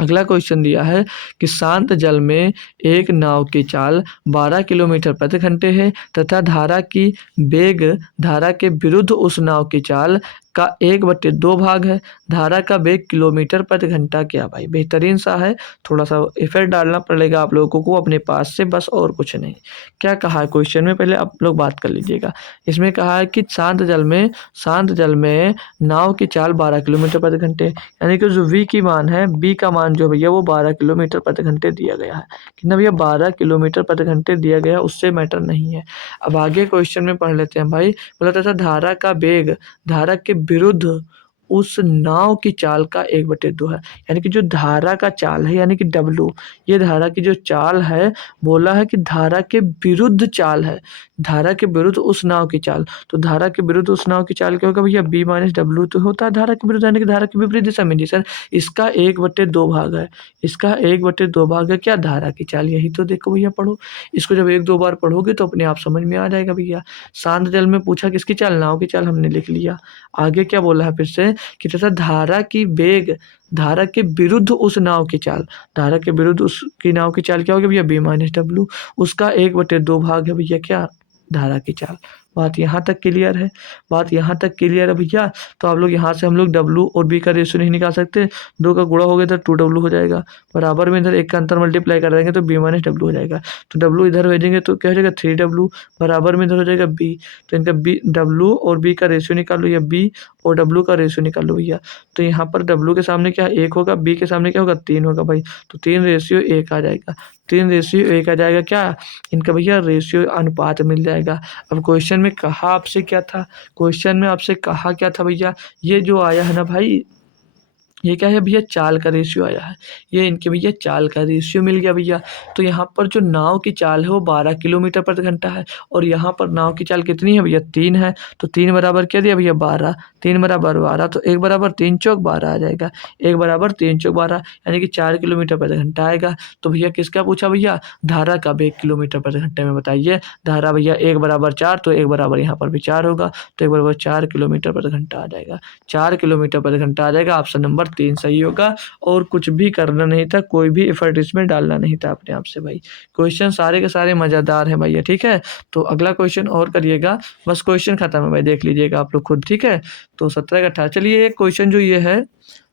अगला क्वेश्चन दिया है कि शांत जल में एक नाव की चाल 12 किलोमीटर प्रति घंटे है तथा धारा की वेग धारा के विरुद्ध उस नाव की चाल का 1/2 भाग है। धारा का वेग किलोमीटर प्रति घंटा क्या भाई। बेहतरीन सा है, थोड़ा सा इफेक्ट डालना पड़ेगा आप लोगों को अपने पास से, बस और कुछ नहीं। क्या कहा है क्वेश्चन में, पहले आप लोग बात कर लीजिएगा। इसमें कहा है कि शांत जल में नाव की चाल 12 किलोमीटर प्रति घंटे, यानी कि जो v की मान है, b का मान जो भैया वो 12 किलोमीटर प्रति घंटे दिया गया है। कितना भैया 12 किलोमीटर प्रति घंटे दिया गया, उससे मैटर नहीं है। अब आगे क्वेश्चन में पढ़ लेते हैं भाई। बोला था धारा का वेग धारा के विरुद्ध उस नाव की चाल का 1/2 है, यानी कि जो धारा का चाल है यानी कि W, ये धारा की जो चाल है, बोला है कि धारा के विरुद्ध चाल है, धारा के विरुद्ध उस नाव की चाल। तो धारा के विरुद्ध उस नाव की चाल क्या होगा भैया, b - W तो होता है धारा के विरुद्ध, यानी कि धारा के विपरीत दिशा में। जी सर, इसका 1/2 भाग है, इसका 1/2 भाग है क्या, धारा की चाल। यही तो देखो भैया, पढ़ो इसको, जब 1-2 बार पढ़ोगे तो अपने आप समझ में आ जाएगा भैया। शांत जल में पूछा किसकी चाल, नाव की चाल, हमने लिख लिया। आगे क्या बोला है फिर से कि तथा धारा की वेग धारा के विरुद्ध उस नाव की चाल, धारा के विरुद्ध उसकी नाव की चाल क्या होगी भैया, b - W, उसका 1/2 भाग है भैया क्या, धारा की चाल। बात यहाँ तक क्लियर है, बात यहाँ तक क्लियर है भैया। तो आप लोग यहाँ से हम लोग W और B का रेशियो नहीं निकाल सकते, 2 का गुणा हो गया तो 2W हो जाएगा, बराबर में इधर 1 का अंतर मल्टीप्लाई कर देंगे तो b - W हो जाएगा। तो W इधर भेजेंगे तो क्या हो जाएगा 3W, बराबर में इधर हो जाएगा B। तो इनका W और B का रेशियो निकाल लो, या B और W का रेशियो निकाल लो भैया। तो यहाँ पर W के सामने क्या 1 होगा, B के सामने क्या होगा 3 होगा भाई, तो 3:1 आ जाएगा, 3:1 आ जाएगा क्या, इनका भैया रेशियो अनुपात मिल जाएगा। अब क्वेश्चन में कहा आपसे क्या था, क्वेश्चन में आपसे कहा क्या था भैया, ये जो आया है ना भाई, ये क्या है भैया, चाल का रेशियो आया है, ये इनके भैया चाल का रेशियो मिल गया भैया। तो यहाँ पर जो नाव की चाल है वो 12 किलोमीटर प्रति घंटा है और यहाँ पर नाव की चाल कितनी है भैया, 3 है। तो 3 बराबर क्या दिया भैया 12, 3 बराबर 12, तो 1 बराबर 3 चौक 12 आ जाएगा, 1 बराबर 3 चौक 12, यानी कि 4 किलोमीटर प्रति घंटा आएगा। तो भैया किसका पूछा भैया, धारा का वेग किलोमीटर प्रति घंटे में बताइए। धारा भैया 1 बराबर 4, तो 1 बराबर यहाँ पर भी 4 होगा, तो 1 बराबर 4 किलोमीटर प्रति घंटा आ जाएगा, 4 किलोमीटर प्रति घंटा आ जाएगा। ऑप्शन नंबर 3 सही होगा और कुछ भी करना नहीं था, कोई भी एफर्ट इसमें डालना नहीं था अपने आप से भाई। क्वेश्चन सारे के सारे मज़ेदार हैं भैया, ठीक है। तो अगला क्वेश्चन और करिएगा, बस क्वेश्चन खत्म है भाई, देख लीजिएगा आप लोग खुद, ठीक है। तो 17 का 18, चलिए एक क्वेश्चन जो ये है,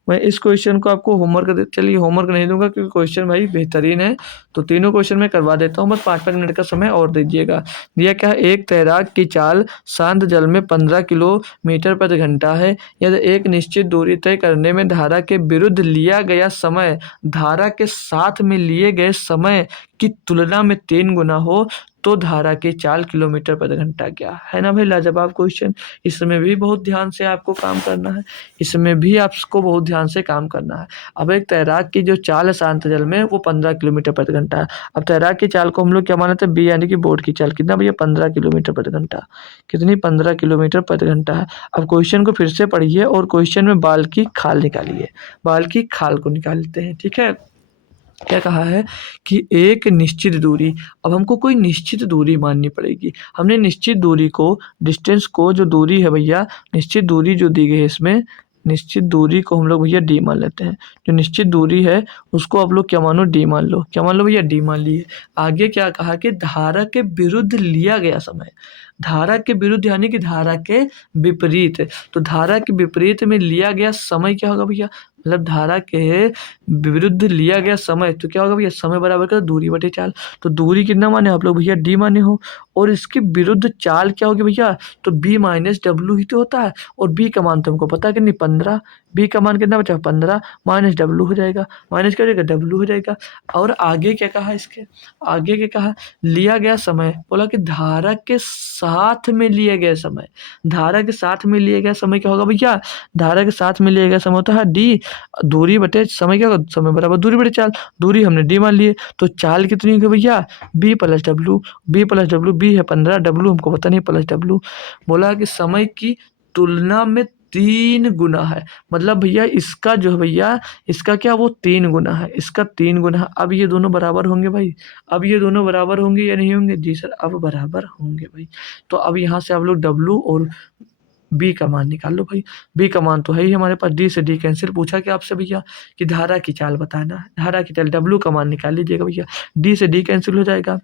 मैं इस क्वेश्चन को आपको होमवर्क, चलिए होमवर्क नहीं दूंगा क्योंकि क्वेश्चन भाई बेहतरीन है, तो तीनों क्वेश्चन मैं करवा देता हूँ, बस 5-5 मिनट का समय और दीजिएगा। दिया क्या है, एक तैराक की चाल शांत जल में 15 किलोमीटर प्रति घंटा है, यदि एक निश्चित दूरी तय करने में धारा के विरुद्ध लिया गया समय धारा के साथ में लिए गए समय की तुलना में 3 गुना हो तो धारा की चाल किलोमीटर प्रति घंटा क्या है। ना भाई लाजवाब क्वेश्चन, इसमें भी बहुत ध्यान से आपको काम करना है, इसमें भी आपको बहुत ध्यान से काम करना है। अब एक तैराक की जो चाल है शांत जल में वो 15 किलोमीटर प्रति घंटा है। अब तैराक की चाल को हम लोग क्या मानते हैं, बी यानी कि बोट की चाल, कितना भैया 15 किलोमीटर प्रति घंटा, कितनी 15 किलोमीटर प्रति घंटा है। अब क्वेश्चन को फिर से पढ़िए और क्वेश्चन में बाल की खाल निकालिए, बाल की खाल को निकालते हैं, ठीक है। क्या कहा है कि एक निश्चित दूरी, अब हमको कोई निश्चित दूरी माननी पड़ेगी। हमने निश्चित दूरी को, डिस्टेंस को, जो दूरी है भैया, निश्चित दूरी जो दी गई है इसमें, निश्चित दूरी को हम लोग भैया डी मान लेते हैं। जो निश्चित दूरी है उसको आप लोग क्या मानो, डी मान लो। क्या मान लो भैया, डी मान लिए। आगे क्या कहा कि धारा के विरुद्ध लिया गया समय, धारा के विरुद्ध यानी कि धारा के विपरीत, तो धारा के विपरीत में लिया गया समय क्या होगा भैया, मतलब धारा के विरुद्ध लिया गया समय, तो क्या होगा भैया, समय बराबर का दूरी बटे चाल। तो दूरी कितना माने आप लोग भैया, डी माने हो, और इसकी विरुद्ध चाल क्या होगी भैया, तो बी माइनस डब्ल्यू ही तो होता है, और बी का मान तुमको पता है कि नहीं 15, बी का मान कितना बचा 15 माइनस डब्ल्यू हो जाएगा, माइनस क्या हो जाएगा डब्ल्यू हो जाएगा। और आगे क्या कहा, इसके आगे क्या कहा, लिया गया समय, बोला कि धारा के साथ में लिए गए समय, धारा के साथ में लिए गया समय क्या होगा भैया, धारा के साथ में लिए गया समय होता है डी, दूरी बटे समय क्या होगा, समय बराबर दूरी बटे चाल, दूरी हमने डी मान लिए, तो चाल कितनी होगी भैया B plus W, B plus W, B है 15, डब्ल्यू हमको पता नहीं प्लस डब्ल्यू। बोला कि समय की तुलना में 3 गुना है, मतलब भैया इसका जो है भैया, इसका क्या वो 3 गुना है, इसका 3 गुना है। अब ये दोनों बराबर होंगे भाई, अब ये दोनों बराबर होंगे या नहीं होंगे, जी सर अब बराबर होंगे भाई। तो अब यहाँ से आप लोग डब्ल्यू और बी का मान निकाल लो भाई, बी का मान तो है ही हमारे पास, डी से डी कैंसिल, पूछा कि आपसे भैया कि धारा की चाल बताना है, धारा की चाल, डब्ल्यू का मान निकाल लीजिएगा भैया, डी से डी कैंसिल हो जाएगा,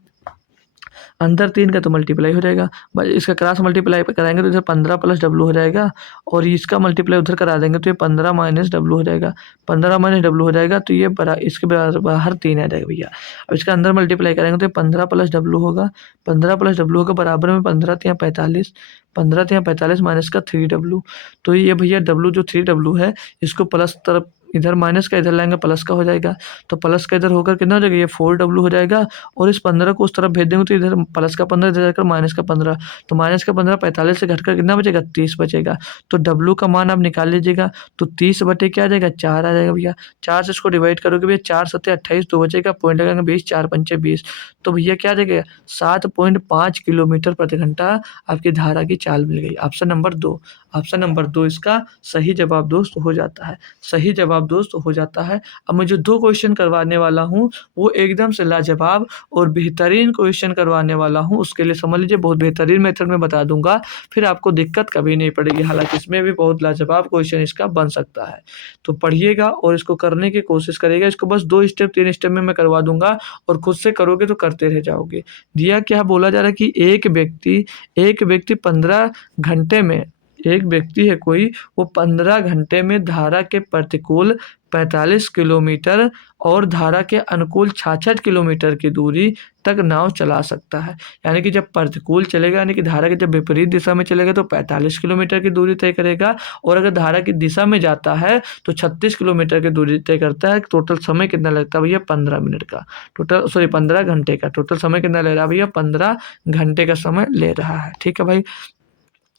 अंदर 3 का तो मल्टीप्लाई हो जाएगा भाई, इसका क्रॉस मल्टीप्लाई कराएंगे तो इधर 15 प्लस डब्ल्यू हो जाएगा, और इसका मल्टीप्लाई उधर करा देंगे तो ये 15 माइनस डब्ल्यू हो जाएगा, 15 माइनस डब्ल्यू हो जाएगा, तो ये इसके बाहर 3 आ जाएगा भैया। अब इसका अंदर मल्टीप्लाई करेंगे तो ये 15 प्लस डब्ल्यू होगा, 15 प्लस डब्ल्यू होगा बराबर में 15 तिया 45, 15 तिया 45 माइनस का 3 डब्ल्यू, तो ये भैया डब्ल्यू जो 3 डब्ल्यू है, इसको प्लस तरफ इधर माइनस का इधर लाएंगे प्लस का हो जाएगा, तो प्लस का इधर होकर कितना हो जाएगा, ये 4 डब्ल्यू हो जाएगा, और इस 15 को उस तरफ भेज देंगे तो इधर प्लस का 15 इधर जाकर माइनस का 15, तो माइनस का 15 45 से घटकर कितना बचेगा 30 बचेगा, तो डब्ल्यू का मान आप निकाल लीजिएगा, तो 30 बटे क्या आ जाएगा 4 आ जाएगा भैया, 4 से इसको डिवाइड करोगे भैया, 4 सत्ते 28, तो बचेगा पॉइंट लगाएंगे 20, 4 पंचे 20, तो भैया क्या आ जाएगा 7.5 किलोमीटर प्रति घंटा आपकी धारा की चाल मिल गई। ऑप्शन नंबर 2, ऑप्शन नंबर 2 इसका सही जवाब दोस्त हो जाता है, सही जवाब दोस्त हो जाता है। अब मैं जो 2 क्वेश्चन करवाने वाला हूँ वो एकदम से लाजवाब और बेहतरीन क्वेश्चन करवाने वाला हूँ, उसके लिए समझ लीजिए बहुत बेहतरीन मेथड में बता दूंगा, फिर आपको दिक्कत कभी नहीं पड़ेगी, हालांकि इसमें भी बहुत लाजवाब क्वेश्चन इसका बन सकता है। तो पढ़िएगा और इसको करने की कोशिश करिएगा, इसको बस 2 स्टेप 3 स्टेप में मैं करवा दूंगा, और खुद से करोगे तो करते रह जाओगे। दिया क्या बोला जा रहा है कि एक व्यक्ति 15 घंटे में, एक व्यक्ति है कोई, वो 15 घंटे में धारा के प्रतिकूल 45 किलोमीटर और धारा के अनुकूल 66 किलोमीटर की दूरी तक नाव चला सकता है। यानी कि जब प्रतिकूल चलेगा, यानी कि धारा के जब विपरीत दिशा में चलेगा तो 45 किलोमीटर की दूरी तय करेगा, और अगर धारा की दिशा में जाता है तो 36 किलोमीटर की दूरी तय करता है। टोटल समय कितना लगता है भैया 15 मिनट का, टोटल 15 घंटे का, टोटल समय कितना ले रहा है भैया 15 घंटे का समय ले रहा है। ठीक है भाई,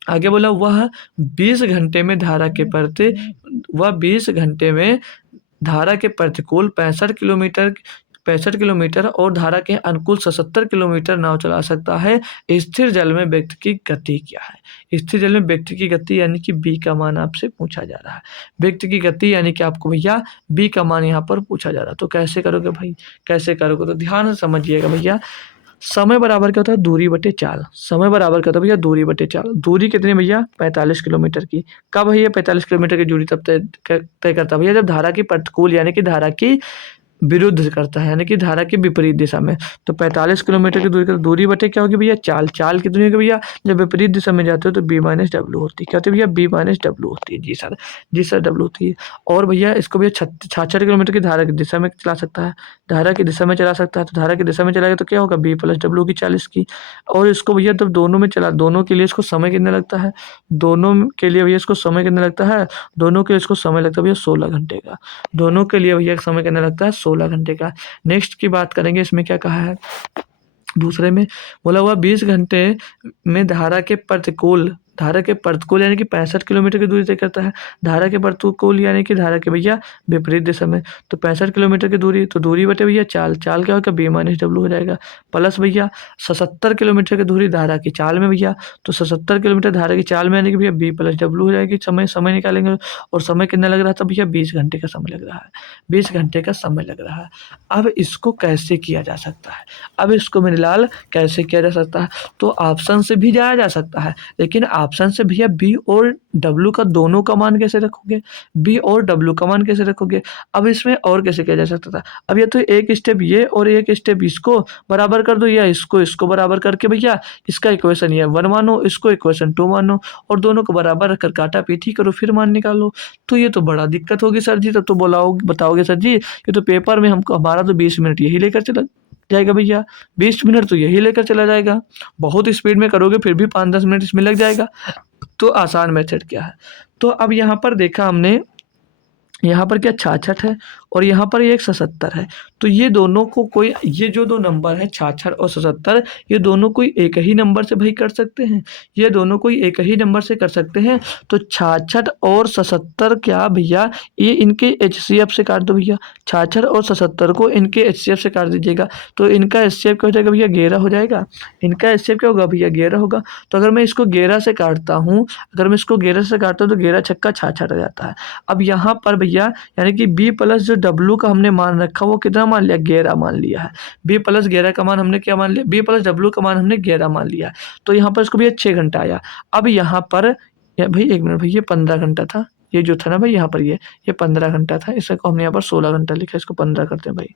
आगे बोला वह 20 घंटे में धारा के प्रति, वह 20 घंटे में धारा के प्रतिकूल 65 किलोमीटर और धारा के अनुकूल 77 किलोमीटर नाव चला सकता है। स्थिर जल में व्यक्ति की गति क्या है, स्थिर जल में व्यक्ति की गति यानी कि बी का मान आपसे पूछा जा रहा है, व्यक्ति की गति यानी कि आपको भैया बी का मान यहाँ पर पूछा जा रहा है। तो कैसे करोगे भाई, कैसे करोगे, तो ध्यान से समझिएगा भैया, समय बराबर क्या होता है दूरी बटे चाल, समय बराबर क्या होता है भैया दूरी बटे चाल, दूरी कितनी भैया 45 किलोमीटर की, कब भैया 45 किलोमीटर की दूरी तब तय करता है भैया जब धारा की प्रतिकूल यानी कि धारा की विरुद्ध करता है, यानी कि धारा के विपरीत दिशा में। तो 45 किलोमीटर की दूरी का दूरी बटे क्या होगी भैया चाल, चाल कितनी होगी भैया जब विपरीत दिशा में जाते हो तो बी माइनस डब्ल्यू होती है, क्या होती है भैया बी माइनस डब्ल्यू होती है, जी सर, जी सर डब्ल्यू होती है। और भैया इसको भैया 66 किलोमीटर की धारा की दिशा में चला सकता है, धारा की दिशा में चला सकता है, तो धारा की दिशा में चलाएगा तो क्या होगा बी प्लस डब्ल्यू की 40 की। और इसको भैया जब दोनों में चला, दोनों के लिए इसको समय कितना लगता है, दोनों के लिए भैया इसको समय कितना लगता है, दोनों के लिए इसको समय लगता है भैया 16 घंटे का, दोनों के लिए भैया समय कितना लगता है 16 घंटे का। नेक्स्ट की बात करेंगे, इसमें क्या कहा है, दूसरे में बोला हुआ 20 घंटे में धारा के प्रतिकूल यानी कि 65 किलोमीटर की दूरी तय करता है, धारा के प्रतिकूल यानी कि धारा के भैया विपरीत दिशा में, तो 65 किलोमीटर की दूरी, तो दूरी बटे भैया चाल, चाल क्या होगा बी माइनस डब्ल्यू हो जाएगा, प्लस भैया 77 किलोमीटर की दूरी धारा की चाल में भैया, तो 77 किलोमीटर धारा की चाल में यानी कि भैया बी प्लस डब्ल्यू हो जाएगी, समय निकालेंगे, और समय कितना लग रहा था भैया 20 घंटे का समय लग रहा है, 20 घंटे का समय लग रहा है। अब इसको कैसे किया जा सकता है, अब इसको मेरे लाल कैसे किया जा सकता है, तो ऑप्शन से भी जाया जा सकता है, लेकिन ऑप्शन से भैया बी और डब्ल्यू का दोनों का मान कैसे रखोगे, बी और डब्ल्यू का मान कैसे रखोगे। अब इसमें और कैसे किया जा सकता था, अब ये तो एक स्टेप ये और एक स्टेप इसको बराबर कर दो, या इसको बराबर करके भैया इसका इक्वेशन ये 1 मानो, इसको इक्वेशन 2 मानो, और दोनों को बराबर रखकर काटा पीठी करो, फिर मान निकालो। तो ये तो बड़ा दिक्कत होगी सर जी, तब तो बताओगे सर जी ये तो पेपर में हमको हमारा तो 20 मिनट यही लेकर चला जाएगा भैया, 20 मिनट तो यही लेकर चला जाएगा। बहुत स्पीड में करोगे फिर भी 5-10 मिनट इसमें लग जाएगा। तो आसान मेथड क्या है? तो अब यहाँ पर देखा हमने, यहाँ पर क्या 66 है और यहाँ पर ये 177 है। तो ये दोनों को कोई, ये जो दो नंबर है 66 और 77, ये दोनों कोई एक ही नंबर से भाई कर सकते हैं, ये दोनों कोई एक ही नंबर से कर सकते हैं। तो 66 और 77 क्या भैया, ये इनके HCF से काट दो भैया, 66 और 77 को इनके HCF से काट दीजिएगा। तो इनका HCF क्या हो जाएगा भैया, 11 हो जाएगा। इनका HCF क्या होगा भैया, 11 होगा। तो अगर मैं इसको 11 से काटता हूँ, अगर मैं इसको 11 से काटता हूँ तो 11 छक्का 66 हो जाता है। अब यहाँ पर भैया यानी कि बी प्लस जो डब्लू का हमने मान रखा वो कितना मान लिया, 11 मान लिया है। बी प्लस 11 का मान हमने क्या मान लिया, बी प्लस डब्लू का मान हमने 11 मान लिया। तो यहाँ पर इसको भैया 6 घंटा आया। अब यहाँ पर भाई 1 मिनट, भाई ये 15 घंटा था, ये जो था ना भाई यहाँ पर ये 15 घंटा था, इसको हमने यहाँ पर 16 घंटा लिखा, इसको 15 करते हैं भाई,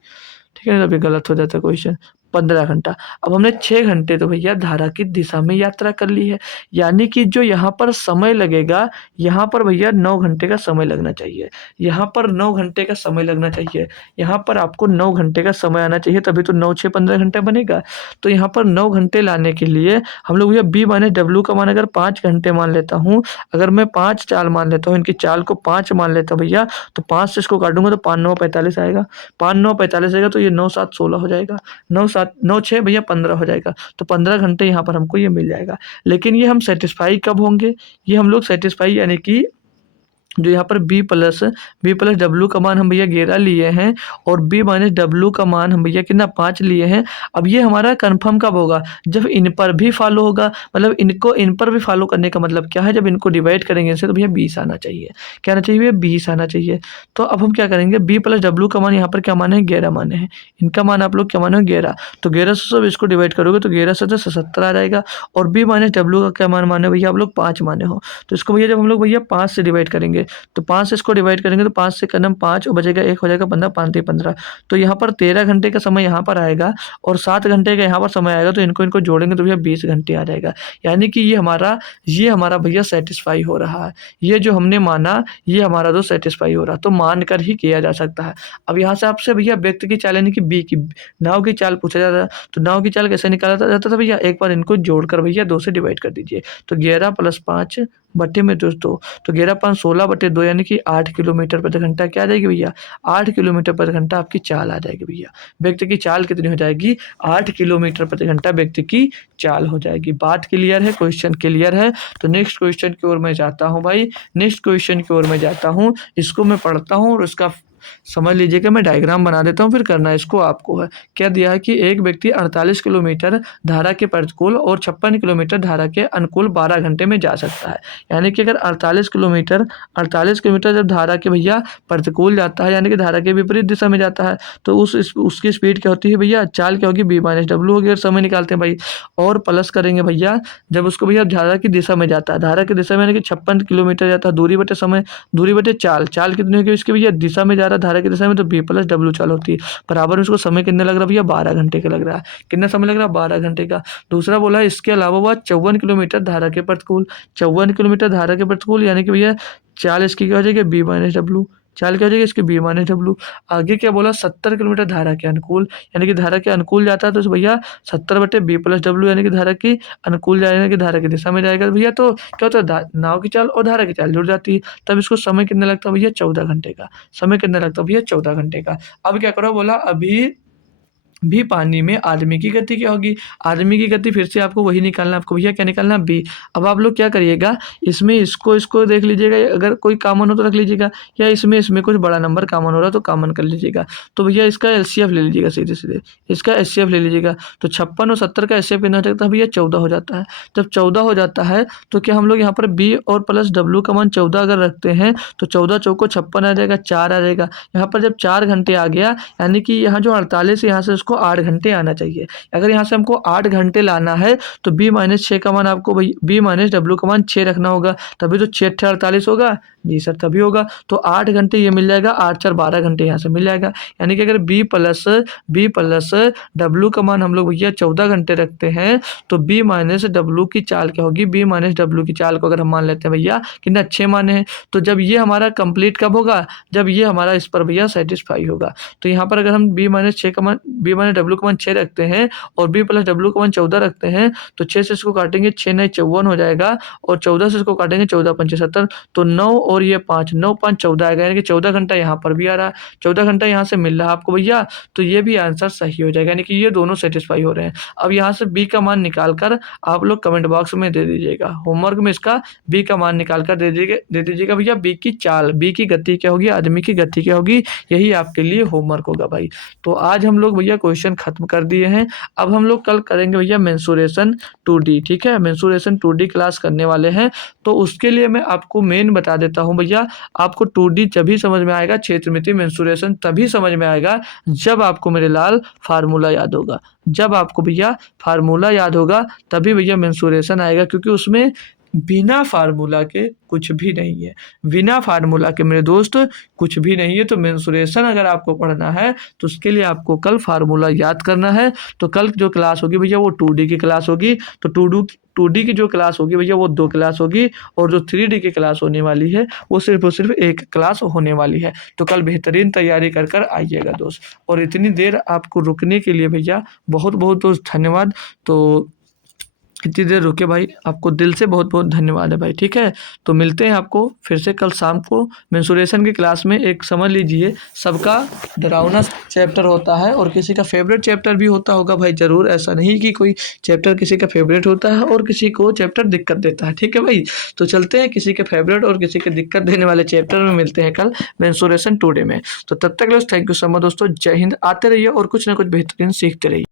ठीक है। अभी गलत हो जाता है क्वेश्चन, 15 घंटा। अब हमने 6 घंटे तो भैया धारा की दिशा में यात्रा कर ली है, यानी कि जो यहाँ पर समय लगेगा, यहाँ पर भैया 9 घंटे का समय लगना चाहिए, यहाँ पर 9 घंटे का समय लगना चाहिए, यहाँ पर आपको 9 घंटे का समय आना चाहिए, तभी तो 9 6 15 घंटा बनेगा। तो यहाँ पर 9 घंटे लाने के लिए हम लोग भैया बी माइनस डब्ल्यू का मान अगर 5 घंटे मान लेता हूँ, अगर मैं 5 चाल मान लेता हूँ, इनकी चाल को 5 मान लेता हूँ भैया, तो 5 से इसको काटूंगा तो 5 9 45 आएगा, 5 9 45 आएगा। तो ये 9 7 16 हो जाएगा, 9 7 9 6 भैया 15 हो जाएगा। तो 15 घंटे यहाँ पर हमको ये मिल जाएगा। लेकिन ये हम सेटिस्फाई कब होंगे, ये हम लोग सेटिस्फाई यानी कि जो यहाँ पर बी प्लस डब्ल्यू का मान हम भैया 11 लिए हैं और बी माइनस डब्ल्यू का मान हम भैया कितना 5 लिए हैं। अब ये हमारा कंफर्म कब होगा, जब इन पर भी फॉलो होगा, मतलब इनको इन पर भी फॉलो करने का मतलब क्या है, जब इनको डिवाइड करेंगे इनसे तो भैया 20 आना चाहिए, क्या आना चाहिए भैया 20 आना चाहिए। तो अब हम क्या करेंगे, बी प्लस डब्ल्यू का मान यहाँ पर क्या माने हैं, 11 माने हैं, इनका मान आप लोग क्या माने हो 11। तो 11 से सब इसको डिवाइड करोगे तो 11 से तो 77 आ जाएगा। और बी माइनस डब्ल्यू का क्या मान माने भैया आप लोग 5 माने हो। तो इसको भैया जब हम लोग भैया 5 से डिवाइड करेंगे, तो 5 से इसको डिवाइड करेंगे तो 5 से कदम 5 बचेगा, 1 हो जाएगा 15, 5 3 15। तो यहाँ पर 13 घंटे का समय यहाँ पर आएगा और 7 घंटे का यहाँ पर समय आएगा। तो इनको जोड़ेंगे तो भैया 20 घंटे आ जाएगा। यानी कि ये हमारा भैया सेटिस्फाई हो रहा है, ये जो हमने माना ये हमारा तो सेटिस्फाई हो रहा है, तो मान कर ही किया जा सकता है। अब यहाँ से आपसे भैया व्यक्ति की चाल यानी कि बी की नाव की चाल पूछा जाता है। तो नाव की चाल कैसे निकाला जाता था भैया, एक बार इनको जोड़कर भैया 2 से डिवाइड कर दीजिए। तो 11 + 5 बटे में 2, तो 11 5 16 बटे 2 यानी कि 8 किलोमीटर प्रति घंटा क्या आ जाएगी भैया, 8 किलोमीटर प्रति घंटा आपकी चाल आ जाएगी भैया। व्यक्ति की चाल कितनी हो जाएगी, 8 किलोमीटर प्रति घंटा व्यक्ति की चाल हो जाएगी। बात क्लियर है, क्वेश्चन क्लियर है। तो नेक्स्ट क्वेश्चन की ओर मैं जाता हूँ भाई, नेक्स्ट क्वेश्चन की ओर मैं जाता हूँ, इसको मैं पढ़ता हूँ और उसका समझ लीजिएगा, मैं डायग्राम बना देता हूँ, फिर करना इसको आपको है। क्या दिया है कि एक व्यक्ति 48 किलोमीटर धारा के प्रतिकूल और 56 किलोमीटर धारा के अनुकूल 12 घंटे में जा सकता है। यानी कि अगर 48 किलोमीटर जब धारा के भैया प्रतिकूल जाता है, यानी कि धारा के विपरीत दिशा में जाता है, तो उसकी स्पीड क्या होती है भैया, चाल क्या होगी, बी माइनस डब्ल्यू होगी। और समय निकालते हैं भाई, और प्लस करेंगे भैया जब उसको भैया धारा की दिशा में जाता है, धारा की दिशा में यानी कि 56 किलोमीटर जाता है, दूरी बटे समय, दूरी बटे चाल, चाल कितनी होगी इसकी भैया, दिशा में जा रहा है धारा की दिशा में, तो बी प्लस डब्ल्यू चाल होती है। बराबर उसको समय कितने लग रहा है भैया, 12 घंटे का लग रहा है। कितना समय लग रहा है, 12 घंटे का। दूसरा बोला है इसके अलावा वह 54 किलोमीटर धारा के प्रतिकूल, 54 किलोमीटर धारा के प्रतिकूल यानी कि भैया चाल इसकी क्या हो जाएगी, बी माइनस डब्ल्यू, चाल क्या हो जाएगी इसकी, बी माइनस डब्ल्यू। आगे क्या बोला, 70 किलोमीटर धारा के अनुकूल, यानी कि धारा के अनुकूल जाता है, तो भैया 70 बटे बी प्लस डब्ल्यू यानी कि धारा की अनुकूल जाने की धारा की दिशा में जाएगा भैया। तो क्या होता है, नाव की चाल और धारा की चाल जुड़ जाती है। तब इसको समय कितना लगता है भैया, 14 घंटे का। समय कितना लगता है भैया, 14 घंटे का। अब क्या करो, बोला अभी भी पानी में आदमी की गति क्या होगी, आदमी की गति फिर से आपको वही निकालना, आपको भैया क्या निकालना, बी। अब आप लोग क्या करिएगा, इसमें इसको देख लीजिएगा, अगर कोई कॉमन हो तो रख लीजिएगा, या इसमें कुछ बड़ा नंबर कॉमन हो रहा है तो कॉमन कर लीजिएगा। तो भैया इसका एलसीएफ ले लीजिएगा, सीधे सीधे इसका एचसीएफ ले लीजिएगा। तो 56 और 70 का एचसीएफ कितना हो जाता है भैया, 14 हो जाता है। जब 14 हो जाता है तो क्या हम लोग यहाँ पर बी और प्लस डब्ल्यू का मान 14 अगर रखते हैं तो 14 चौको 56 आ जाएगा, 4 आ जाएगा। यहाँ पर जब 4 घंटे आ गया, यानी कि यहाँ जो 48 है यहाँ से उसको 8 घंटे आना चाहिए। अगर यहाँ से हमको 8 घंटे लाना है तो बी माइनस 6 का मान आपको भाई, बी माइनस डब्ल्यू का मान 6 रखना होगा, तभी तो 6 × 48 होगा। जी सर तभी होगा। तो 8 घंटे ये मिल जाएगा, 8 4 12 घंटे यहाँ से मिल जाएगा। यानी कि अगर बी प्लस डब्ल्यू का मान हम लोग भैया 14 घंटे रखते हैं तो बी माइनस डब्ल्यू की चाल क्या होगी, बी माइनस डब्ल्यू की चाल को अगर हम मान लेते हैं भैया कितना अच्छे माने हैं, तो जब ये हमारा कंप्लीट कब होगा, जब ये हमारा इस पर भैया सेटिस्फाई होगा। तो यहाँ पर अगर हम बी माइनस माने डब्ल्यू का मान 6 रखते हैं और बी प्लस डब्ल्यू का मान 14 रखते हैं, तो 6 से इसको काटेंगे 6 9 54 हो जाएगा और 14 से इसको काटेंगे 14 पंचे 70, तो 9 और ये 5 9 5 14 आएगा, यानी कि 14 घंटा यहाँ पर भी आ रहा है, 14 घंटा यहाँ से मिल रहा है आपको भैया, तो ये भी आंसर सही हो जाएगा, यानी कि ये दोनों सेटिस्फाई हो रहे हैं। अब यहाँ से बी का मान निकाल कर आप लोग कमेंट बॉक्स में दे दीजिएगा, होमवर्क में इसका बी का मान निकाल कर दे दीजिएगा भैया। बी की चाल, बी की गति क्या होगी, आदमी की गति क्या होगी, यही आपके लिए होमवर्क होगा भाई। तो आज हम लोग भैया क्वेश्चन खत्म कर दिए हैं। अब हम लोग कल करेंगे भैया मेंसुरेशन 2D, ठीक है, मेंसुरेशन 2D क्लास करने वाले हैं। तो उसके लिए मैं आपको मेन बता देता हूँ भैया, आपको 2D तभी समझ में आएगा, क्षेत्रमिति मेंसुरेशन तभी समझ में आएगा जब आपको मेरे लाल फार्मूला याद होगा, जब आपको भैया फार्मूला याद होगा तभी भैया मेंसुरेशन आएगा, क्योंकि उसमें बिना फार्मूला के कुछ भी नहीं है, बिना फार्मूला के मेरे दोस्त कुछ भी नहीं है। तो मेंसुरेशन अगर आपको पढ़ना है तो उसके लिए आपको कल फार्मूला याद करना है। तो कल जो क्लास होगी भैया वो 2D की क्लास होगी, तो 2D की जो क्लास होगी भैया वो 2 क्लास होगी, और जो 3D की क्लास होने वाली है वो सिर्फ और सिर्फ 1 क्लास होने वाली है। तो कल बेहतरीन तैयारी कर कर आइएगा दोस्त, और इतनी देर आपको रुकने के लिए भैया बहुत बहुत दोस्त धन्यवाद। तो इतनी देर रुके भाई, आपको दिल से बहुत बहुत धन्यवाद है भाई, ठीक है। तो मिलते हैं आपको फिर से कल शाम को मेंसुरेशन की क्लास में। एक समझ लीजिए सबका डरावना चैप्टर होता है और किसी का फेवरेट चैप्टर भी होता होगा भाई, ज़रूर, ऐसा नहीं कि कोई चैप्टर किसी का फेवरेट होता है और किसी को चैप्टर दिक्कत देता है, ठीक है भाई। तो चलते हैं किसी के फेवरेट और किसी के दिक्कत देने वाले चैप्टर में मिलते हैं कल मेंसुरेशन 2D में। तो तब तक थैंक यू सो मच दोस्तों, जय हिंद। आते रहिए और कुछ ना कुछ बेहतरीन सीखते रहिए।